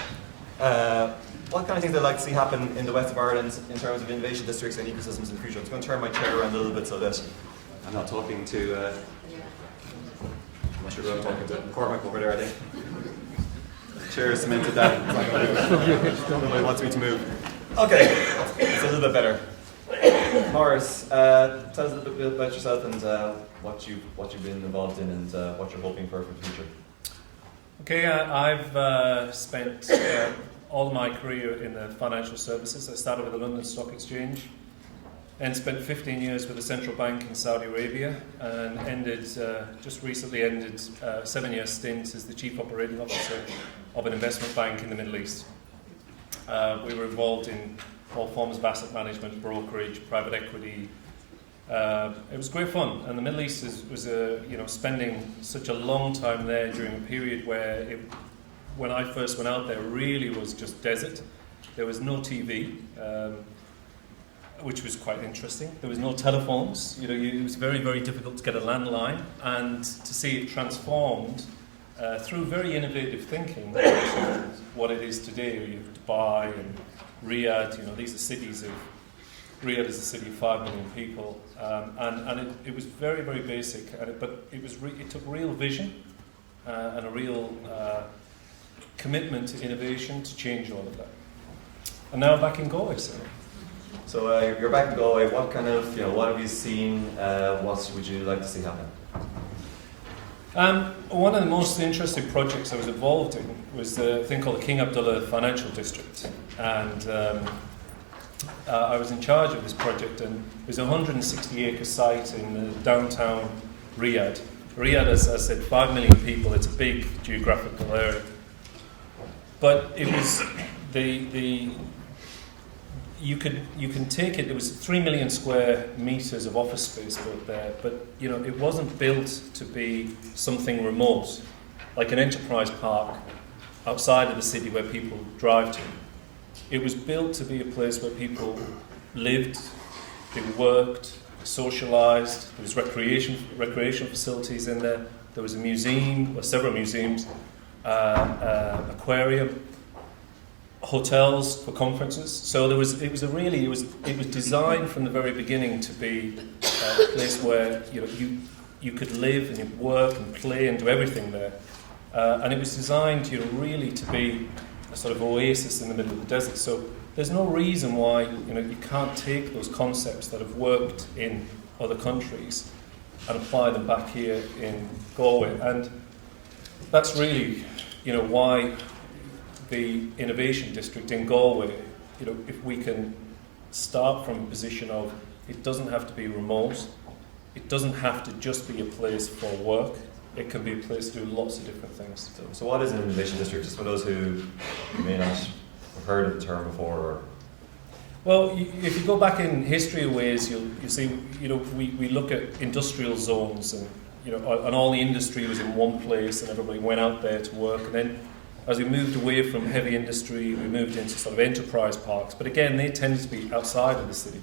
what kind of things they'd like to see happen in the west of Ireland in terms of innovation districts and ecosystems in the future. I'm just going to turn my chair around a little bit so that I'm not talking to, I'm not sure who I'm talking to, Cormac over there, I think. The chair is cemented down. Nobody wants me to move. Okay, it's a little bit better. Morris, tell us a little bit about yourself and what you've been involved in and what you're hoping for the future. Okay, I've spent all my career in the financial services. I started with the London Stock Exchange and spent 15 years with the central bank in Saudi Arabia and just recently ended a 7-year stint as the chief operating officer of an investment bank in the Middle East. We were involved in all forms of asset management, brokerage, private equity. It was great fun, and the Middle East was spending such a long time there during a period where when I first went out there, really was just desert. There was no TV, which was quite interesting. There was no telephones. It was very, very difficult to get a landline, and to see it transformed through very innovative thinking, what it is today. You have Dubai and Riyadh. These are cities of. Riyadh is a city of 5 million people, and it was very, very basic. But it took real vision and a real commitment to innovation to change all of that. And now back in Galway, So you're back in Galway. What kind of, what have you seen? What would you like to see happen? One of the most interesting projects I was involved in was a thing called the King Abdullah Financial District, and I was in charge of this project, and it was a 160-acre site in downtown Riyadh. Riyadh, as I said, 5 million people. It's a big geographical area. But it was you can take it. There was 3 million square meters of office space built there, but it wasn't built to be something remote, like an enterprise park outside of the city where people drive to. It was built to be a place where people lived, they worked, socialised. There was recreational facilities in there. There was a museum, or several museums, aquarium, hotels for conferences. So it was designed from the very beginning to be a place where you could live and you work and play and do everything there. And it was designed really to be a sort of oasis in the middle of the desert. So there's no reason why you can't take those concepts that have worked in other countries and apply them back here in Galway. And that's really why the Innovation District in Galway, if we can start from a position of it doesn't have to be remote, it doesn't have to just be a place for work, it can be a place to do lots of different things. So what is an Innovation District, just for those who may not have heard of the term before? Or well, if you go back in history of ways, you'll see, we look at industrial zones and, and all the industry was in one place and everybody went out there to work. And then As we moved away from heavy industry, we moved into sort of enterprise parks, but again, they tended to be outside of the city.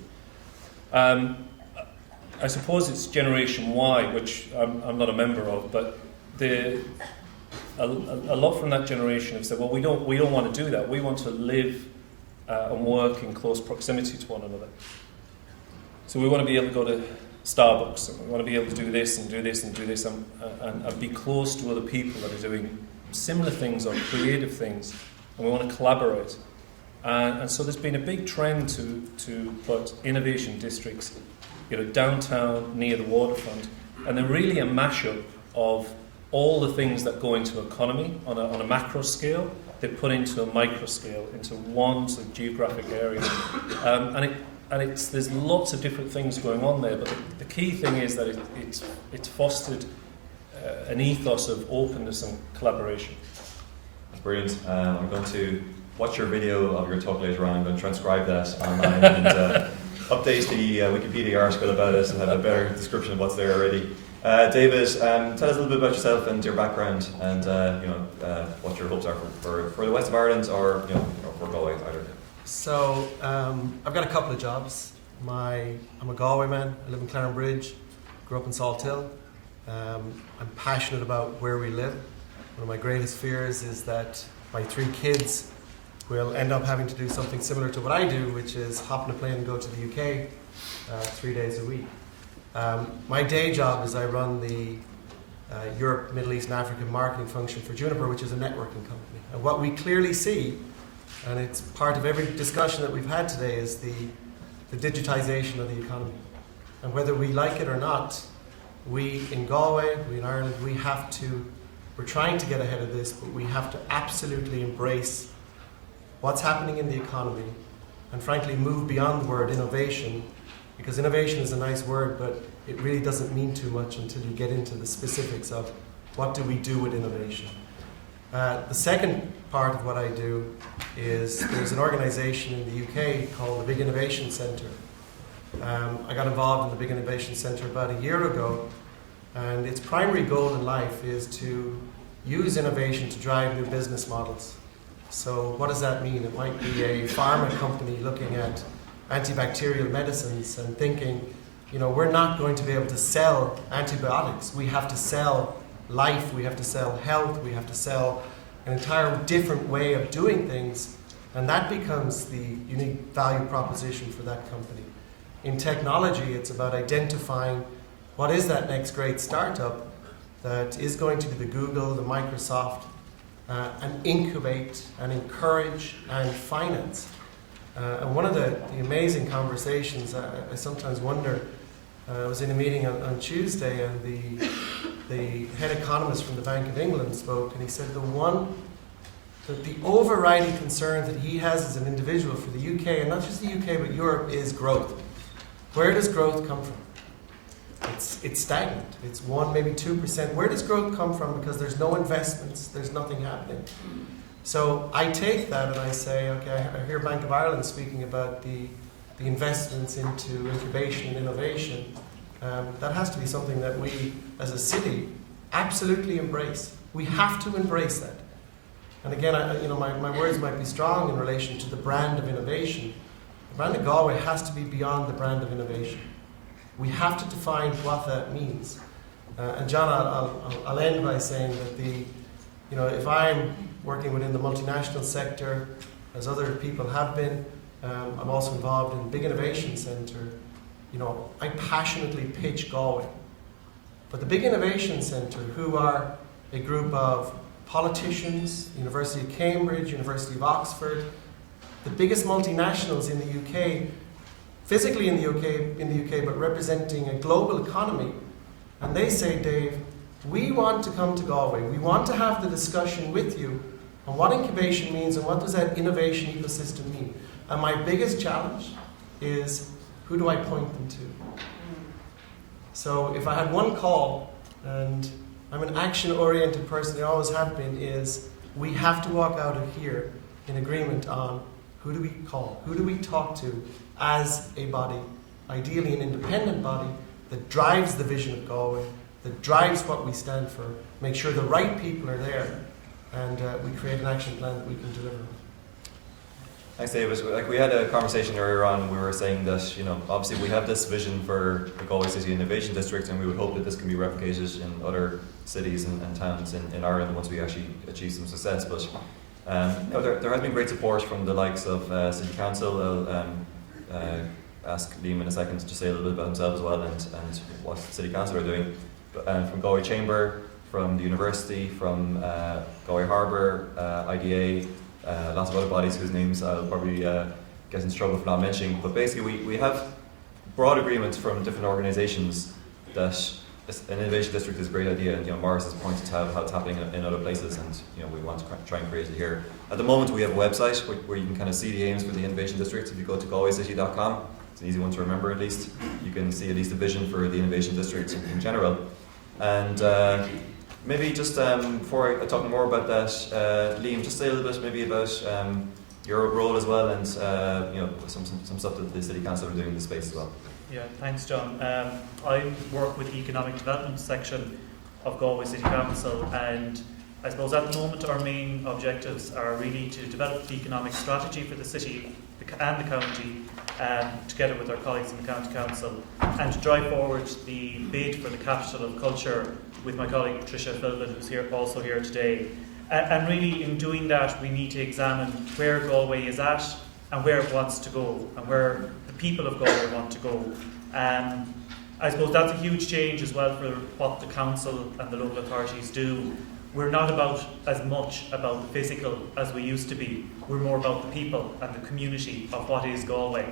I suppose it's Generation Y, which I'm not a member of, but a lot from that generation have said, well, we don't want to do that. We want to live and work in close proximity to one another. So we want to be able to go to Starbucks, and we want to be able to do this and do this and do this, and be close to other people that are doing similar things or creative things, and we want to collaborate. And so there's been a big trend to put innovation districts, downtown near the waterfront, and they're really a mashup of all the things that go into economy on a macro scale. They put into a micro scale, into one sort of geographic area, there's lots of different things going on there. But the key thing is that it's fostered an ethos of openness and collaboration. That's brilliant. I'm going to watch your video of your talk later on. I'm going to transcribe that online and update the Wikipedia article about it and have a better description of what's there already. David, tell us a little bit about yourself and your background, and what your hopes are for the west of Ireland, or for Galway either. So I've got a couple of jobs. I'm a Galway man. I live in Clarenbridge. Grew up in Salt Hill. I'm passionate about where we live. One of my greatest fears is that my 3 kids will end up having to do something similar to what I do, which is hop on a plane and go to the UK 3 days a week. My day job is I run the Europe, Middle East and African marketing function for Juniper, which is a networking company. And what we clearly see, and it's part of every discussion that we've had today, is the digitization of the economy. And whether we like it or not, we in Galway, we in Ireland, we're trying to get ahead of this, but we have to absolutely embrace what's happening in the economy and frankly move beyond the word innovation, because innovation is a nice word, but it really doesn't mean too much until you get into the specifics of what do we do with innovation. The second part of what I do is there's an organisation in the UK called the Big Innovation Centre. I got involved in the Big Innovation Centre about a year ago, and its primary goal in life is to use innovation to drive new business models. So what does that mean? It might be a pharma company looking at antibacterial medicines and thinking, we're not going to be able to sell antibiotics. We have to sell life, we have to sell health, we have to sell an entire different way of doing things, and that becomes the unique value proposition for that company. In technology, it's about identifying what is that next great startup that is going to be the Google, the Microsoft, and incubate and encourage and finance. And one of the amazing conversations, I sometimes wonder, I was in a meeting on Tuesday, and the head economist from the Bank of England spoke, and he said the overriding concern that he has as an individual for the UK, and not just the UK but Europe, is growth. Where does growth come from? It's stagnant. It's 1%, maybe 2%. Where does growth come from? Because there's no investments, there's nothing happening. So I take that and I say, okay, I hear Bank of Ireland speaking about the investments into incubation and innovation. That has to be something that we, as a city, absolutely embrace. We have to embrace that. And again, my words might be strong in relation to the brand of innovation. The brand of Galway has to be beyond the brand of innovation. We have to define what that means. And John, I'll end by saying that if I'm working within the multinational sector, as other people have been, I'm also involved in the Big Innovation Centre. I passionately pitch Galway. But the Big Innovation Centre, who are a group of politicians, University of Cambridge, University of Oxford, the biggest multinationals in the UK, physically in the UK, but representing a global economy. And they say, Dave, we want to come to Galway. We want to have the discussion with you on what incubation means and what does that innovation ecosystem mean. And my biggest challenge is, who do I point them to? So if I had one call, and I'm an action-oriented person, I always have been, is we have to walk out of here in agreement on who do we call, who do we talk to as a body, ideally an independent body that drives the vision of Galway, that drives what we stand for, make sure the right people are there, and we create an action plan that we can deliver on. Thanks, David. Like, we had a conversation earlier on. We were saying that, you know, obviously we have this vision for the Galway City Innovation District, and we would hope that this can be replicated in other cities and towns in Ireland once we actually achieve some success. But you know, there has been great support from the likes of City Council. I'll ask Liam in a second to say a little bit about himself as well and what City Council are doing. But, from Galway Chamber, from the University, from Galway Harbour, IDA, lots of other bodies whose names I'll probably get in trouble for not mentioning. But basically we have broad agreement from different organisations that an innovation district is a great idea, and you know, Morris has pointed to how it's happening in other places, and you know, we want to try and create it here. At the moment we have a website where you can kind of see the aims for the innovation district. If you go to galwaycity.com, it's an easy one to remember at least. You can see at least a vision for the innovation district in general. And maybe just before I talk more about that, Liam, just say a little bit maybe about your role as well, and you know, some stuff that the City Council are doing in the space as well. Yeah, thanks, John. I work with the Economic Development section of Galway City Council, and I suppose at the moment our main objectives are really to develop the economic strategy for the city and the county, together with our colleagues in the County Council, and to drive forward the bid for the Capital of Culture with my colleague Patricia Philbin, who's also here today. And really in doing that we need to examine where Galway is at and where it wants to go, and where the people of Galway want to go. I suppose that's a huge change as well for what the council and the local authorities do. We're not as much about the physical as we used to be. We're more about the people and the community of what is Galway.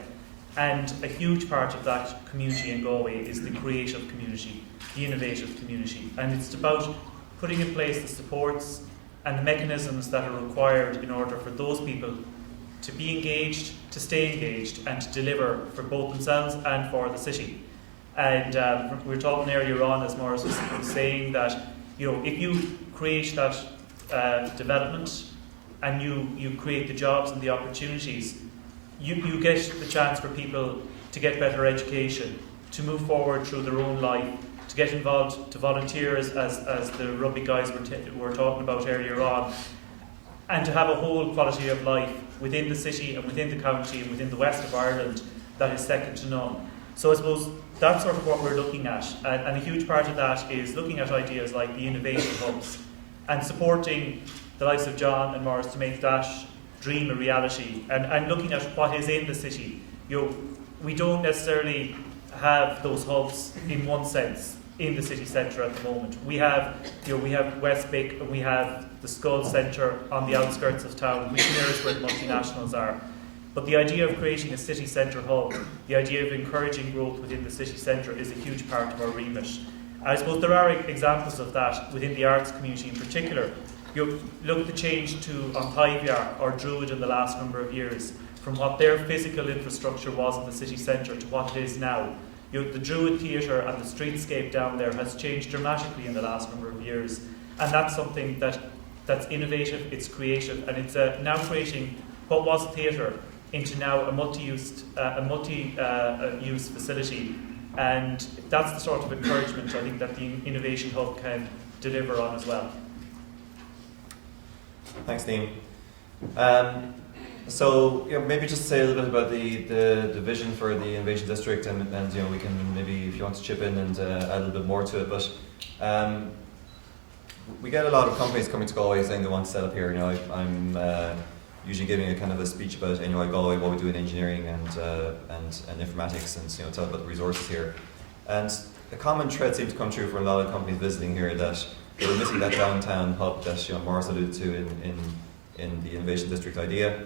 And a huge part of that community in Galway is the creative community, the innovative community. And it's about putting in place the supports and the mechanisms that are required in order for those people to be engaged, to stay engaged, and to deliver for both themselves and for the city. And we were talking earlier on, as Morris was saying, that you know, if you create that development and you create the jobs and the opportunities, you get the chance for people to get better education, to move forward through their own life, to get involved, to volunteer as the rugby guys were talking about earlier on, and to have a whole quality of life within the city and within the county and within the west of Ireland that is second to none. So I suppose that's sort of what we're looking at, and a huge part of that is looking at ideas like the innovation hubs and supporting the likes of John and Morris to make that dream a reality, and looking at what is in the city. You know, we don't necessarily have those hubs in one sense in the city centre at the moment. We have, you know, we have Westbic and we have the Skull Centre on the outskirts of town, which mirrors where the multinationals are. But the idea of creating a city centre hub, the idea of encouraging growth within the city centre, is a huge part of our remit. And I suppose there are examples of that within the arts community in particular. You look at the change to Ontaivia or Druid in the last number of years, from what their physical infrastructure was in the city centre to what it is now. You know, the Druid Theatre and the streetscape down there has changed dramatically in the last number of years, and that's something that's innovative, it's creative, and it's now creating what was a theatre into now a multi-use facility, and that's the sort of encouragement I think that the Innovation Hub can deliver on as well. Thanks, Liam. So you know, maybe just say a little bit about the vision for the Innovation District, and you know, we can maybe, if you want to chip in and add a little bit more to it. But we get a lot of companies coming to Galway saying they want to set up here. You know, I'm usually giving a kind of a speech about NUI Galway, what we do in engineering and informatics, and you know, tell about the resources here. And a common thread seems to come true for a lot of companies visiting here, that they were missing that downtown hub that, you know, Morris alluded to in the Innovation District idea,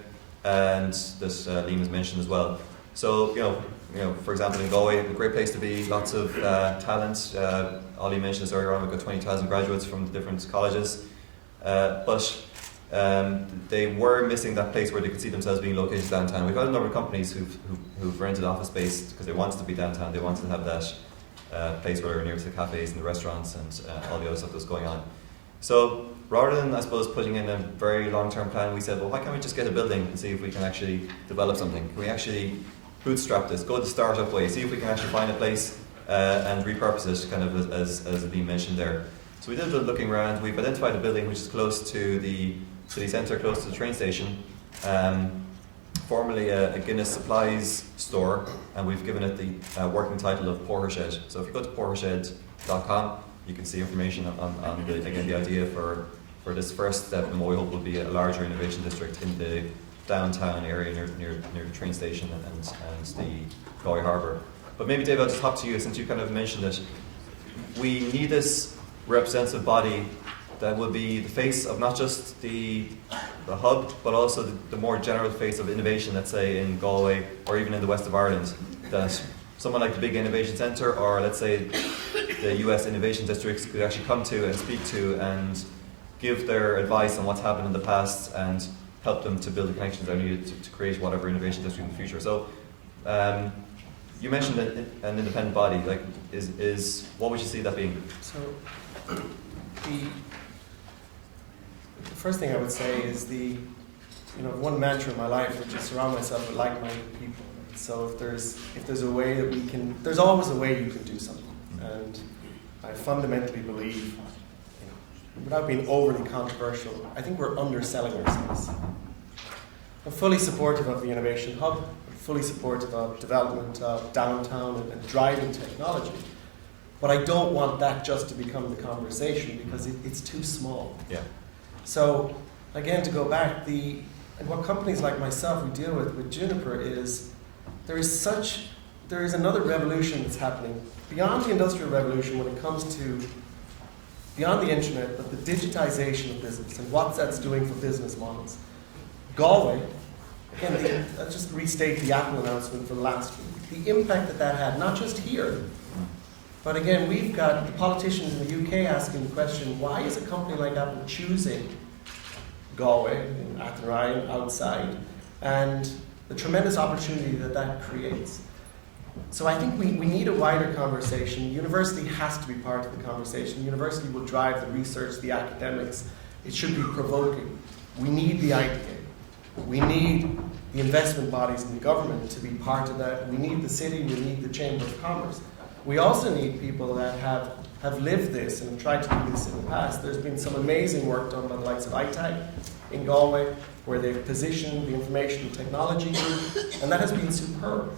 and that Liam has mentioned as well. So you know, for example, in Galway, a great place to be, lots of talent. Ollie mentioned this earlier on. We've got 20,000 graduates from the different colleges, but they were missing that place where they could see themselves being located downtown. We've had a number of companies who've rented office space because they wanted to be downtown. They wanted to have that place where they're near to the cafes and the restaurants and all the other stuff that's going on. So rather than, I suppose, putting in a very long-term plan, we said, well, why can't we just get a building and see if we can actually develop something? Can we actually bootstrap this, go the startup way, see if we can actually find a place and repurpose it, kind of as Lee mentioned there. So we did a little looking around. We've identified a building which is close to the city centre, close to the train station, formerly a Guinness supplies store, and we've given it the working title of Portershed. So if you go to portershed.com, you can see information on the idea for this first step, and what we hope will be a larger innovation district in the downtown area near the train station and the Galway Harbour. But maybe Dave, I'll just hop to you, since you kind of mentioned it. We need this representative body that will be the face of not just the hub, but also the more general face of innovation, let's say in Galway or even in the west of Ireland. That someone like the big innovation centre, or let's say the US innovation districts, could actually come to and speak to and give their advice on what's happened in the past and help them to build the connections that are needed to create whatever innovation district in the future. So you mentioned an independent body. Like, is what would you see that being? So the first thing I would say is one mantra in my life is to surround myself with like-minded people. So if there's a way that we can, there's always a way you can do something. And I fundamentally believe, without being overly controversial, I think we're underselling ourselves. I'm fully supportive of the Innovation Hub, I'm fully supportive of development of downtown and driving technology. But I don't want that just to become the conversation, because it's too small. Yeah. So again, to go back, and what companies like myself we deal with Juniper is there is another revolution that's happening beyond the industrial revolution when it comes to beyond the internet, but the digitization of business and what that's doing for business models. Galway, again, let's just restate the Apple announcement from last week. The impact that had, not just here, but again, we've got the politicians in the UK asking the question, why is a company like Apple choosing Galway, in Athenry, outside, and the tremendous opportunity that creates. So I think we need a wider conversation. University has to be part of the conversation. University will drive the research, the academics. It should be provoking. We need the idea. We need the investment bodies in the government to be part of that. We need the city, we need the Chamber of Commerce. We also need people that have lived this and have tried to do this in the past. There's been some amazing work done by the likes of ITAG in Galway, where they've positioned the information technology group, and that has been superb.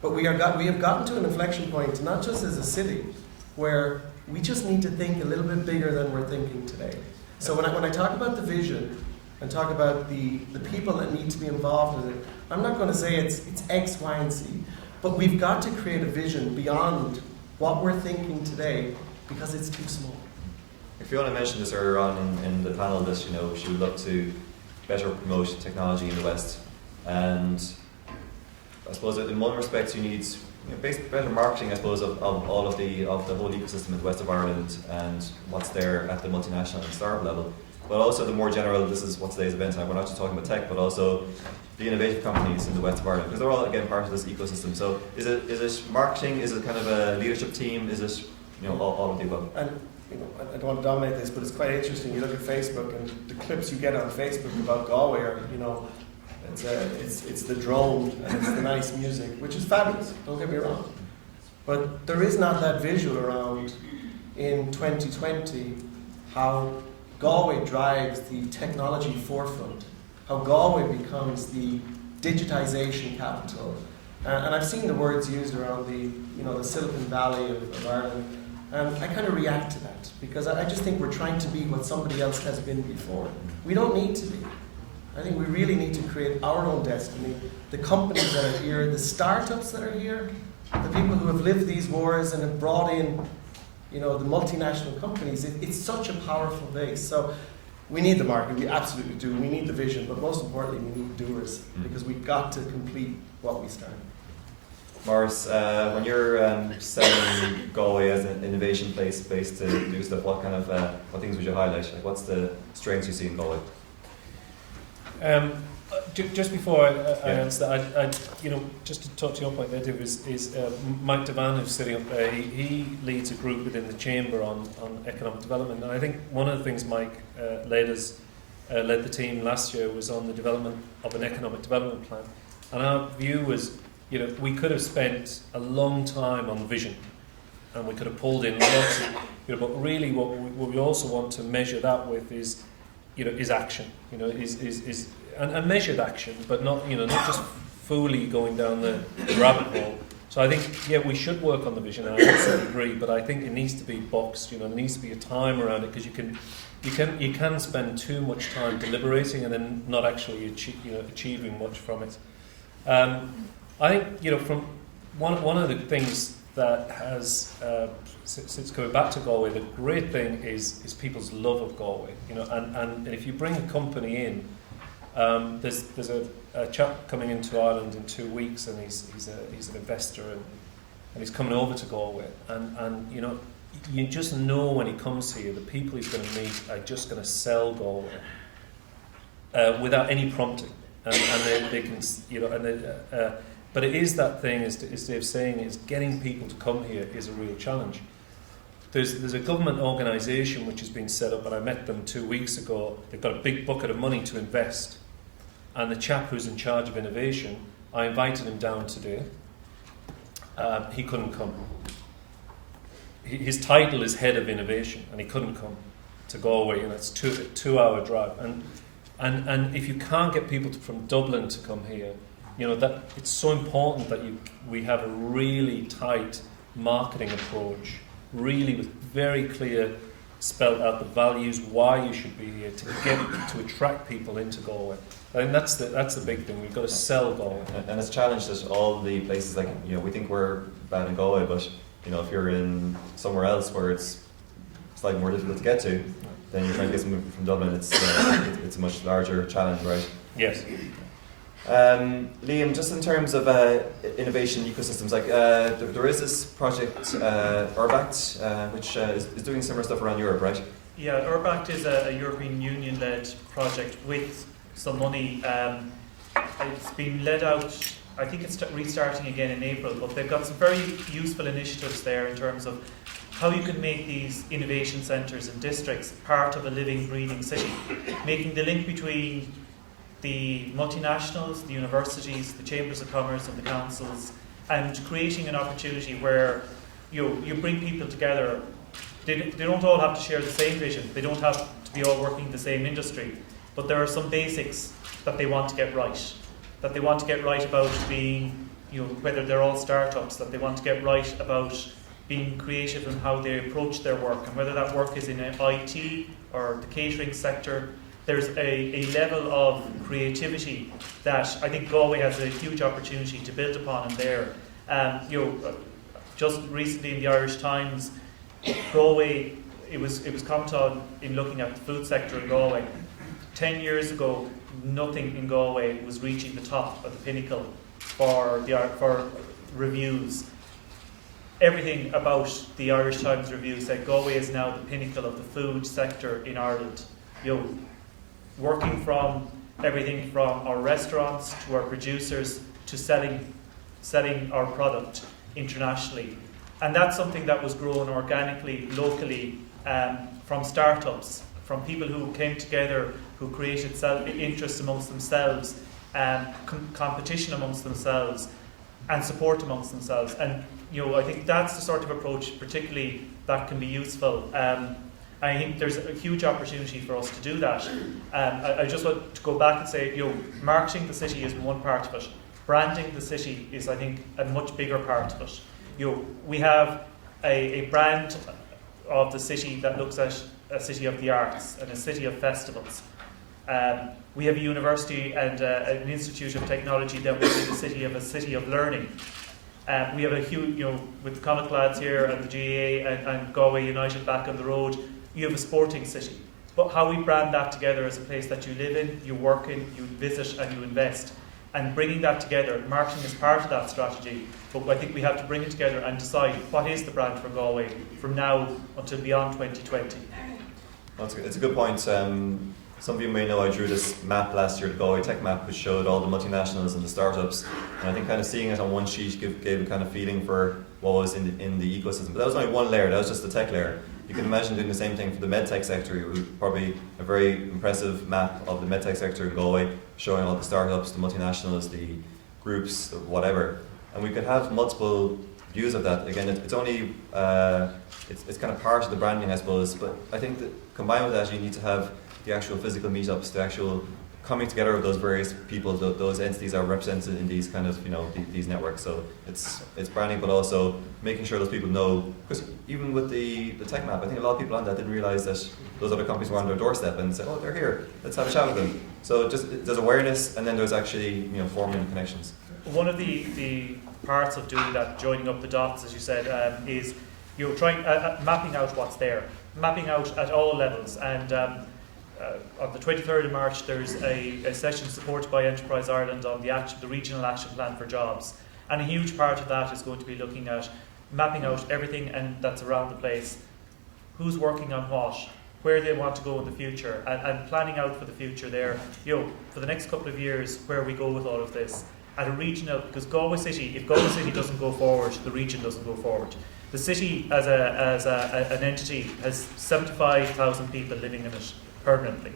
But we have gotten to an inflection point, not just as a city, where we just need to think a little bit bigger than we're thinking today. So when I talk about the vision and talk about the people that need to be involved in it, I'm not going to say it's X, Y, and Z, but we've got to create a vision beyond what we're thinking today, because it's too small. Fiona mentioned this earlier on in the panel that she would love to better promote technology in the West, and I suppose that in one respect you need better marketing, I suppose, of all of the whole ecosystem in the west of Ireland and what's there at the multinational and startup level. But also the more general, this is what today's event, and we're not just talking about tech, but also the innovative companies in the west of Ireland, because they're all again part of this ecosystem. So is it marketing? Is it kind of a leadership team? Is it all of the above? And I don't want to dominate this, but it's quite interesting. You look at Facebook, and the clips you get on Facebook about Galway are, it's the drone and it's the nice music, which is fabulous, don't get me wrong. But there is not that visual around in 2020 how Galway drives the technology forefront, how Galway becomes the digitization capital. And I've seen the words used around the Silicon Valley of Ireland, and I kind of react to that, because I just think we're trying to be what somebody else has been before. We don't need to be. I think we really need to create our own destiny. The companies that are here, the startups that are here, the people who have lived these wars and have brought in, the multinational companies, it's such a powerful base. So we need the market, we absolutely do. We need the vision, but most importantly, we need doers, because we've got to complete what we started. Morris, when you're selling Galway as an innovation place to do stuff, what kind of what things would you highlight? Like, what's the strengths you see in Galway? Just before I answer that, just to touch on your point there, Dave, is Mike Devan, who's sitting up there. He leads a group within the Chamber on economic development, and I think one of the things Mike led the team last year was on the development of an economic development plan. And our view was, we could have spent a long time on vision, and we could have pulled in lots of, but really what we also want to measure that with is, is action, and measured action, but not just fully going down the rabbit hole. So I think, we should work on the vision, and I also agree, but I think it needs to be boxed, there needs to be a time around it, because you can spend too much time deliberating and then not actually achieving much from it. I think, from one of the things that has, since coming back to Galway, the great thing is people's love of Galway, and if you bring a company in, there's a chap coming into Ireland in 2 weeks, and he's an investor, and he's coming over to Galway, and you just know when he comes here, the people he's going to meet are just going to sell Galway without any prompting, and they can, but it is that thing, as Dave's saying, is getting people to come here is a real challenge. There's a government organisation which has been set up, and I met them 2 weeks ago. They've got a big bucket of money to invest, and the chap who's in charge of innovation, I invited him down today. He couldn't come. His title is Head of Innovation, and he couldn't come to Galway, and it's a 2-hour drive. And if you can't get people from Dublin to come here, that it's so important that we have a really tight marketing approach, really with very clear spelled out the values, why you should be here, to attract people into Galway. I think that's the big thing. We've got to sell Galway. And it's challenged at all the places, like, we think we're bad in Galway, but if you're in somewhere else where it's slightly more difficult to get to, then you're trying to get someone from Dublin. It's a much larger challenge, right? Yes. Liam, just in terms of innovation ecosystems, like there is this project Urbact, which is doing similar stuff around Europe, right? Yeah, Urbact is a European Union-led project with some money. It's been led out, I think it's restarting again in April, but they've got some very useful initiatives there in terms of how you can make these innovation centres and districts part of a living, breathing city, making the link between the multinationals, the universities, the chambers of commerce and the councils, and creating an opportunity where you bring people together. They don't all have to share the same vision, they don't have to be all working in the same industry, but there are some basics that they want to get right. That they want to get right about being, whether they're all startups, that they want to get right about being creative in how they approach their work, and whether that work is in IT or the catering sector. There's a level of creativity that I think Galway has a huge opportunity to build upon in there. Just recently in the Irish Times, Galway, it was commented on in looking at the food sector in Galway. 10 years ago, nothing in Galway was reaching the top of the pinnacle for reviews. Everything about the Irish Times review said Galway is now the pinnacle of the food sector in Ireland. Working from everything from our restaurants to our producers to selling our product internationally. And that's something that was grown organically, locally, from startups, from people who came together, who created interest amongst themselves, competition amongst themselves, and support amongst themselves. And I think that's the sort of approach, particularly, that can be useful. I think there's a huge opportunity for us to do that. I just want to go back and say, marketing the city is one part of it. Branding the city is, I think, a much bigger part of it. We have a brand of the city that looks at a city of the arts and a city of festivals. We have a university and an institute of technology that looks at a city of learning. We have a huge, with the Connacht lads here and the GAA and Galway United back on the road, you have a sporting city. But how we brand that together as a place that you live in, you work in, you visit and you invest. And bringing that together, marketing is part of that strategy, but I think we have to bring it together and decide what is the brand for Galway from now until beyond 2020. It's a good point. Some of you may know I drew this map last year, the Galway Tech Map, which showed all the multinationals and the startups. And I think kind of seeing it on one sheet gave a kind of feeling for what was in the ecosystem. But that was only one layer, that was just the tech layer. You can imagine doing the same thing for the medtech sector. It would probably a very impressive map of the medtech sector in Galway, showing all the startups, the multinationals, the groups, whatever. And we could have multiple views of that. Again, it's only it's kind of part of the branding, I suppose. But I think that combined with that, you need to have the actual physical meetups, the actual coming together of those various people, those entities are represented in these kind of these networks. So it's branding, but also making sure those people know. Because even with the tech map, I think a lot of people on that didn't realize that those other companies were on their doorstep and said, "Oh, they're here. Let's have a chat with them." So there's awareness, and then there's actually forming connections. One of the parts of doing that, joining up the dots, as you said, is trying mapping out what's there, mapping out at all levels. And on the 23rd of March, there's a session supported by Enterprise Ireland on the Regional Action Plan for Jobs. And a huge part of that is going to be looking at mapping out everything that's around the place, who's working on what, where they want to go in the future, and planning out for the future there, for the next couple of years, where we go with all of this. At a regional, because Galway City, if Galway City doesn't go forward, the region doesn't go forward. The city as an entity has 75,000 people living in it permanently.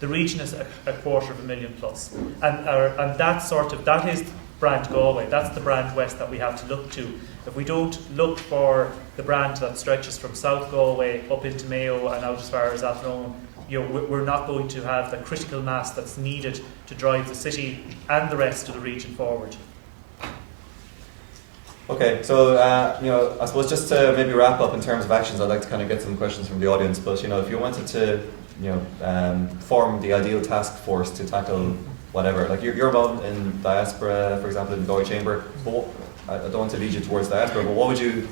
The region is a 250,000 plus. And that is brand Galway, that's the brand West that we have to look to. If we don't look for the brand that stretches from South Galway up into Mayo and out as far as Athlone, we're not going to have the critical mass that's needed to drive the city and the rest of the region forward. Okay, so I suppose just to maybe wrap up in terms of actions, I'd like to kind of get some questions from the audience. But if you wanted to, form the ideal task force to tackle whatever, like you're involved in diaspora, for example, in the Galway Chamber. But I don't want to lead you towards diaspora, but what would you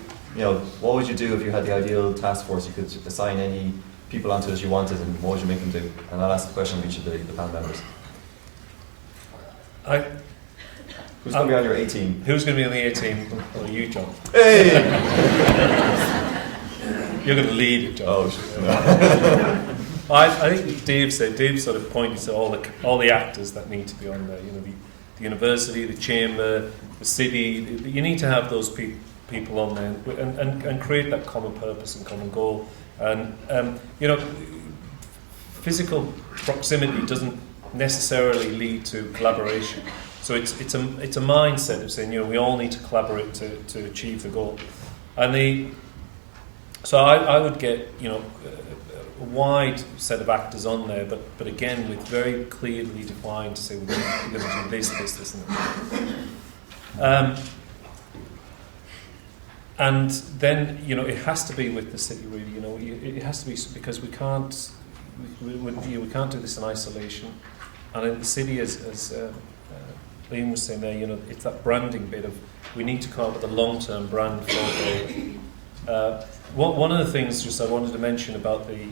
do if you had the ideal task force? You could assign any people onto it you wanted, and what would you make them do? And I'll ask the question of each of the panel members. Who's going to be on your A team? Who's going to be on the A team? Well, you, John. Hey! You're going to lead it, John. Oh, I think Dave sort of pointed to all the actors that need to be on there. The university, the chamber, the city. You need to have those people on there and create that common purpose and common goal. And physical proximity doesn't necessarily lead to collaboration. So it's a mindset of saying we all need to collaborate to achieve the goal. And so I would get a wide set of actors on there, but again with very clearly defined to say we're going to do this, and that. And then it has to be with the city really. It has to be, because we can't do this in isolation. And in the city, as Liam was saying there, it's that branding bit of we need to come up with a long-term brand for Galway. One of the things just I wanted to mention about the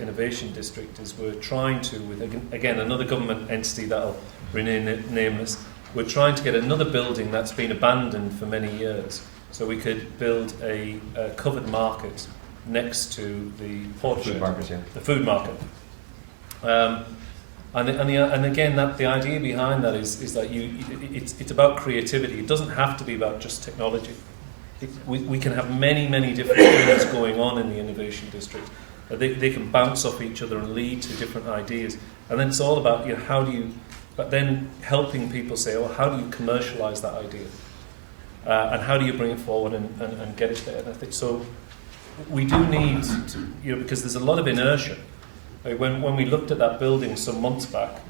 Innovation District is we're trying to, with again another government entity that'll remain nameless, we're trying to get another building that's been abandoned for many years, so we could build a covered market next to the port food market, yeah. The food market. And again, that the idea behind that is that it's about creativity. It doesn't have to be about just technology. We can have many different things going on in the Innovation District. They can bounce off each other and lead to different ideas. And then it's all about but then helping people say, how do you commercialise that idea? And how do you bring it forward and get it there? And I think so. We do need to, because there's a lot of inertia. Like when we looked at that building some months back,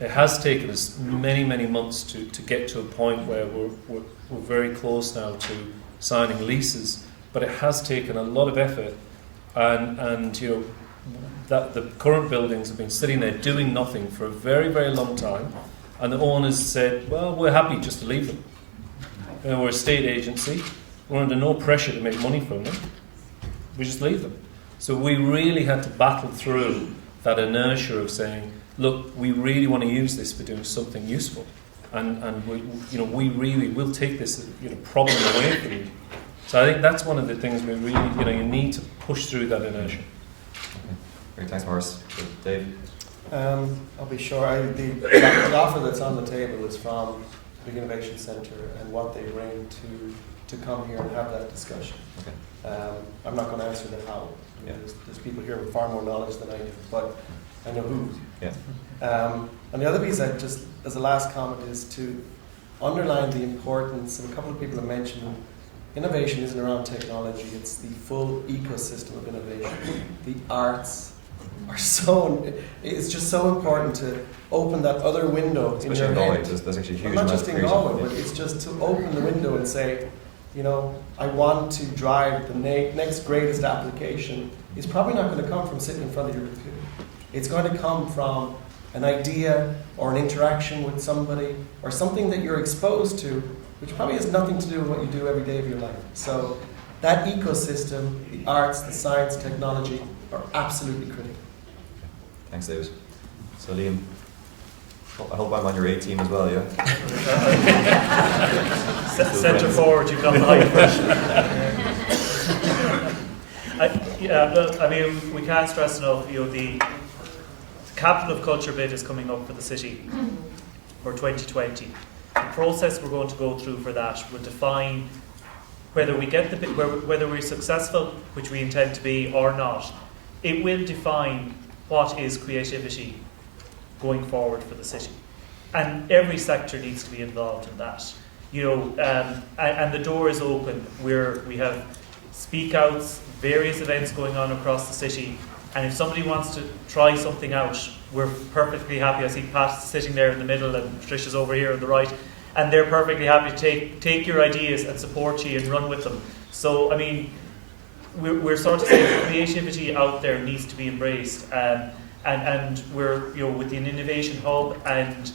it has taken us many months to get to a point where we're very close now to signing leases, but it has taken a lot of effort, and that the current buildings have been sitting there doing nothing for a very long time, and the owners said, well, we're happy just to leave them. We're a state agency, we're under no pressure to make money from them, we just leave them. So we really had to battle through that inertia of saying, look, we really want to use this for doing something useful, and we really will take this problem away from you. So I think that's one of the things we really you need to push through that inertia. Okay. Great, thanks, Morris. Dave. I'll be sure. The offer that's on the table is from the Innovation Centre and what they bring to come here and have that discussion. Okay. I'm not going to answer the how. Yeah. There's people here with far more knowledge than I do, but I know who. Yeah. And the other piece, just as a last comment, is to underline the importance, and a couple of people have mentioned innovation isn't around technology, it's the full ecosystem of innovation. The arts are it's just so important to open that other window in your Galway, head. there's actually a huge Well, not amount just of in creative- Galway, but it's just to open the window and say, you know, I want to drive the next greatest application. It's probably not going to come from sitting in front of your computer. It's going to come from an idea or an interaction with somebody or something that you're exposed to, which probably has nothing to do with what you do every day of your life. So that ecosystem, the arts, the science, technology, are absolutely critical. Thanks, David. So, Liam, I hope I'm on your A team as well, yeah? Centre forward, you've got the height I mean, we can't stress enough, you know, the Capital of Culture bid is coming up for the city for 2020. The process we're going to go through for that will define whether we get the bid, whether we're successful, which we intend to be, or not. It will define what is creativity going forward for the city, and every sector needs to be involved in that. You know, and the door is open. We have speak outs, various events going on across the city, and if somebody wants to try something out, we're perfectly happy. I see Pat sitting there in the middle and Patricia's over here on the right, and they're perfectly happy to take your ideas and support you and run with them. So, I mean, we're sort of saying creativity out there needs to be embraced, and we're, you know, with the innovation hub and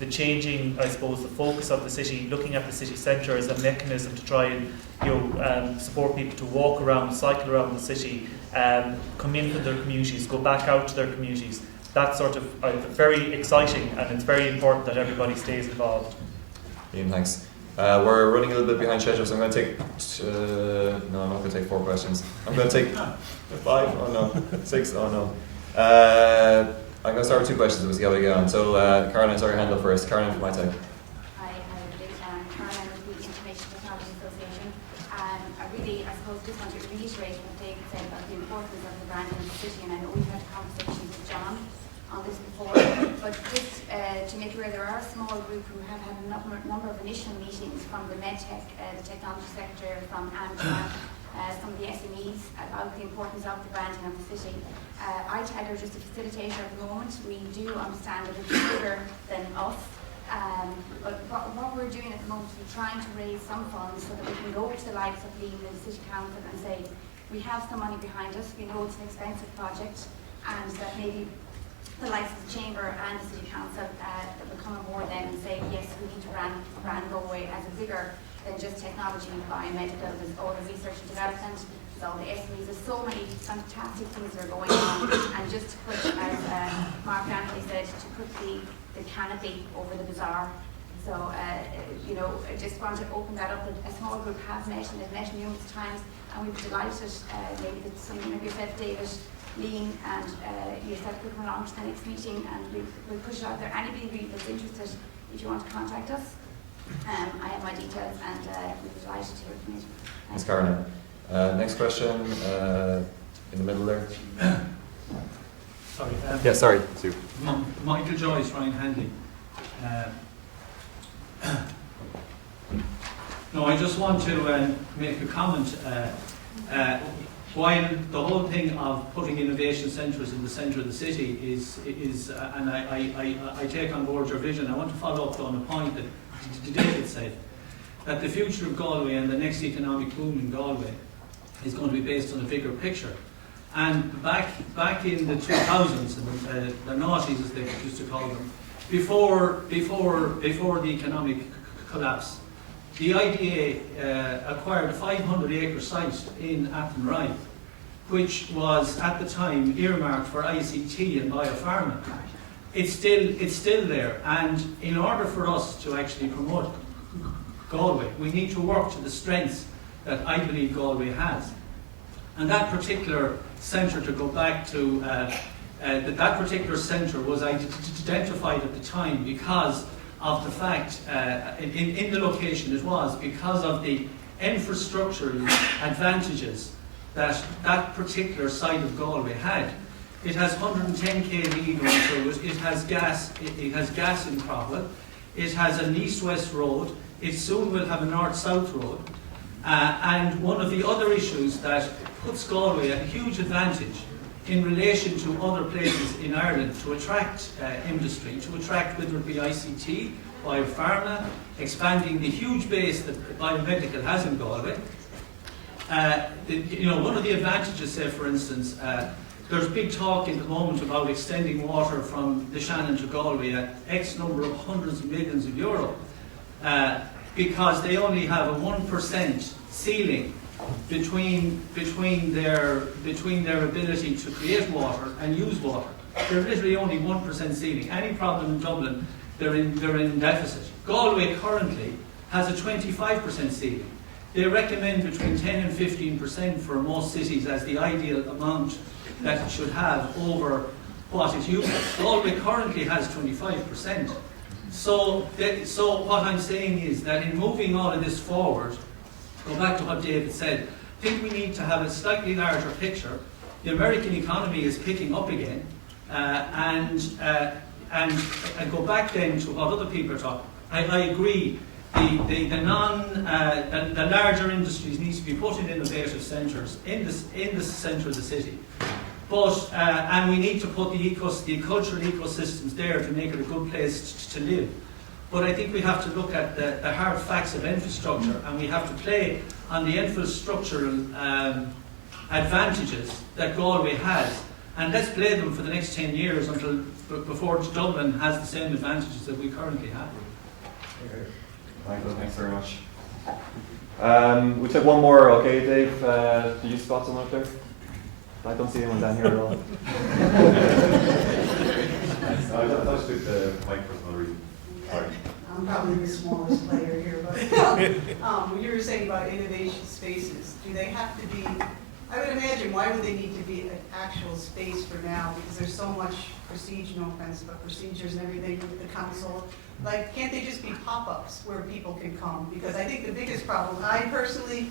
the changing, I suppose, the focus of the city, looking at the city centre as a mechanism to try and, you know, support people to walk around, cycle around the city, come in from their communities, go back out to their communities. That's sort of very exciting, and it's very important that everybody stays involved. Ian, thanks. We're running a little bit behind schedule, so I'm going to take, no, I'm not going to take 4 questions. I'm going to take 5, oh no, 6, oh no. I'm going to start with 2 questions, we'll see how we get on. So, Caroline, sorry, hand up first. Caroline from medtech. Hi, I'm Caroline with the Information Technology Association. I suppose, just want to reiterate what David said about the importance of the brand in the city, and I know we've had conversations with John on this before, but just to make you aware, there are a small group who have had a number of initial meetings from the medtech, the technology sector, from Amgen, some of the SMEs about the importance of the branding of the city. ITAG are just a facilitator at the moment. We do understand that it's bigger than us, but what we're doing at the moment is we're trying to raise some funds so that we can go to the likes of Liam and the City Council and say, we have some money behind us, we know it's an expensive project, and that maybe the likes of the Chamber and the City Council that will come on board then and say, yes, we need to brand Galway as a bigger than just technology, biomedical, there's all the research and development, there's all the SMEs, there's so many fantastic things that are going on, and just to put, as Mark Anthony said, to put the canopy over the bazaar. So, you know, I just want to open that up. A small group have met, and they've met numerous times, and we'd be delighted, maybe that something like yourself, David, Lean, and yourself could come along to the next meeting, and we'll push it out there. Anybody really that's interested, if you want to contact us, I have my details, and we'd be delighted to hear from you. Thanks, Caroline. Next question, in the middle there. Sorry. Yeah, sorry, Sue. Michael Joyce, Ryan Hanley. No, I just want to make a comment. While the whole thing of putting innovation centres in the centre of the city is and I take on board your vision, I want to follow up on a point that David said, that the future of Galway and the next economic boom in Galway is going to be based on a bigger picture. And back in the 2000s, the noughties as they used to call them, before the economic collapse, the IDA acquired a 500-acre site in Athenry, which was at the time earmarked for ICT and biopharma. It's still there, and in order for us to actually promote Galway, we need to work to the strengths that I believe Galway has. And that particular centre, to go back to, that particular centre was identified at the time because of the fact, in the location it was, because of the infrastructure advantages that that particular side of Galway had. It has 110 kV going through it, it has gas in Crowell, it has an east-west road, it soon will have a north-south road, And one of the other issues that puts Galway at a huge advantage in relation to other places in Ireland to attract industry, to attract whether it be ICT, biopharma, expanding the huge base that biomedical has in Galway. One of the advantages, say for instance, there's big talk at the moment about extending water from the Shannon to Galway at X number of hundreds of millions of euro, because they only have a 1% ceiling between their ability to create water and use water. There's literally only 1% ceiling. Any problem in Dublin, they're in deficit. Galway currently has a 25% ceiling. They recommend between 10 and 15% for most cities as the ideal amount that it should have over what it uses. Galway currently has 25%. So what I'm saying is that in moving all of this forward, go back to what David said, I think we need to have a slightly larger picture. The American economy is picking up again, and go back then to what other people are talking. I agree. The larger industries need to be put in innovative centres in the centre of the city, but and we need to put the cultural ecosystems there to make it a good place to live. But I think we have to look at the hard facts of infrastructure, and we have to play on the infrastructural advantages that Galway has, and let's play them for the next 10 years before Dublin has the same advantages that we currently have. Michael, thanks very much. We'll take one more, okay, Dave? Do you spot someone up there? I don't see anyone down here at all. I'll just do the mic for some reason. Sorry. I'm probably the smallest player here, but when you were saying about innovation spaces, do they have to be, I would imagine, why would they need to be an actual space for now? Because there's so much procedure, no offense, but procedures and everything with the council. Like, can't they just be pop-ups where people can come? Because I think the biggest problem, I personally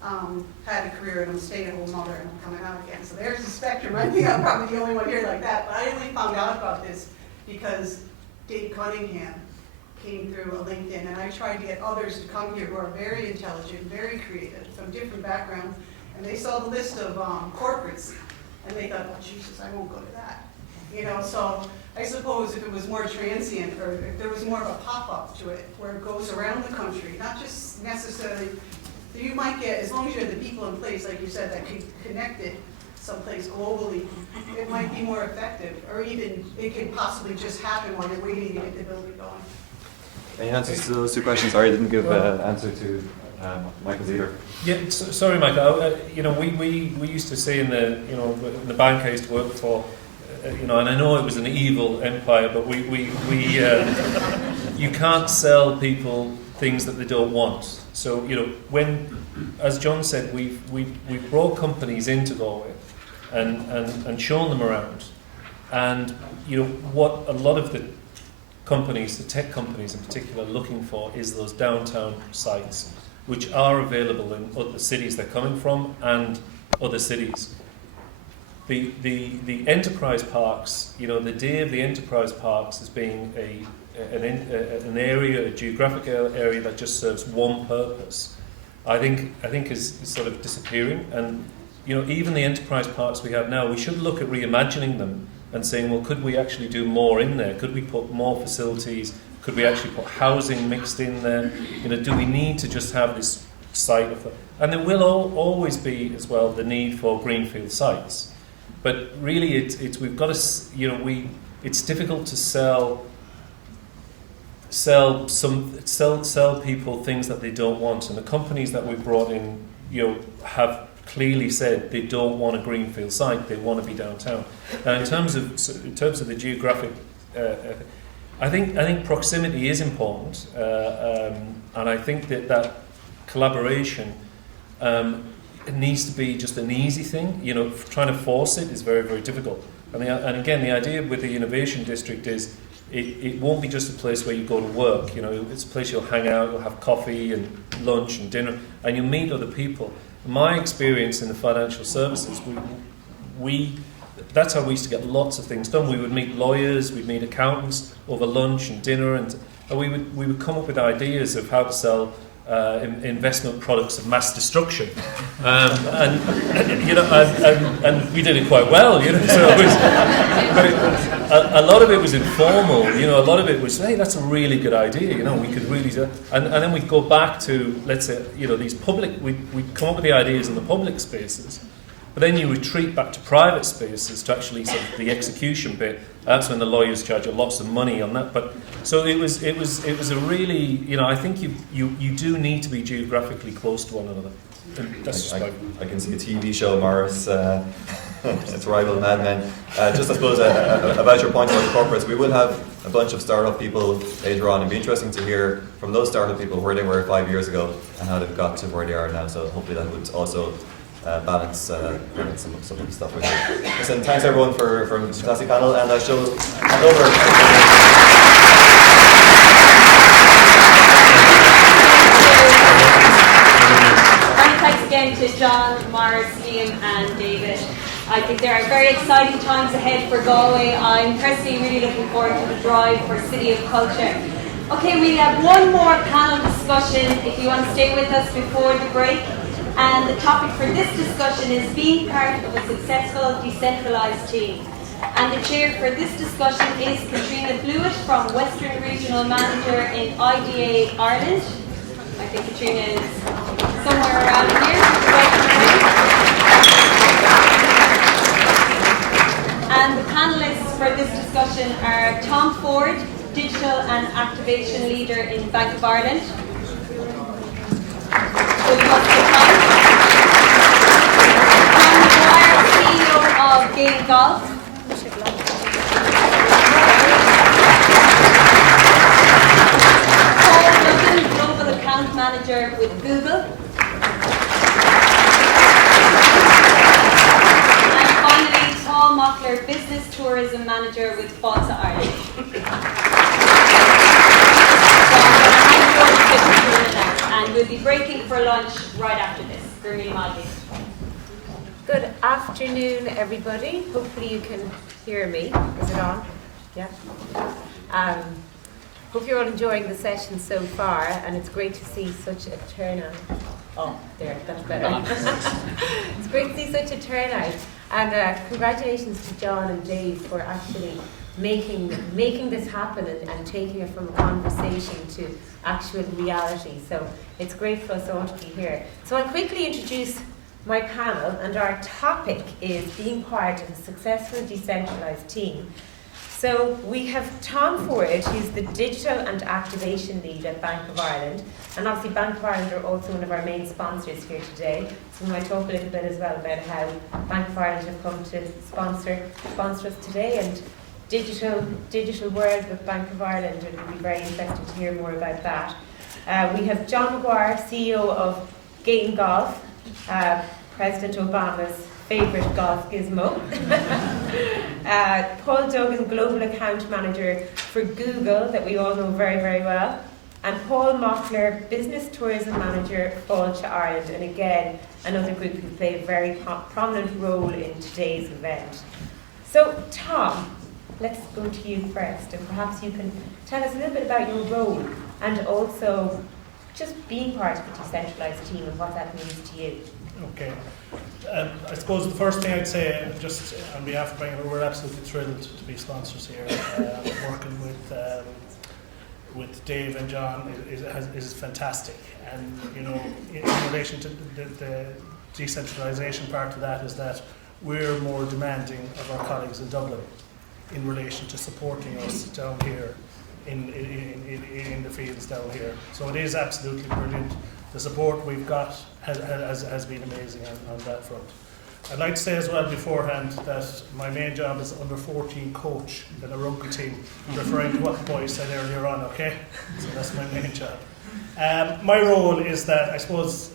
had a career and I'm a stay-at-home mother and I'm coming out again. So there's the spectrum. I think I'm probably the only one here like that. But I only found out about this because Dave Cunningham came through a LinkedIn, and I tried to get others to come here who are very intelligent, very creative, from different backgrounds, and they saw the list of corporates, and they thought, oh Jesus, I won't go to that. So I suppose if it was more transient, or if there was more of a pop-up to it, where it goes around the country, not just necessarily, you might get, as long as you have the people in place, like you said, that can connect it someplace globally, it might be more effective, or even it could possibly just happen while you're waiting to get the building going. Any answers to those two questions? Sorry, I didn't give an answer to Michael's either. Yeah, sorry, Michael. We used to say in the bank I used to work for, and I know it was an evil empire, but you can't sell people things that they don't want. So when, as John said, we've brought companies into Galway and shown them around, and what a lot of the companies, the tech companies in particular, are looking for is those downtown sites, which are available in other cities they're coming from and other cities. The enterprise parks, the day of the enterprise parks as being an area, a geographic area that just serves one purpose, I think is sort of disappearing. And even the enterprise parks we have now, we should look at reimagining them and saying, well, could we actually do more in there? Could we put more facilities? Could we actually put housing mixed in there? Do we need to just have this site of? And there will always be as well the need for greenfield sites. But really, we've got to, it's difficult to sell people things that they don't want, and the companies that we've brought in, have clearly said they don't want a greenfield site; they want to be downtown. Now, in terms of the geographic, I think proximity is important, and I think that collaboration. It needs to be just an easy thing. Trying to force it is very, very difficult. And again, the idea with the Innovation District is it won't be just a place where you go to work. It's a place you'll hang out, you'll have coffee and lunch and dinner, and you'll meet other people. My experience in the financial services, that's how we used to get lots of things done. We would meet lawyers, we'd meet accountants over lunch and dinner, and we would come up with ideas of how to sell investment products of mass destruction, and we did it quite well, you know. So it was, but a lot of it was informal, you know. A lot of it was, hey, that's a really good idea, you know. We could really do, and then we go back to, let's say, you know, these public. We come up with the ideas in the public spaces, but then you retreat back to private spaces to actually sort of the execution bit. That's when the lawyers charge you lots of money on that. But so it was a really, you know, I think you do need to be geographically close to one another. And that's I can see a TV show, Morris. It's rival Mad Men. Just I suppose about your point about the corporates, we will have a bunch of startup people later on. It'd be interesting to hear from those startup people where they were 5 years ago and how they've got to where they are now. So hopefully that would also balance some of the stuff we do. Listen, thanks everyone for a fantastic panel, and I shall hand over. Many thanks again to John, Morris, Liam and David. I think there are very exciting times ahead for Galway. I'm personally really looking forward to the drive for City of Culture. Okay, we have one more panel discussion if you want to stay with us before the break. And the topic for this discussion is being part of a successful decentralised team. And the chair for this discussion is Katrina Blewett from Western Regional Manager in IDA Ireland. I think Katrina is somewhere around here. And the panellists for this discussion are Tom Ford, Digital and Activation Leader in Bank of Ireland. CEO of Game Golf. Paul Duggan, Global Account Manager with Google. And finally, Paul Mockler, Business Tourism Manager with Fáilte Ireland. And we'll be breaking for lunch right after this. Gurmil Malgi. Good afternoon, everybody. Hopefully you can hear me. Is it on? Yeah. Hope you're all enjoying the session so far, and it's great to see such a turnout. Oh, there, that's better. It's great to see such a turnout, and congratulations to John and Dave for actually making this happen and taking it from a conversation to actual reality. So it's great for us all to be here. So I'll quickly introduce my panel, and our topic is being part of a successful decentralised team. So we have Tom Ford, who's the Digital and Activation Lead at Bank of Ireland, and obviously Bank of Ireland are also one of our main sponsors here today. So we might talk a little bit as well about how Bank of Ireland have come to sponsor us today, and digital world with Bank of Ireland, and we'll be very interested to hear more about that. We have John McGuire, CEO of Game Golf, President Obama's favourite golf gizmo. Paul Duggan, Global Account Manager for Google, that we all know very, very well. And Paul Mockler, Business Tourism Manager for Fáilte Ireland. And again, another group who play a very prominent role in today's event. So, Tom, let's go to you first. And perhaps you can tell us a little bit about your role and also just being part of a decentralised team and what that means to you. Okay. I suppose the first thing I'd say, just on behalf of Bank, we're absolutely thrilled to be sponsors here. Working with Dave and John is fantastic, and you know, in relation to the decentralisation part of that is that we're more demanding of our colleagues in Dublin in relation to supporting us down here in the fields down here. So it is absolutely brilliant. The support we've got has been amazing on that front. I'd like to say as well beforehand that my main job is under 14 coach in a rugby team, referring to what the boys said earlier on, okay? So that's my main job. My role is that, I suppose,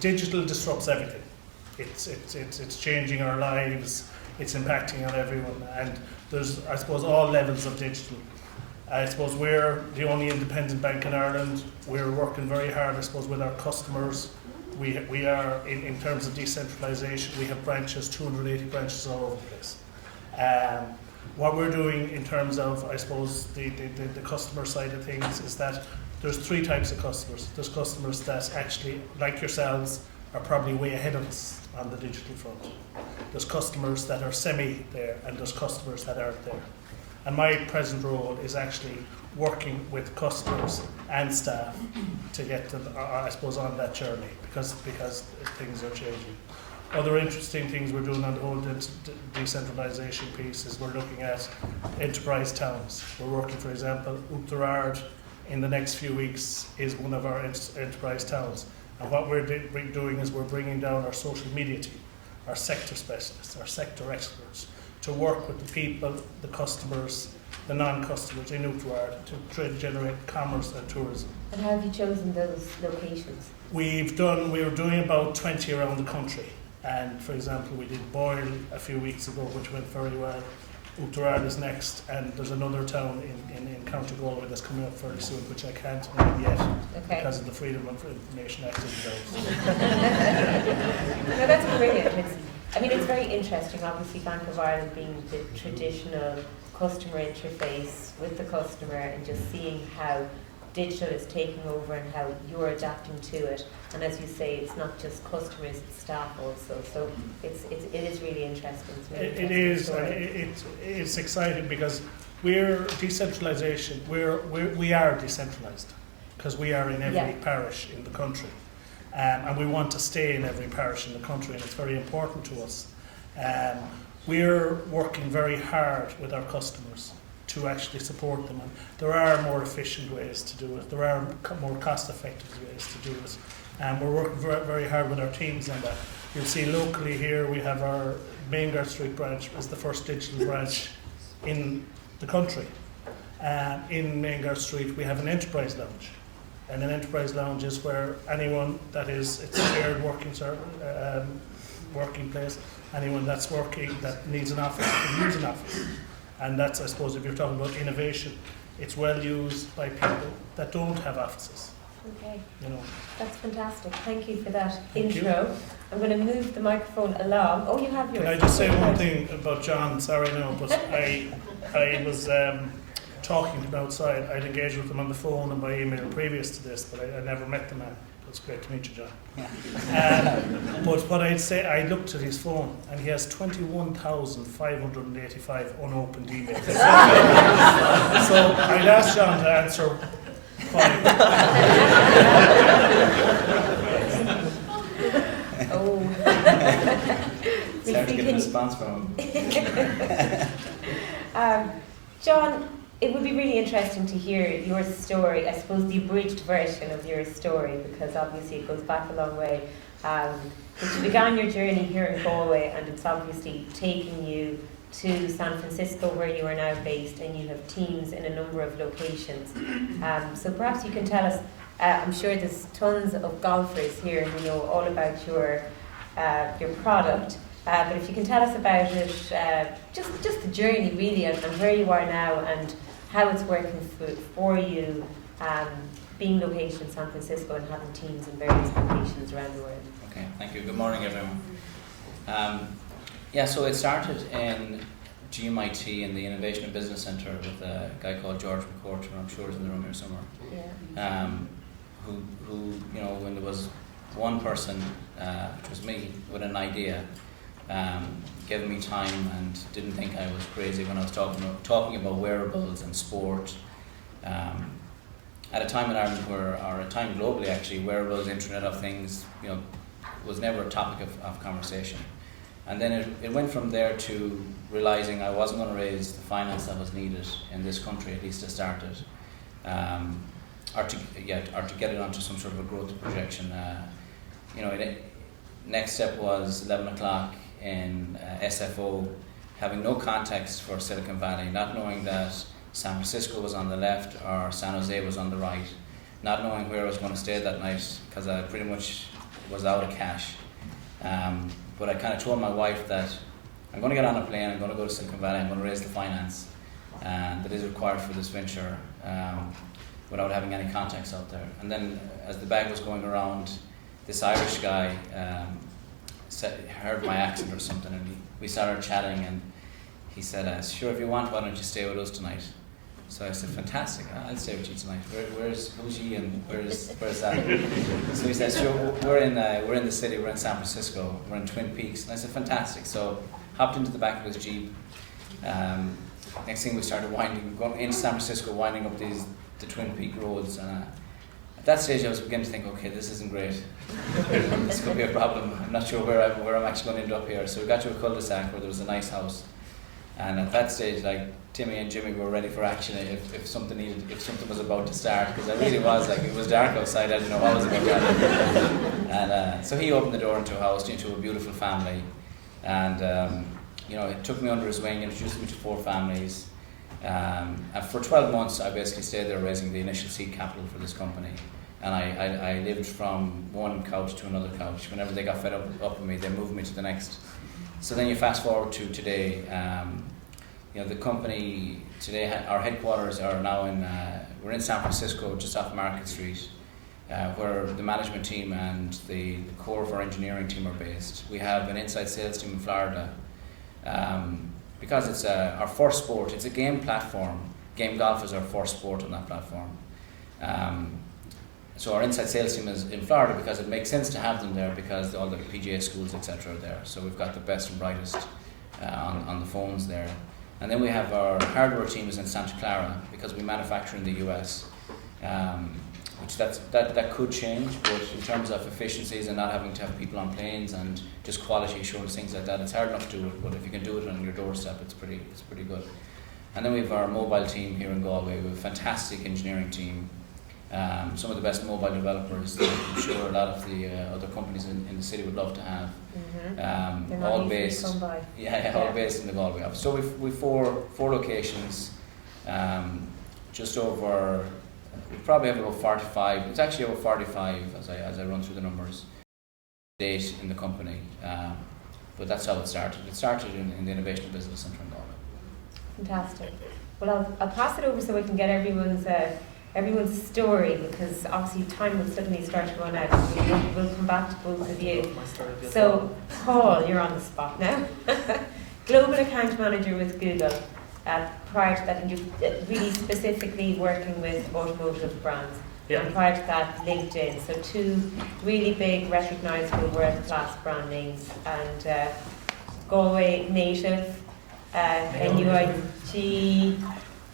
digital disrupts everything. It's changing our lives, it's impacting on everyone, and there's, I suppose, all levels of digital. I suppose we're the only independent bank in Ireland. We're working very hard, I suppose, with our customers. We are, in terms of decentralisation, we have branches, 280 branches all over the place. what we're doing in terms of, I suppose, the customer side of things is that there's three types of customers. There's customers that actually, like yourselves, are probably way ahead of us on the digital front. There's customers that are semi there, and there's customers that aren't there. And my present role is actually working with customers and staff to get them, I suppose, on that journey because things are changing. Other interesting things we're doing on the whole decentralisation piece is we're looking at enterprise towns. We're working, for example, Upterard in the next few weeks is one of our enterprise towns. And what we're doing is we're bringing down our social media team, our sector specialists, our sector experts, to work with the people, the customers, the non-customers in Upterard to try to generate commerce and tourism. And how have you chosen those locations? We were doing about 20 around the country. And for example, we did Boyle a few weeks ago, which went very well. Upterard is next, and there's another town in County Galway that's coming up fairly soon, which I can't name yet because of the Freedom of Information Act. No, that's brilliant. It's very interesting, obviously, Bank of Ireland being the traditional customer interface with the customer and just seeing how digital is taking over and how you're adapting to it. And as you say, it's not just customers, it's staff also. So it is really interesting. It is. It's exciting because we're decentralisation. We are decentralised because we are in every parish in the country, and we want to stay in every parish in the country, and it's very important to us. We're working very hard with our customers to actually support them. And there are more efficient ways to do it. There are more cost-effective ways to do it. And we're working very hard with our teams on that. You'll see locally here we have our Maingard Street branch as the first digital branch in the country. In Maingard Street we have an enterprise lounge. And an enterprise lounge is where anyone it's a shared working place, anyone that's working that needs an office can use an office. And that's, I suppose, if you're talking about innovation, it's well used by people that don't have offices. Okay. That's fantastic. Thank you for that Thank intro. you. I'm going to move the microphone along. Oh, you have yours. Can I just say one thing about John? Sorry, no, but I was talking to him outside. I'd engaged with him on the phone and by email previous to this, but I never met the man. It's great to meet you, John. But what I'd say, I looked at his phone and he has 21,585 unopened emails. So I'd ask John to answer why. Start to get a response from him. John, it would be really interesting to hear your story, I suppose the abridged version of your story, because obviously it goes back a long way. But you began your journey here in Galway, and it's obviously taking you to San Francisco, where you are now based, and you have teams in a number of locations. So perhaps you can tell us, I'm sure there's tons of golfers here who know all about your product, but if you can tell us about it, just the journey really, and where you are now, and how it's working for you, being located in San Francisco and having teams in various locations around the world. Okay, thank you. Good morning, everyone. So it started in GMIT in the Innovation and Business Centre with a guy called George McCourt, who I'm sure is in the room here somewhere. Yeah. Who when there was one person, which was me, with an idea, gave me time and didn't think I was crazy when I was talking about wearables and sport. At a time in Ireland or a time globally actually, wearables, Internet of Things, was never a topic of conversation. And then it went from there to realising I wasn't going to raise the finance that was needed in this country, at least to start it, or to get it onto some sort of a growth projection. Next step was 11 o'clock in SFO, having no context for Silicon Valley, not knowing that San Francisco was on the left or San Jose was on the right, not knowing where I was going to stay that night because I pretty much was out of cash. But I kind of told my wife that I'm going to get on a plane, I'm going to go to Silicon Valley, I'm going to raise the finance that is required for this venture without having any context out there. And then as the bag was going around, this Irish guy heard my accent or something, and we started chatting, and he said, sure, if you want, why don't you stay with us tonight? So I said, fantastic, I'll stay with you tonight. Who's he and where's that? So he said, sure, we're in the city, we're in San Francisco, we're in Twin Peaks. And I said, fantastic. So hopped into the back of his Jeep. Next thing we started going into San Francisco, winding up the Twin Peak roads. And at that stage I was beginning to think, okay, this isn't great. This could be a problem. I'm not sure where I'm actually going to end up here. So we got to a cul-de-sac where there was a nice house. And at that stage, like, Timmy and Jimmy were ready for action if something was about to start, because I really was, like, it was dark outside, I didn't know what was about to happen. And so he opened the door into a house, into a beautiful family, and it took me under his wing, introduced me to 4 families, and for 12 months I basically stayed there raising the initial seed capital for this company. And I lived from one couch to another couch. Whenever they got fed up with me, they moved me to the next. So then you fast forward to today. The company today, our headquarters are now we're in San Francisco, just off Market Street, where the management team and the core of our engineering team are based. We have an inside sales team in Florida. Because it's our first sport, it's a game platform. Game golf is our first sport on that platform. So our inside sales team is in Florida because it makes sense to have them there, because all the PGA schools, etc. are there. So we've got the best and brightest on the phones there. And then we have our hardware team is in Santa Clara, because we manufacture in the US, which that could change, but in terms of efficiencies and not having to have people on planes and just quality assurance, things like that, it's hard enough to do it, but if you can do it on your doorstep, it's pretty good. And then we have our mobile team here in Galway. We have a fantastic engineering team, some of the best mobile developers that I'm sure a lot of the other companies in the city would love to have. All based, all based in the Galway office. So we've four locations, just over. We probably have about 45. It's actually over 45 as I run through the numbers. Date in the company, but that's how it started. It started in the Innovation Business Centre in Galway. Fantastic. Well, I'll pass it over so we can get everyone's story, because obviously time will suddenly start to run out. We'll come back to both of you. So, Paul, you're on the spot now. Global Account Manager with Google. Prior to that, you're really specifically working with automotive brands. Yeah. And prior to that, LinkedIn. So 2 really big, recognisable, world-class brand names. And Galway native, NUIG.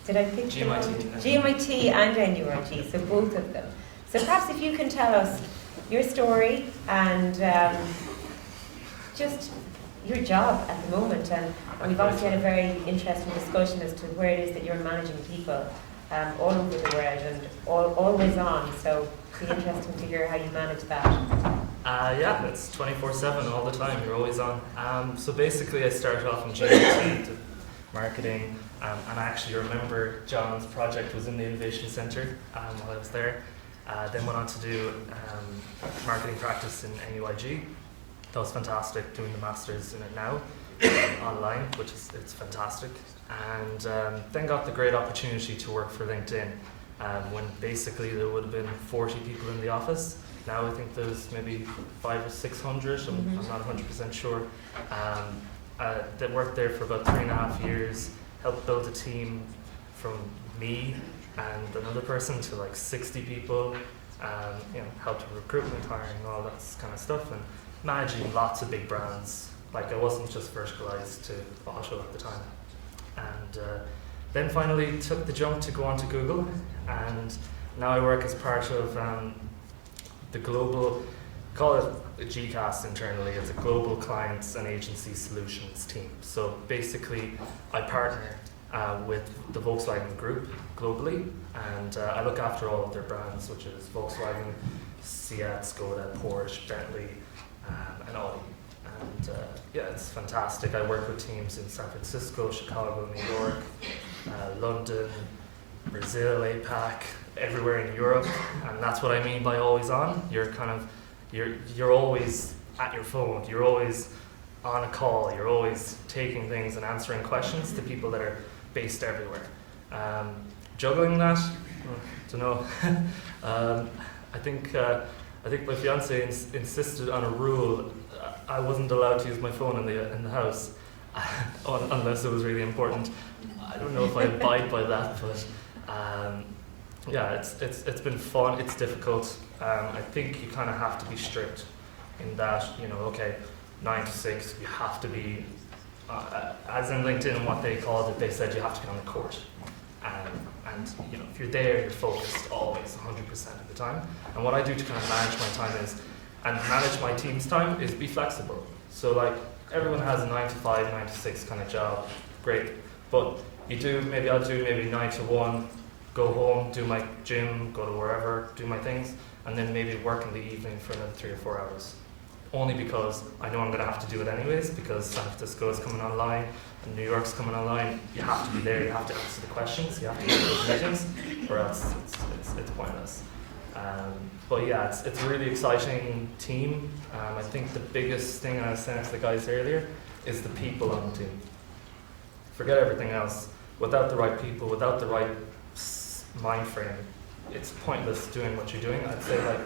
Did I pick GMIT and NURG, so both of them. So perhaps if you can tell us your story and just your job at the moment. And we've obviously had a very interesting discussion as to where it is that you're managing people all over the world and always on. So it'd be interesting to hear how you manage that. Yeah, it's 24/7 all the time. You're always on. So basically, I started off in GMIT, did marketing. And I actually remember John's project was in the Innovation Centre while I was there. Then went on to do marketing practice in NUIG. That was fantastic, doing the Masters in it now, online, it's fantastic. And then got the great opportunity to work for LinkedIn, when basically there would have been 40 people in the office. Now I think there's maybe 500 or 600, I'm not 100% sure. That worked there for about 3.5 years. Helped build a team from me and another person to like 60 people, helped with recruitment, hiring, all that kind of stuff, and managing lots of big brands. Like I wasn't just verticalized to auto at the time. And then finally took the jump to go on to Google, and now I work as part of the global, call it a GCAS internally. It's a Global Clients and Agency Solutions team. So basically, I partner with the Volkswagen Group globally, and I look after all of their brands, which is Volkswagen, Seat, Skoda, Porsche, Bentley, and Audi. And it's fantastic. I work with teams in San Francisco, Chicago, New York, London, Brazil, APAC, everywhere in Europe, and that's what I mean by always on. You're always at your phone, you're always on a call, you're always taking things and answering questions to people that are based everywhere. Juggling that, I don't know. I think my fiance insisted on a rule. I wasn't allowed to use my phone in the house, unless it was really important. I don't know if I abide by that, but yeah, it's been fun. It's difficult. I think you kind of have to be strict in that, you know, okay, 9 to 6, you have to be, as in LinkedIn, what they called it, they said you have to be on the court. And you know, if you're there, you're focused always, 100% of the time. And what I do to kind of manage my time is, and manage my team's time, is be flexible. So like, everyone has a 9 to 5, 9 to 6 kind of job, great. But you do, maybe I'll do maybe 9 to 1, go home, do my gym, go to wherever, do my things, and then maybe work in the evening for another 3 or 4 hours. Only because I know I'm going to have to do it anyways, because San Francisco is coming online, and New York's coming online. You have to be there, you have to answer the questions, you have to go to those meetings, or else it's pointless. But yeah, it's a really exciting team. I think the biggest thing, and I was saying to the guys earlier, is the people on the team. Forget everything else. Without the right people, without the right mind frame, it's pointless doing what you're doing. I'd say like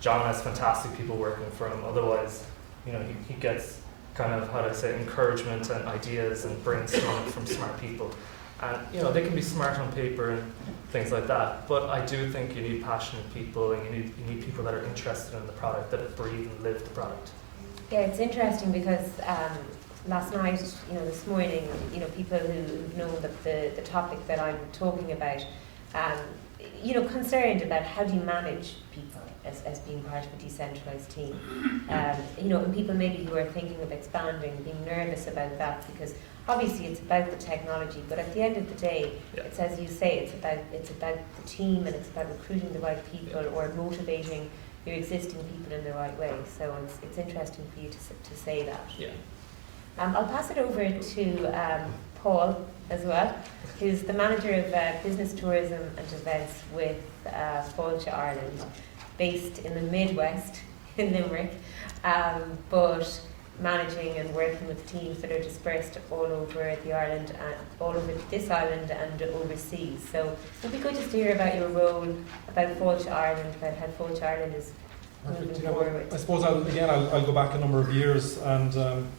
John has fantastic people working for him. Otherwise, you know, he gets kind of, how do I say, encouragement and ideas and brainstorming from smart people. And you know, they can be smart on paper and things like that. But I do think you need passionate people, and you need people that are interested in the product, that breathe and live the product. Yeah, it's interesting because last night, you know, this morning, you know, people who know the topic that I'm talking about, you know, concerned about how do you manage people as being part of a decentralised team. You know, and people maybe who are thinking of expanding, being nervous about that, because obviously it's about the technology, but at the end of the day, it's, as you say, it's about the team, and it's about recruiting the right people or motivating your existing people in the right way. So it's interesting for you to say that. Yeah. I'll pass it over to Paul as well, who's the manager of business tourism and events with Fáilte Ireland, based in the Midwest in Limerick, but managing and working with teams that are dispersed all over the island, all over this island and overseas. So it'd be good just to hear about your role, about Fáilte Ireland, about how Fáilte Ireland is moving forward. I suppose I'll go back a number of years, and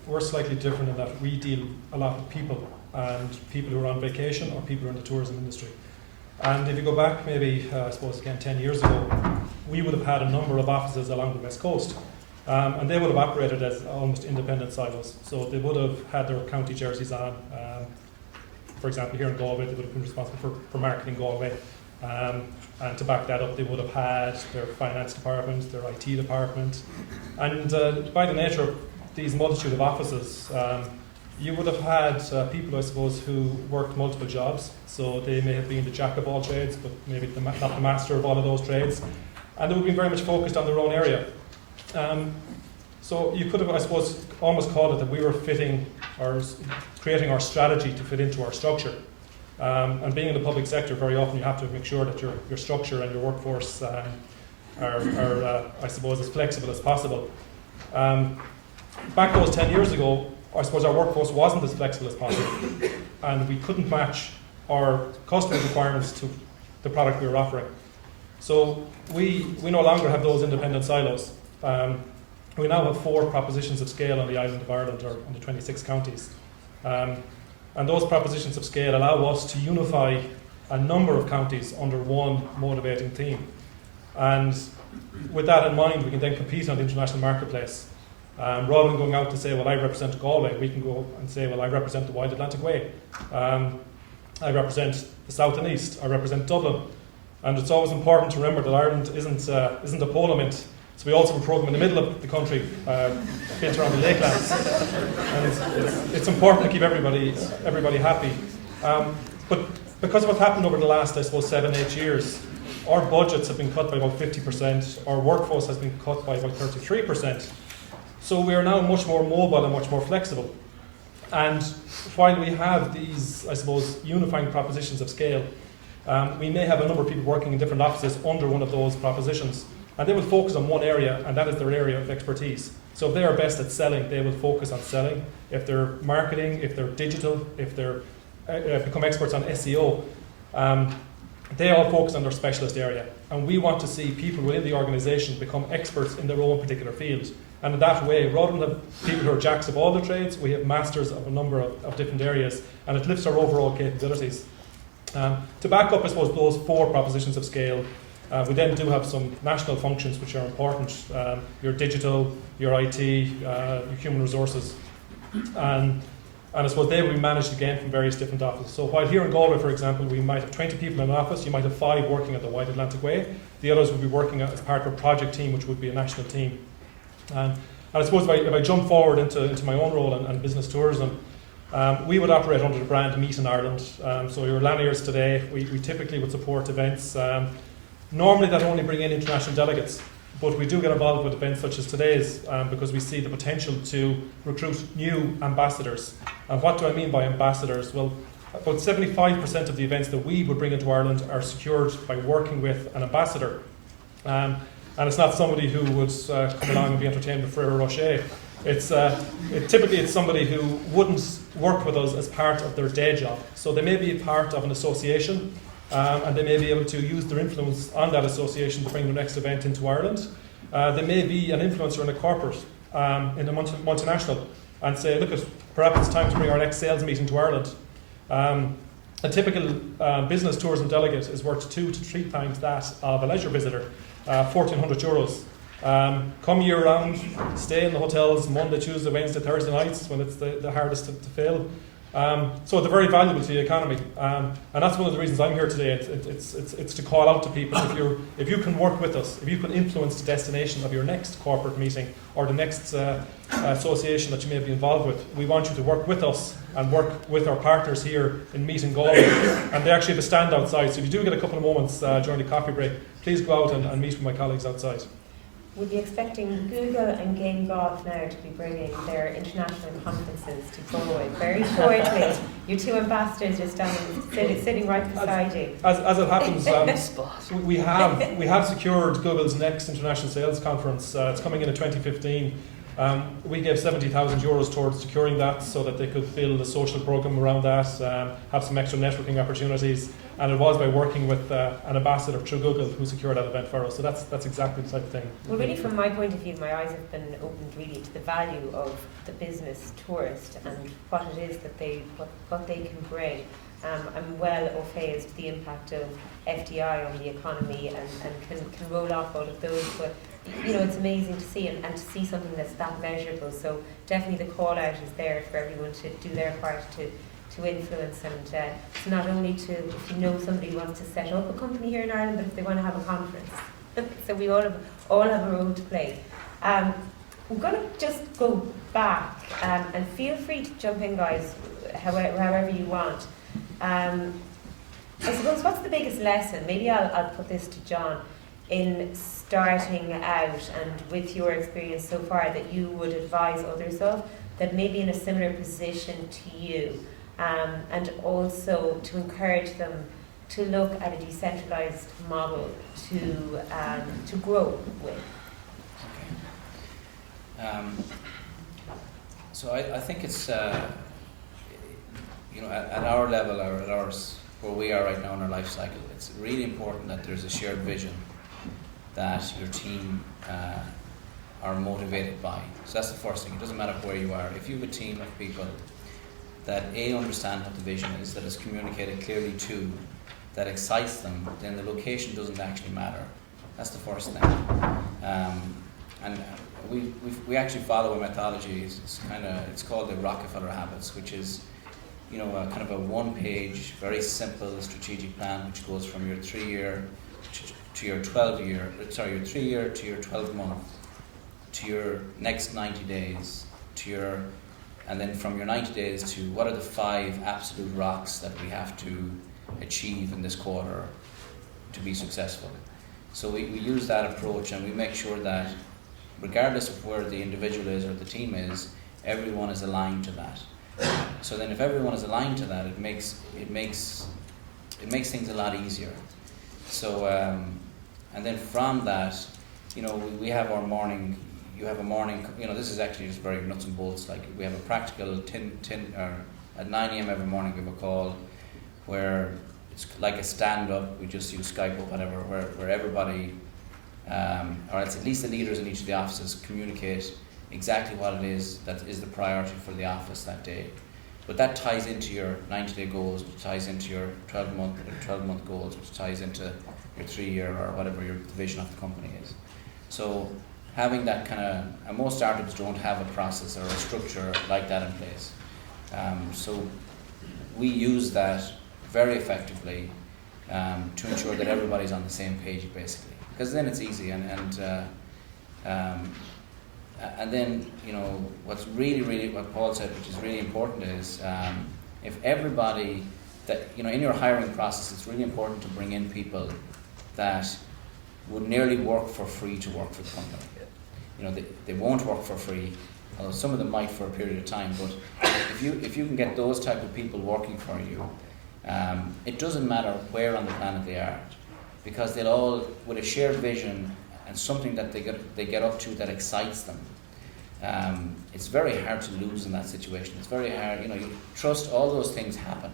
we're slightly different in that we deal a lot with people, and people who are on vacation or people who are in the tourism industry. And if you go back maybe, I suppose again 10 years ago, we would have had a number of offices along the west coast. And they would have operated as almost independent silos. So they would have had their county jerseys on. For example, here in Galway, they would have been responsible for marketing Galway. And to back that up, they would have had their finance department, their IT department. And by the nature of these multitude of offices, you would have had people, I suppose, who worked multiple jobs. So they may have been the jack of all trades, but maybe not the master of all of those trades. And they would have been very much focused on their own area. So you could have, I suppose, almost called it that we were fitting or creating our strategy to fit into our structure. And being in the public sector, very often you have to make sure that your structure and your workforce are I suppose, as flexible as possible. Back those 10 years ago, I suppose our workforce wasn't as flexible as possible, and we couldn't match our customer requirements to the product we were offering. So we no longer have those independent silos. We now have 4 propositions of scale on the island of Ireland, or on the 26 counties. And those propositions of scale allow us to unify a number of counties under one motivating theme. And with that in mind, we can then compete on the international marketplace. Rather than going out to say, well, I represent Galway, we can go and say, well, I represent the Wide Atlantic Way. I represent the South and East. I represent Dublin. And it's always important to remember that Ireland isn't a parliament. So we also have a programme in the middle of the country, built around the lakelands. And it's important to keep everybody happy. But because of what's happened over the last, I suppose, 7-8 years, our budgets have been cut by about 50%. Our workforce has been cut by about 33%. So we are now much more mobile and much more flexible. And while we have these, I suppose, unifying propositions of scale, we may have a number of people working in different offices under one of those propositions. And they will focus on one area, and that is their area of expertise. So if they are best at selling, they will focus on selling. If they're marketing, if they're digital, if they're become experts on SEO, they all focus on their specialist area. And we want to see people within the organisation become experts in their own particular field. And in that way, rather than have people who are jacks of all the trades, we have masters of a number of different areas, and it lifts our overall capabilities. To back up, I suppose, those 4 propositions of scale, we then do have some national functions which are important. Your digital, your IT, your human resources. And I suppose they will be managed again from various different offices. So while here in Galway, for example, we might have 20 people in an office, you might have 5 working at the White Atlantic Way. The others would be working as part of a project team, which would be a national team. And I suppose if I jump forward into my own role and business tourism, we would operate under the brand Meet in Ireland. So your Laniers today, we typically would support events. Normally that only bring in international delegates, but we do get involved with events such as today's because we see the potential to recruit new ambassadors. And what do I mean by ambassadors? Well, about 75% of the events that we would bring into Ireland are secured by working with an ambassador. And it's not somebody who would come along and be entertained with Ferrero Rocher. Typically it's somebody who wouldn't work with us as part of their day job. So they may be part of an association, and they may be able to use their influence on that association to bring their next event into Ireland. They may be an influencer in a corporate, in a multinational, and say, look, perhaps it's time to bring our next sales meeting to Ireland. A typical business tourism delegate is worth 2 to 3 times that of a leisure visitor, €1,400. Come year round, stay in the hotels Monday, Tuesday, Wednesday, Thursday nights when it's the hardest to fill. So they're very valuable to the economy, and that's one of the reasons I'm here today. It's to call out to people, if you can work with us, if you can influence the destination of your next corporate meeting or the next association that you may be involved with, we want you to work with us and work with our partners here in Meet in Galway. And they actually have a stand outside, so if you do get a couple of moments during the coffee break, please go out and meet with my colleagues outside. We'll be expecting Google and Game Golf now to be bringing their international conferences to Galway very shortly. Your 2 ambassadors are sitting right beside you. As it happens, we have secured Google's next international sales conference. It's coming in 2015. We gave €70,000 towards securing that so that they could build a social program around that, have some extra networking opportunities. And it was by working with an ambassador through Google who secured that event for us. So that's exactly the type of thing. Well, really, from my point of view, my eyes have been opened really to the value of the business tourist and what it is that what they can bring. I'm well au fait as to the impact of FDI on the economy and can roll off all of those. But it's amazing to see and to see something that's that measurable. So definitely the call out is there for everyone to do their part to influence, and it's not only to, if you know somebody who wants to set up a company here in Ireland, but if they want to have a conference. So we all have a role to play. I'm going to just go back and feel free to jump in, guys, however you want. I suppose, what's the biggest lesson, maybe I'll put this to John, in starting out and with your experience so far that you would advise others of, that may be in a similar position to you? And also to encourage them to look at a decentralised model to grow with. Okay. So I think it's at our level or at ours, where we are right now in our life cycle, it's really important that there's a shared vision that your team are motivated by. So that's the first thing. It doesn't matter where you are. If you have a team of people that understand what the vision is, that is communicated clearly to, that excites them, then the location doesn't actually matter. That's the first thing. And we actually follow a methodology. It's called the Rockefeller Habits, which is a kind of a 1-page, very simple strategic plan, which goes from your 3-year to your 12-year, your 3-year to your 12-month, to your next 90 days, and then from your 90 days to what are the 5 absolute rocks that we have to achieve in this quarter to be successful. So we use that approach, and we make sure that regardless of where the individual is or the team is, everyone is aligned to that. So then if everyone is aligned to that, it makes things a lot easier. So and then from that, we have our morning. You have a morning, this is actually just very nuts and bolts. Like, we have a practical at 9 a.m. every morning we have a call where it's like a stand-up. We just use Skype or whatever, where everybody, or at least the leaders in each of the offices, communicate exactly what it is that is the priority for the office that day. But that ties into your 90-day goals, which ties into your 12-month goals, which ties into your 3-year or whatever your vision of the company is. So having that kind of, and most startups don't have a process or a structure like that in place. So we use that very effectively to ensure that everybody's on the same page, basically, because then it's easy. And then, you know, what's really what Paul said, which is really important, is if everybody that, you know, in your hiring process, it's really important to bring in people that would nearly work for free to work for the company. You know, they won't work for free, although some of them might for a period of time. But if you can get those type of people working for you, it doesn't matter where on the planet they are, because they'll all, with a shared vision and something that they get up to that excites them. It's very hard to lose in that situation. It's very hard, you know, you trust all those things happen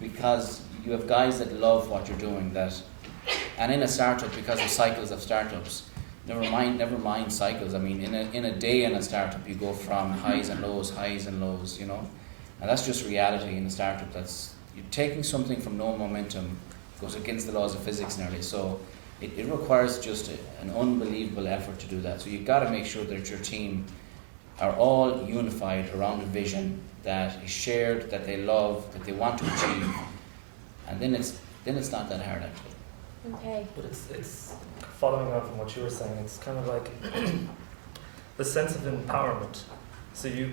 because you have guys that love what you're doing, and in a startup, because of cycles of startups, never mind cycles. I mean, in a day in a startup, you go from highs and lows, you know, and that's just reality in a startup. That's, you're taking something from no momentum, goes against the laws of physics nearly. So it requires just an unbelievable effort to do that. So you've got to make sure that your team are all unified around a vision that is shared, that they love, that they want to achieve, and then it's not that hard actually. Okay. But it's following on from what you were saying, it's kind of like the sense of empowerment. So you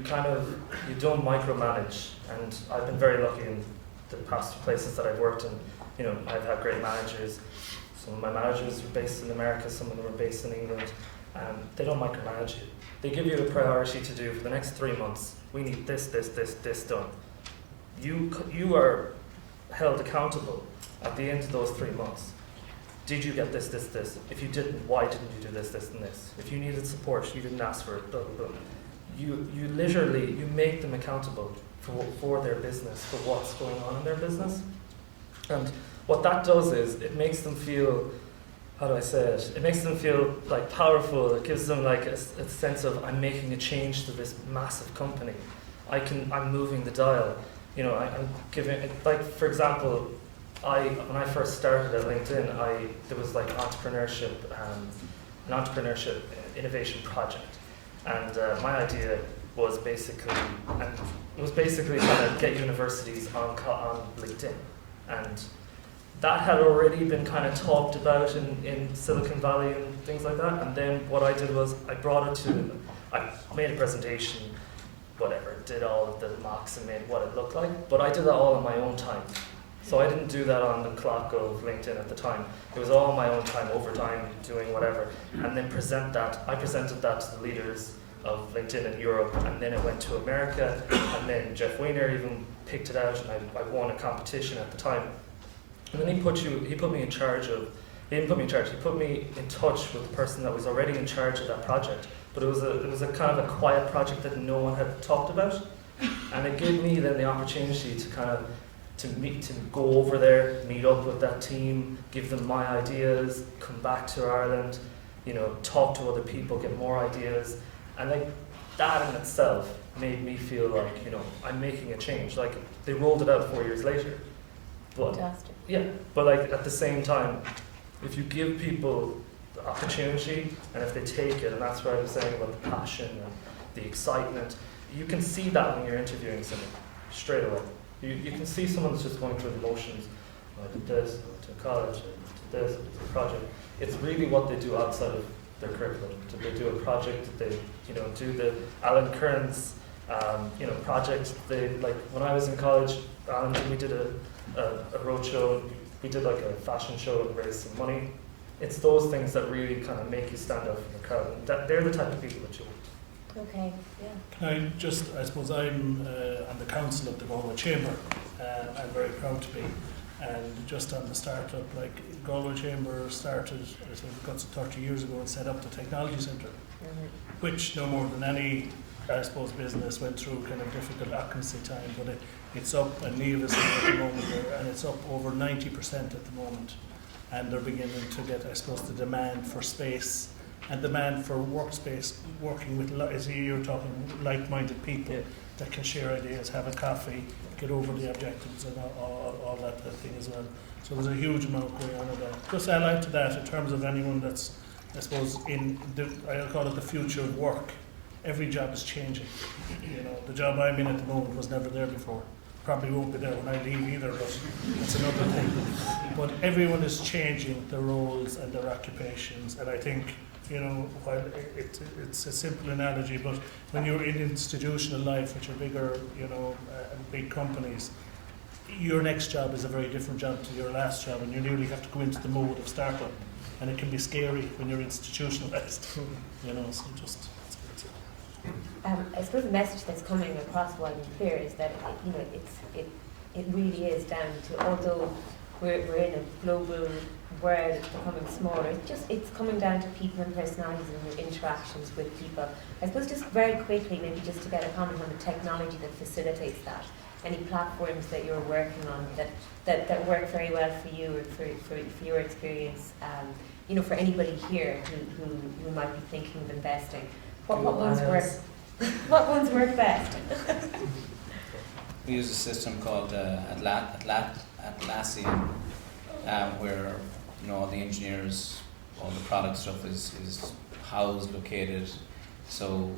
don't micromanage, and I've been very lucky in the past places that I've worked in. You know, I've had great managers. Some of my managers are based in America, some of them are based in England. They don't micromanage you. They give you a priority to do for the next 3 months. We need this done. You are held accountable at the end of those 3 months. Did you get this? If you didn't, why didn't you do this, and this? If you needed support, you didn't ask for it, blah, blah, blah. You literally, you make them accountable for their business, for what's going on in their business. And what that does is, it makes them feel, how do I say it? It makes them feel like powerful. It gives them like a sense of, I'm making a change to this massive company. I'm moving the dial. You know, I'm giving, like, for example, when I first started at LinkedIn, there was like an entrepreneurship innovation project, and my idea was basically kind of get universities on LinkedIn, and that had already been kind of talked about in Silicon Valley and things like that. And then what I did was I made a presentation, whatever, did all of the mocks and made what it looked like, but I did that all on my own time. So I didn't do that on the clock of LinkedIn at the time. It was all my own time, overtime, doing whatever. And then I presented that to the leaders of LinkedIn in Europe, and then it went to America, and then Jeff Weiner even picked it out, and I won a competition at the time. And then he put me in charge of, he didn't put me in charge, he put me in touch with the person that was already in charge of that project. But it was a kind of a quiet project that no one had talked about. And it gave me then the opportunity to kind of to go over there, meet up with that team, give them my ideas, come back to Ireland, you know, talk to other people, get more ideas. And like that in itself made me feel like, you know, I'm making a change. Like they rolled it out 4 years later. But, fantastic. Yeah, but like at the same time, if you give people the opportunity and if they take it, and that's what I was saying about the passion and the excitement, you can see that when you're interviewing someone straight away. You can see someone that's just going through the motions. I did this, I went to college, I did this, I did a project. It's really what they do outside of their curriculum. They do a project, they do the Alan Kearns project. They, like when I was in college, Alan, we did a road show, we did like a fashion show and raised some money. It's those things that really kind of make you stand out from the crowd. And they're the type of people that you want. Okay, yeah. Can I suppose I'm on the council of the Galway Chamber. I'm very proud to be. And just on the startup, like Galway Chamber started, I suppose it got 30 years ago and set up the Technology Centre, which no more than any, I suppose, business went through kind of difficult occupancy time, but it's up, and Niamh is at the moment, and it's up over 90% at the moment. And they're beginning to get, I suppose, the demand for space and demand for workspace, working with, as you're talking, like-minded people that can share ideas, have a coffee, get over the objectives and all that thing as well. So there's a huge amount going on with that. Just add on to that in terms of anyone that's, I suppose, in the, I'll call it the future of work. Every job is changing. You know, the job I'm in at the moment was never there before. Probably won't be there when I leave either, but it's another thing. But everyone is changing their roles and their occupations, and I think, you know, while it's a simple analogy, but when you're in institutional life, which are bigger, you know, big companies, your next job is a very different job to your last job, and you nearly have to go into the mode of startup, and it can be scary when you're institutionalized. You know, so just. I suppose the message that's coming across loud and clear is that it really is down to, although we're in a global world, it's becoming smaller, it's coming down to people and personalities and your interactions with people. I suppose just very quickly, maybe just to get a comment on the technology that facilitates that. Any platforms that you're working on that work very well for you or for your experience, you know, for anybody here who might be thinking of investing. What ones work? What ones work best? We use a system called Atlassian, where, you know, all the engineers, all the product stuff is housed, located, so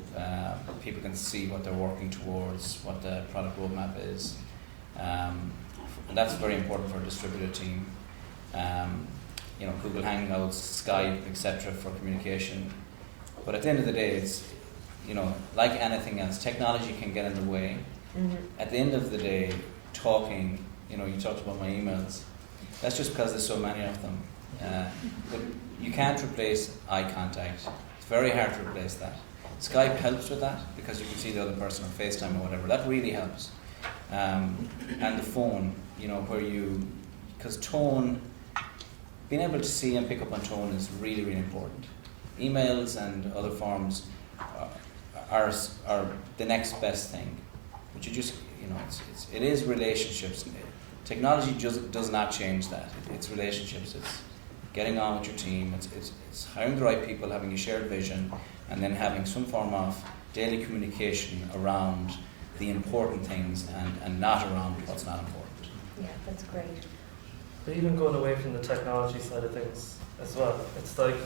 people can see what they're working towards, what the product roadmap is. And that's very important for a distributed team. You know, Google Hangouts, Skype, etc. for communication. But at the end of the day, it's, you know, like anything else, technology can get in the way. Mm-hmm. At the end of the day, talking, you know, you talked about my emails. That's just because there's so many of them. But you can't replace eye contact. It's very hard to replace that. Skype helps with that because you can see the other person on FaceTime or whatever. That really helps. And the phone, you know, because tone, being able to see and pick up on tone is really, really important. Emails and other forms are the next best thing. But you just, you know, it is relationships. Technology just does not change that. It's relationships. It's getting on with your team. It's hiring the right people, having a shared vision, and then having some form of daily communication around the important things and not around what's not important. Yeah, that's great. But even going away from the technology side of things as well, it's like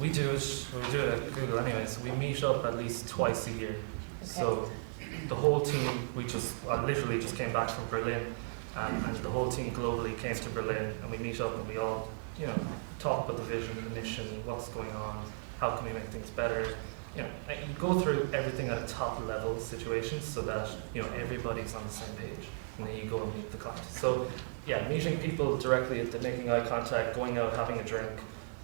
we do it at Google anyway, so we meet up at least twice a year. Okay. So the whole team, I literally just came back from Berlin, and the whole team globally came to Berlin, and we meet up and we all, you know, talk about the vision, the mission, what's going on, how can we make things better. You know, you go through everything at a top level situation so that, you know, everybody's on the same page, and then you go and meet the client. So yeah, meeting people directly, making eye contact, going out, having a drink,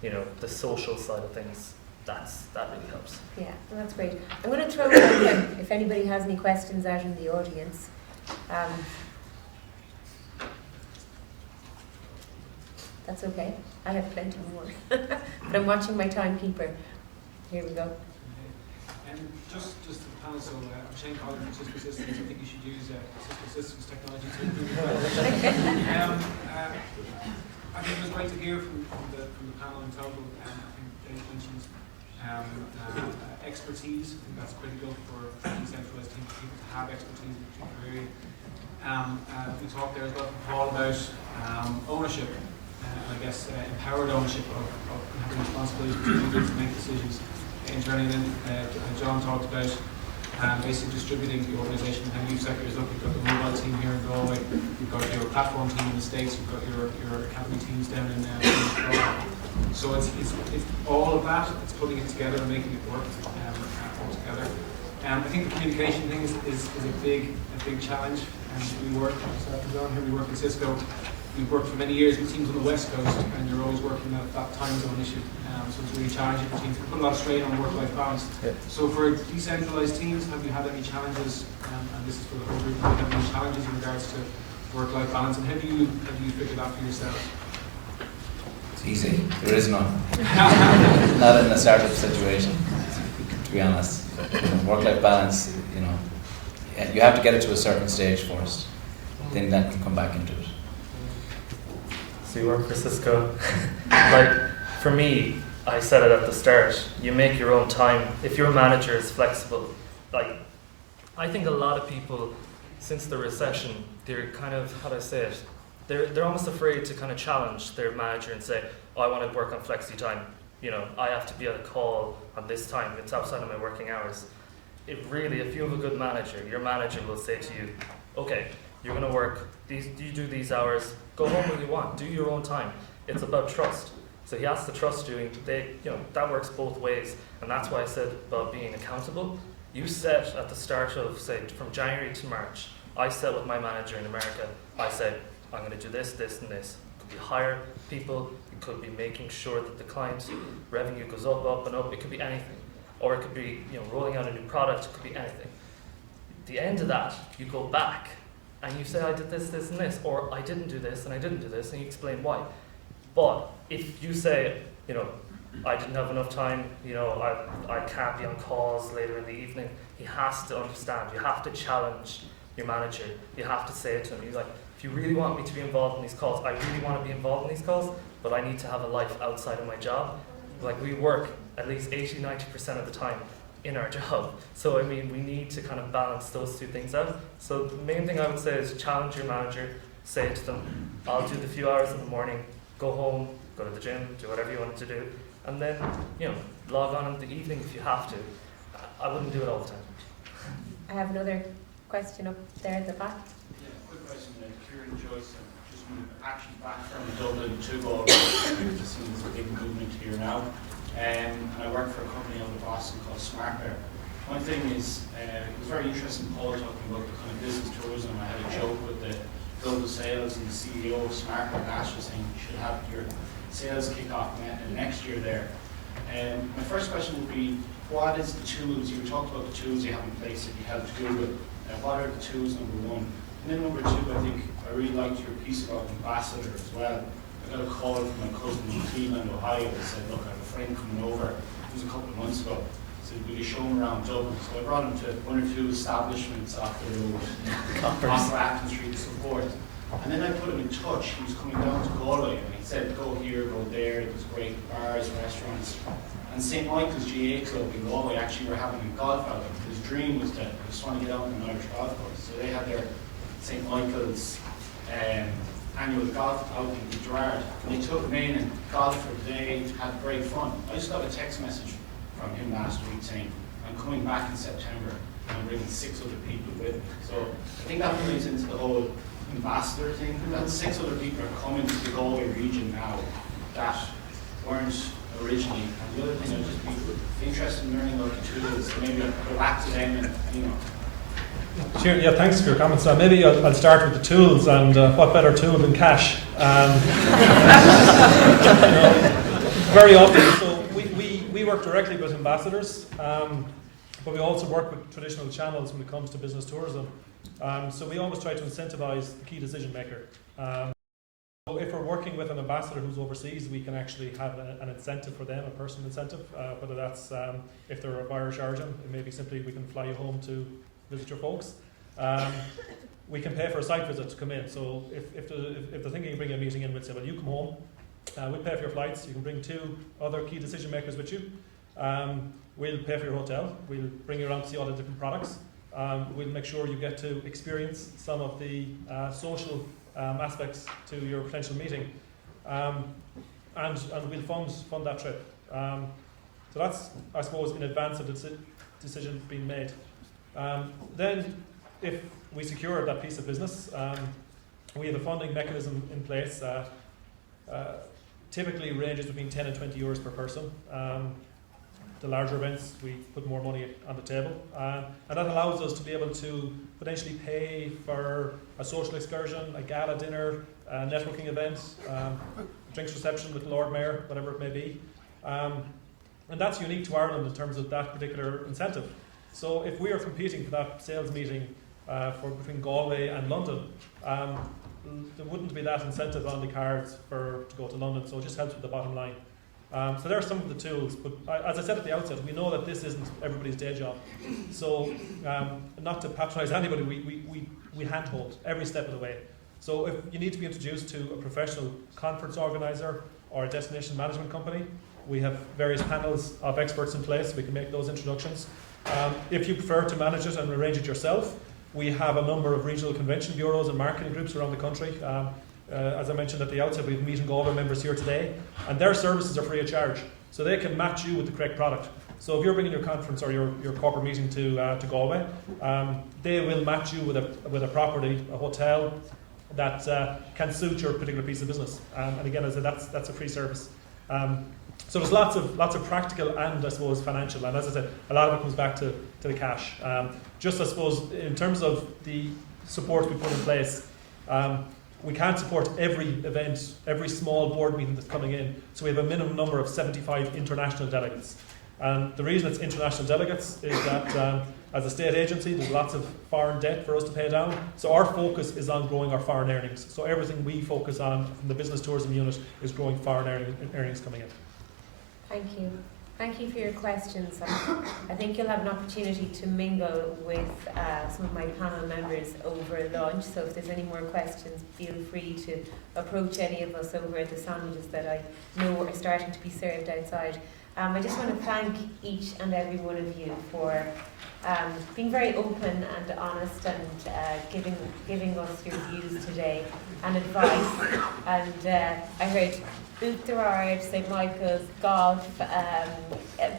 you know, the social side of things, that really helps. Yeah, well, that's great. I'm going to throw it open if anybody has any questions out in the audience. That's okay. I have plenty more. But I'm watching my timekeeper. Here we go. Just the panel, so I'm Shane Collins from Cisco Systems. I think you should use Cisco Systems technology to improve your I think it was great to hear from the panel in total. I think Dave mentioned expertise. I think that's critical for decentralized teams, people to have expertise in a particular area. We talked there as well, Paul, about ownership. I guess empowered ownership of having responsibilities to make decisions internally. Then John talked about basically distributing the organisation. And you've said yourself, you've got the mobile team here in Galway, you've got your platform team in the States, you've got your academy teams down in Galway. So it's all of that. It's putting it together and making it work all together. I think the communication thing is a big challenge. And we work, John here, we work at Cisco. We've worked for many years with teams on the West Coast, and you're always working that time zone issue. So it's really challenging for teams. We put a lot of strain on work-life balance. Yeah. So for decentralized teams, have you had any challenges? And this is for the whole group. Have you had any challenges in regards to work-life balance? And how do you figure that for yourselves? It's easy. There is none. Not in a startup situation, to be honest. Work-life balance, you know, you have to get it to a certain stage first. Then that can come back into it. So you work for Cisco. Like, for me, I said it at the start, you make your own time. If your manager is flexible, like, I think a lot of people, since the recession, they're kind of, how do I say it, they're almost afraid to kind of challenge their manager and say, oh, I want to work on flexi time. You know, I have to be on a call on this time. It's outside of my working hours. It really, if you have a good manager, your manager will say to you, okay, you're going to work, you do these hours, go home when you want, do your own time. It's about trust. So he has to trust you, and that works both ways. And that's why I said about being accountable. You set at the start of, say, from January to March, I set with my manager in America, I said, I'm going to do this, this, and this. It could be hire people, it could be making sure that the client's revenue goes up, up, and up. It could be anything. Or it could be rolling out a new product, it could be anything. At the end of that, you go back and you say, I did this, this, and this, or I didn't do this, and I didn't do this, and you explain why. But if you say, I didn't have enough time, I can't be on calls later in the evening, he has to understand. You have to challenge your manager. You have to say it to him. You're like, if you really want me to be involved in these calls, I really want to be involved in these calls, but I need to have a life outside of my job. Like, we work at least 80-90% of the time in our job. So, I mean, we need to kind of balance those two things out. So the main thing I would say is challenge your manager, say to them, I'll do the few hours in the morning, go home, go to the gym, do whatever you want to do, and then, log on in the evening if you have to. I wouldn't do it all the time. I have another question up there at the back. Yeah, quick question. Kieran Joyce, just moved actually back from Dublin to Galway. Just seeing there's a big movement here now. And I work for a company out of Boston called SmartBear. One thing is, it was very interesting, Paul talking about the kind of business tourism. I had a joke with the global sales and the CEO of SmartBear last year saying you should have your sales kick-off next year there. My first question would be, what is the tools? You talked about the tools you have in place that you helped Google. What are the tools, number one? And then number two, I think I really liked your piece about ambassador as well. I got a call from my cousin in Cleveland, Ohio, that said, look, I have a friend coming over. It was a couple of months ago. So will you show him around Dublin? So I brought him to one or two establishments off the road, off Acton Street and so forth. And then I put him in touch. He was coming down to Galway, and he said, go here, go there. There's great bars, restaurants. And St. Michael's GA Club in Galway actually were having a golf outing. His dream was to just want to get out on an Irish golf course. So they had their St. Michael's annual golf outing in Gerard. And they took him in and golfed for the day, had great fun. I just got a text message from him last week saying, I'm coming back in September and I'm bringing 6 other people with me. So I think that plays into the whole ambassador thing. And 6 other people are coming to the Galway region now that weren't originally. And the other thing, I'd just be interested in learning about the tools. Maybe I'll go back to them and, Sure, yeah, thanks for your comments. Maybe I'll start with the tools, and what better tool than cash? Very often, so we work directly with ambassadors, but we also work with traditional channels when it comes to business tourism. So we always try to incentivize the key decision maker. So if we're working with an ambassador who's overseas, we can actually have an incentive for them, a personal incentive, whether that's if they're of Irish origin, it may be simply we can fly you home to visit your folks. We can pay for a site visit to come in. So if they're thinking of bringing a meeting in, we'd say, well, you come home, we'll pay for your flights, you can bring 2 other key decision makers with you. We'll pay for your hotel, we'll bring you around to see all the different products. We'll make sure you get to experience some of the social aspects to your potential meeting. And we'll fund that trip. So that's, I suppose, in advance of the decision being made. Then, if we secure that piece of business, we have a funding mechanism in place. Typically ranges between 10 and 20 euros per person. The larger events, we put more money on the table. And that allows us to be able to potentially pay for a social excursion, a gala dinner, a networking event, drinks reception with the Lord Mayor, whatever it may be. And that's unique to Ireland in terms of that particular incentive. So if we are competing for that sales meeting between Galway and London, there wouldn't be that incentive on the cards to go to London, so it just helps with the bottom line. So there are some of the tools, but as I said at the outset, we know that this isn't everybody's day job. So not to patronise anybody, we handhold every step of the way. So if you need to be introduced to a professional conference organiser or a destination management company. We have various panels of experts in place. We can make those introductions. If you prefer to manage it and arrange it yourself, we have a number of regional convention bureaus and marketing groups around the country. As I mentioned at the outset, we have Meet and Galway members here today, and their services are free of charge. So they can match you with the correct product. So if you're bringing your conference or your corporate meeting to Galway, they will match you with a property, a hotel that can suit your particular piece of business. And again, as I said, that's a free service. So there's lots of practical and I suppose financial, and as I said, a lot of it comes back to the cash. Just I suppose in terms of the support we put in place, we can't support every event, every small board meeting that's coming in. So we have a minimum number of 75 international delegates. And the reason it's international delegates is that as a state agency, there's lots of foreign debt for us to pay down. So our focus is on growing our foreign earnings. So everything we focus on from the business tourism unit is growing foreign earnings coming in. Thank you. Thank you for your questions. I think you'll have an opportunity to mingle with some of my panel members over lunch. So if there's any more questions, feel free to approach any of us over at the sandwiches that I know are starting to be served outside. I just want to thank each and every one of you for being very open and honest and giving us your views today and advice. And I heard Boot Gerard, St Michael's, golf, a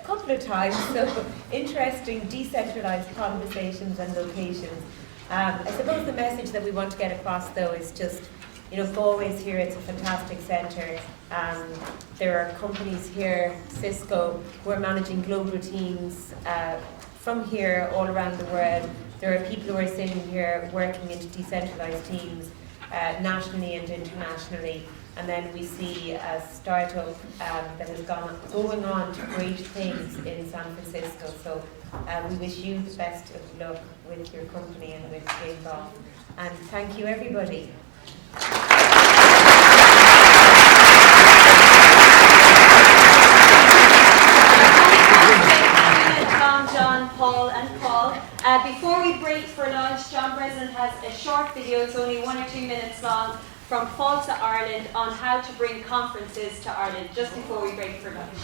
couple of times, so interesting decentralised conversations and locations. I suppose the message that we want to get across though is just, Galway's here, it's a fantastic centre. There are companies here, Cisco, who are managing global teams from here all around the world. There are people who are sitting here working into decentralised teams nationally and internationally. And then we see a startup that is going on to great things in San Francisco. So we wish you the best of luck with your company and with Game Golf. And thank you, everybody. John, Paul and Paul. Before we break for lunch, John Breslin has a short video, it's only 1 or 2 minutes long, from Fáilte Ireland on how to bring conferences to Ireland, just before we break for lunch.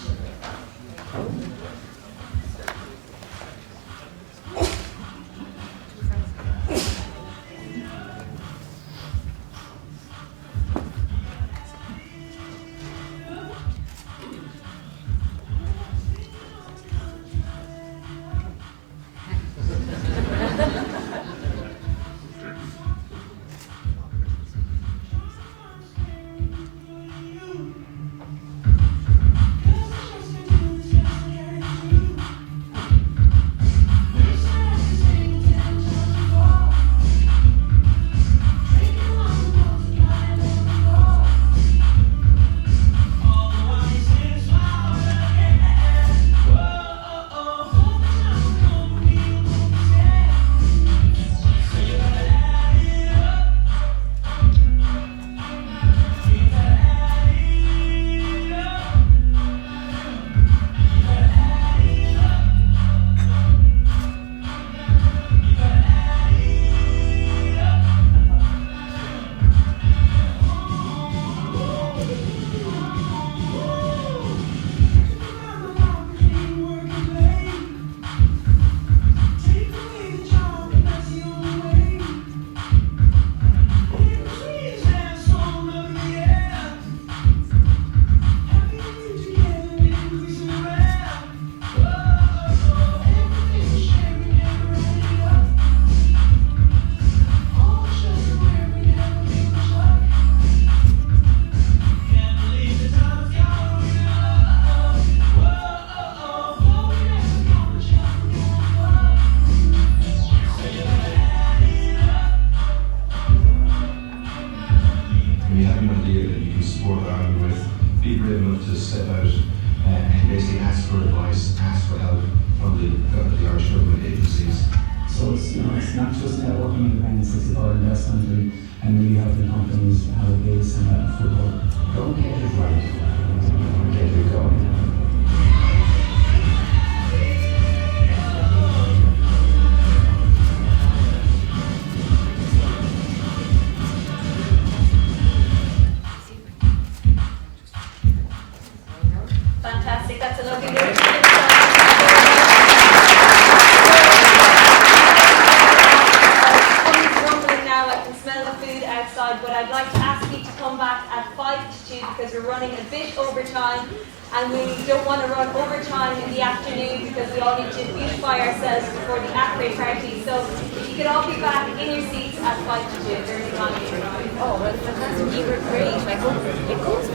It's not just networking events, it's about investment and really helping companies have a base and a foothold. Don't get it right, get it going. running a bit over time, and we don't want to run overtime in the afternoon because we all need to beautify ourselves before the après party. So if you could all be back in your seats at 5 to 2. There's a Oh, well, fantastic. You were great. I hope it goes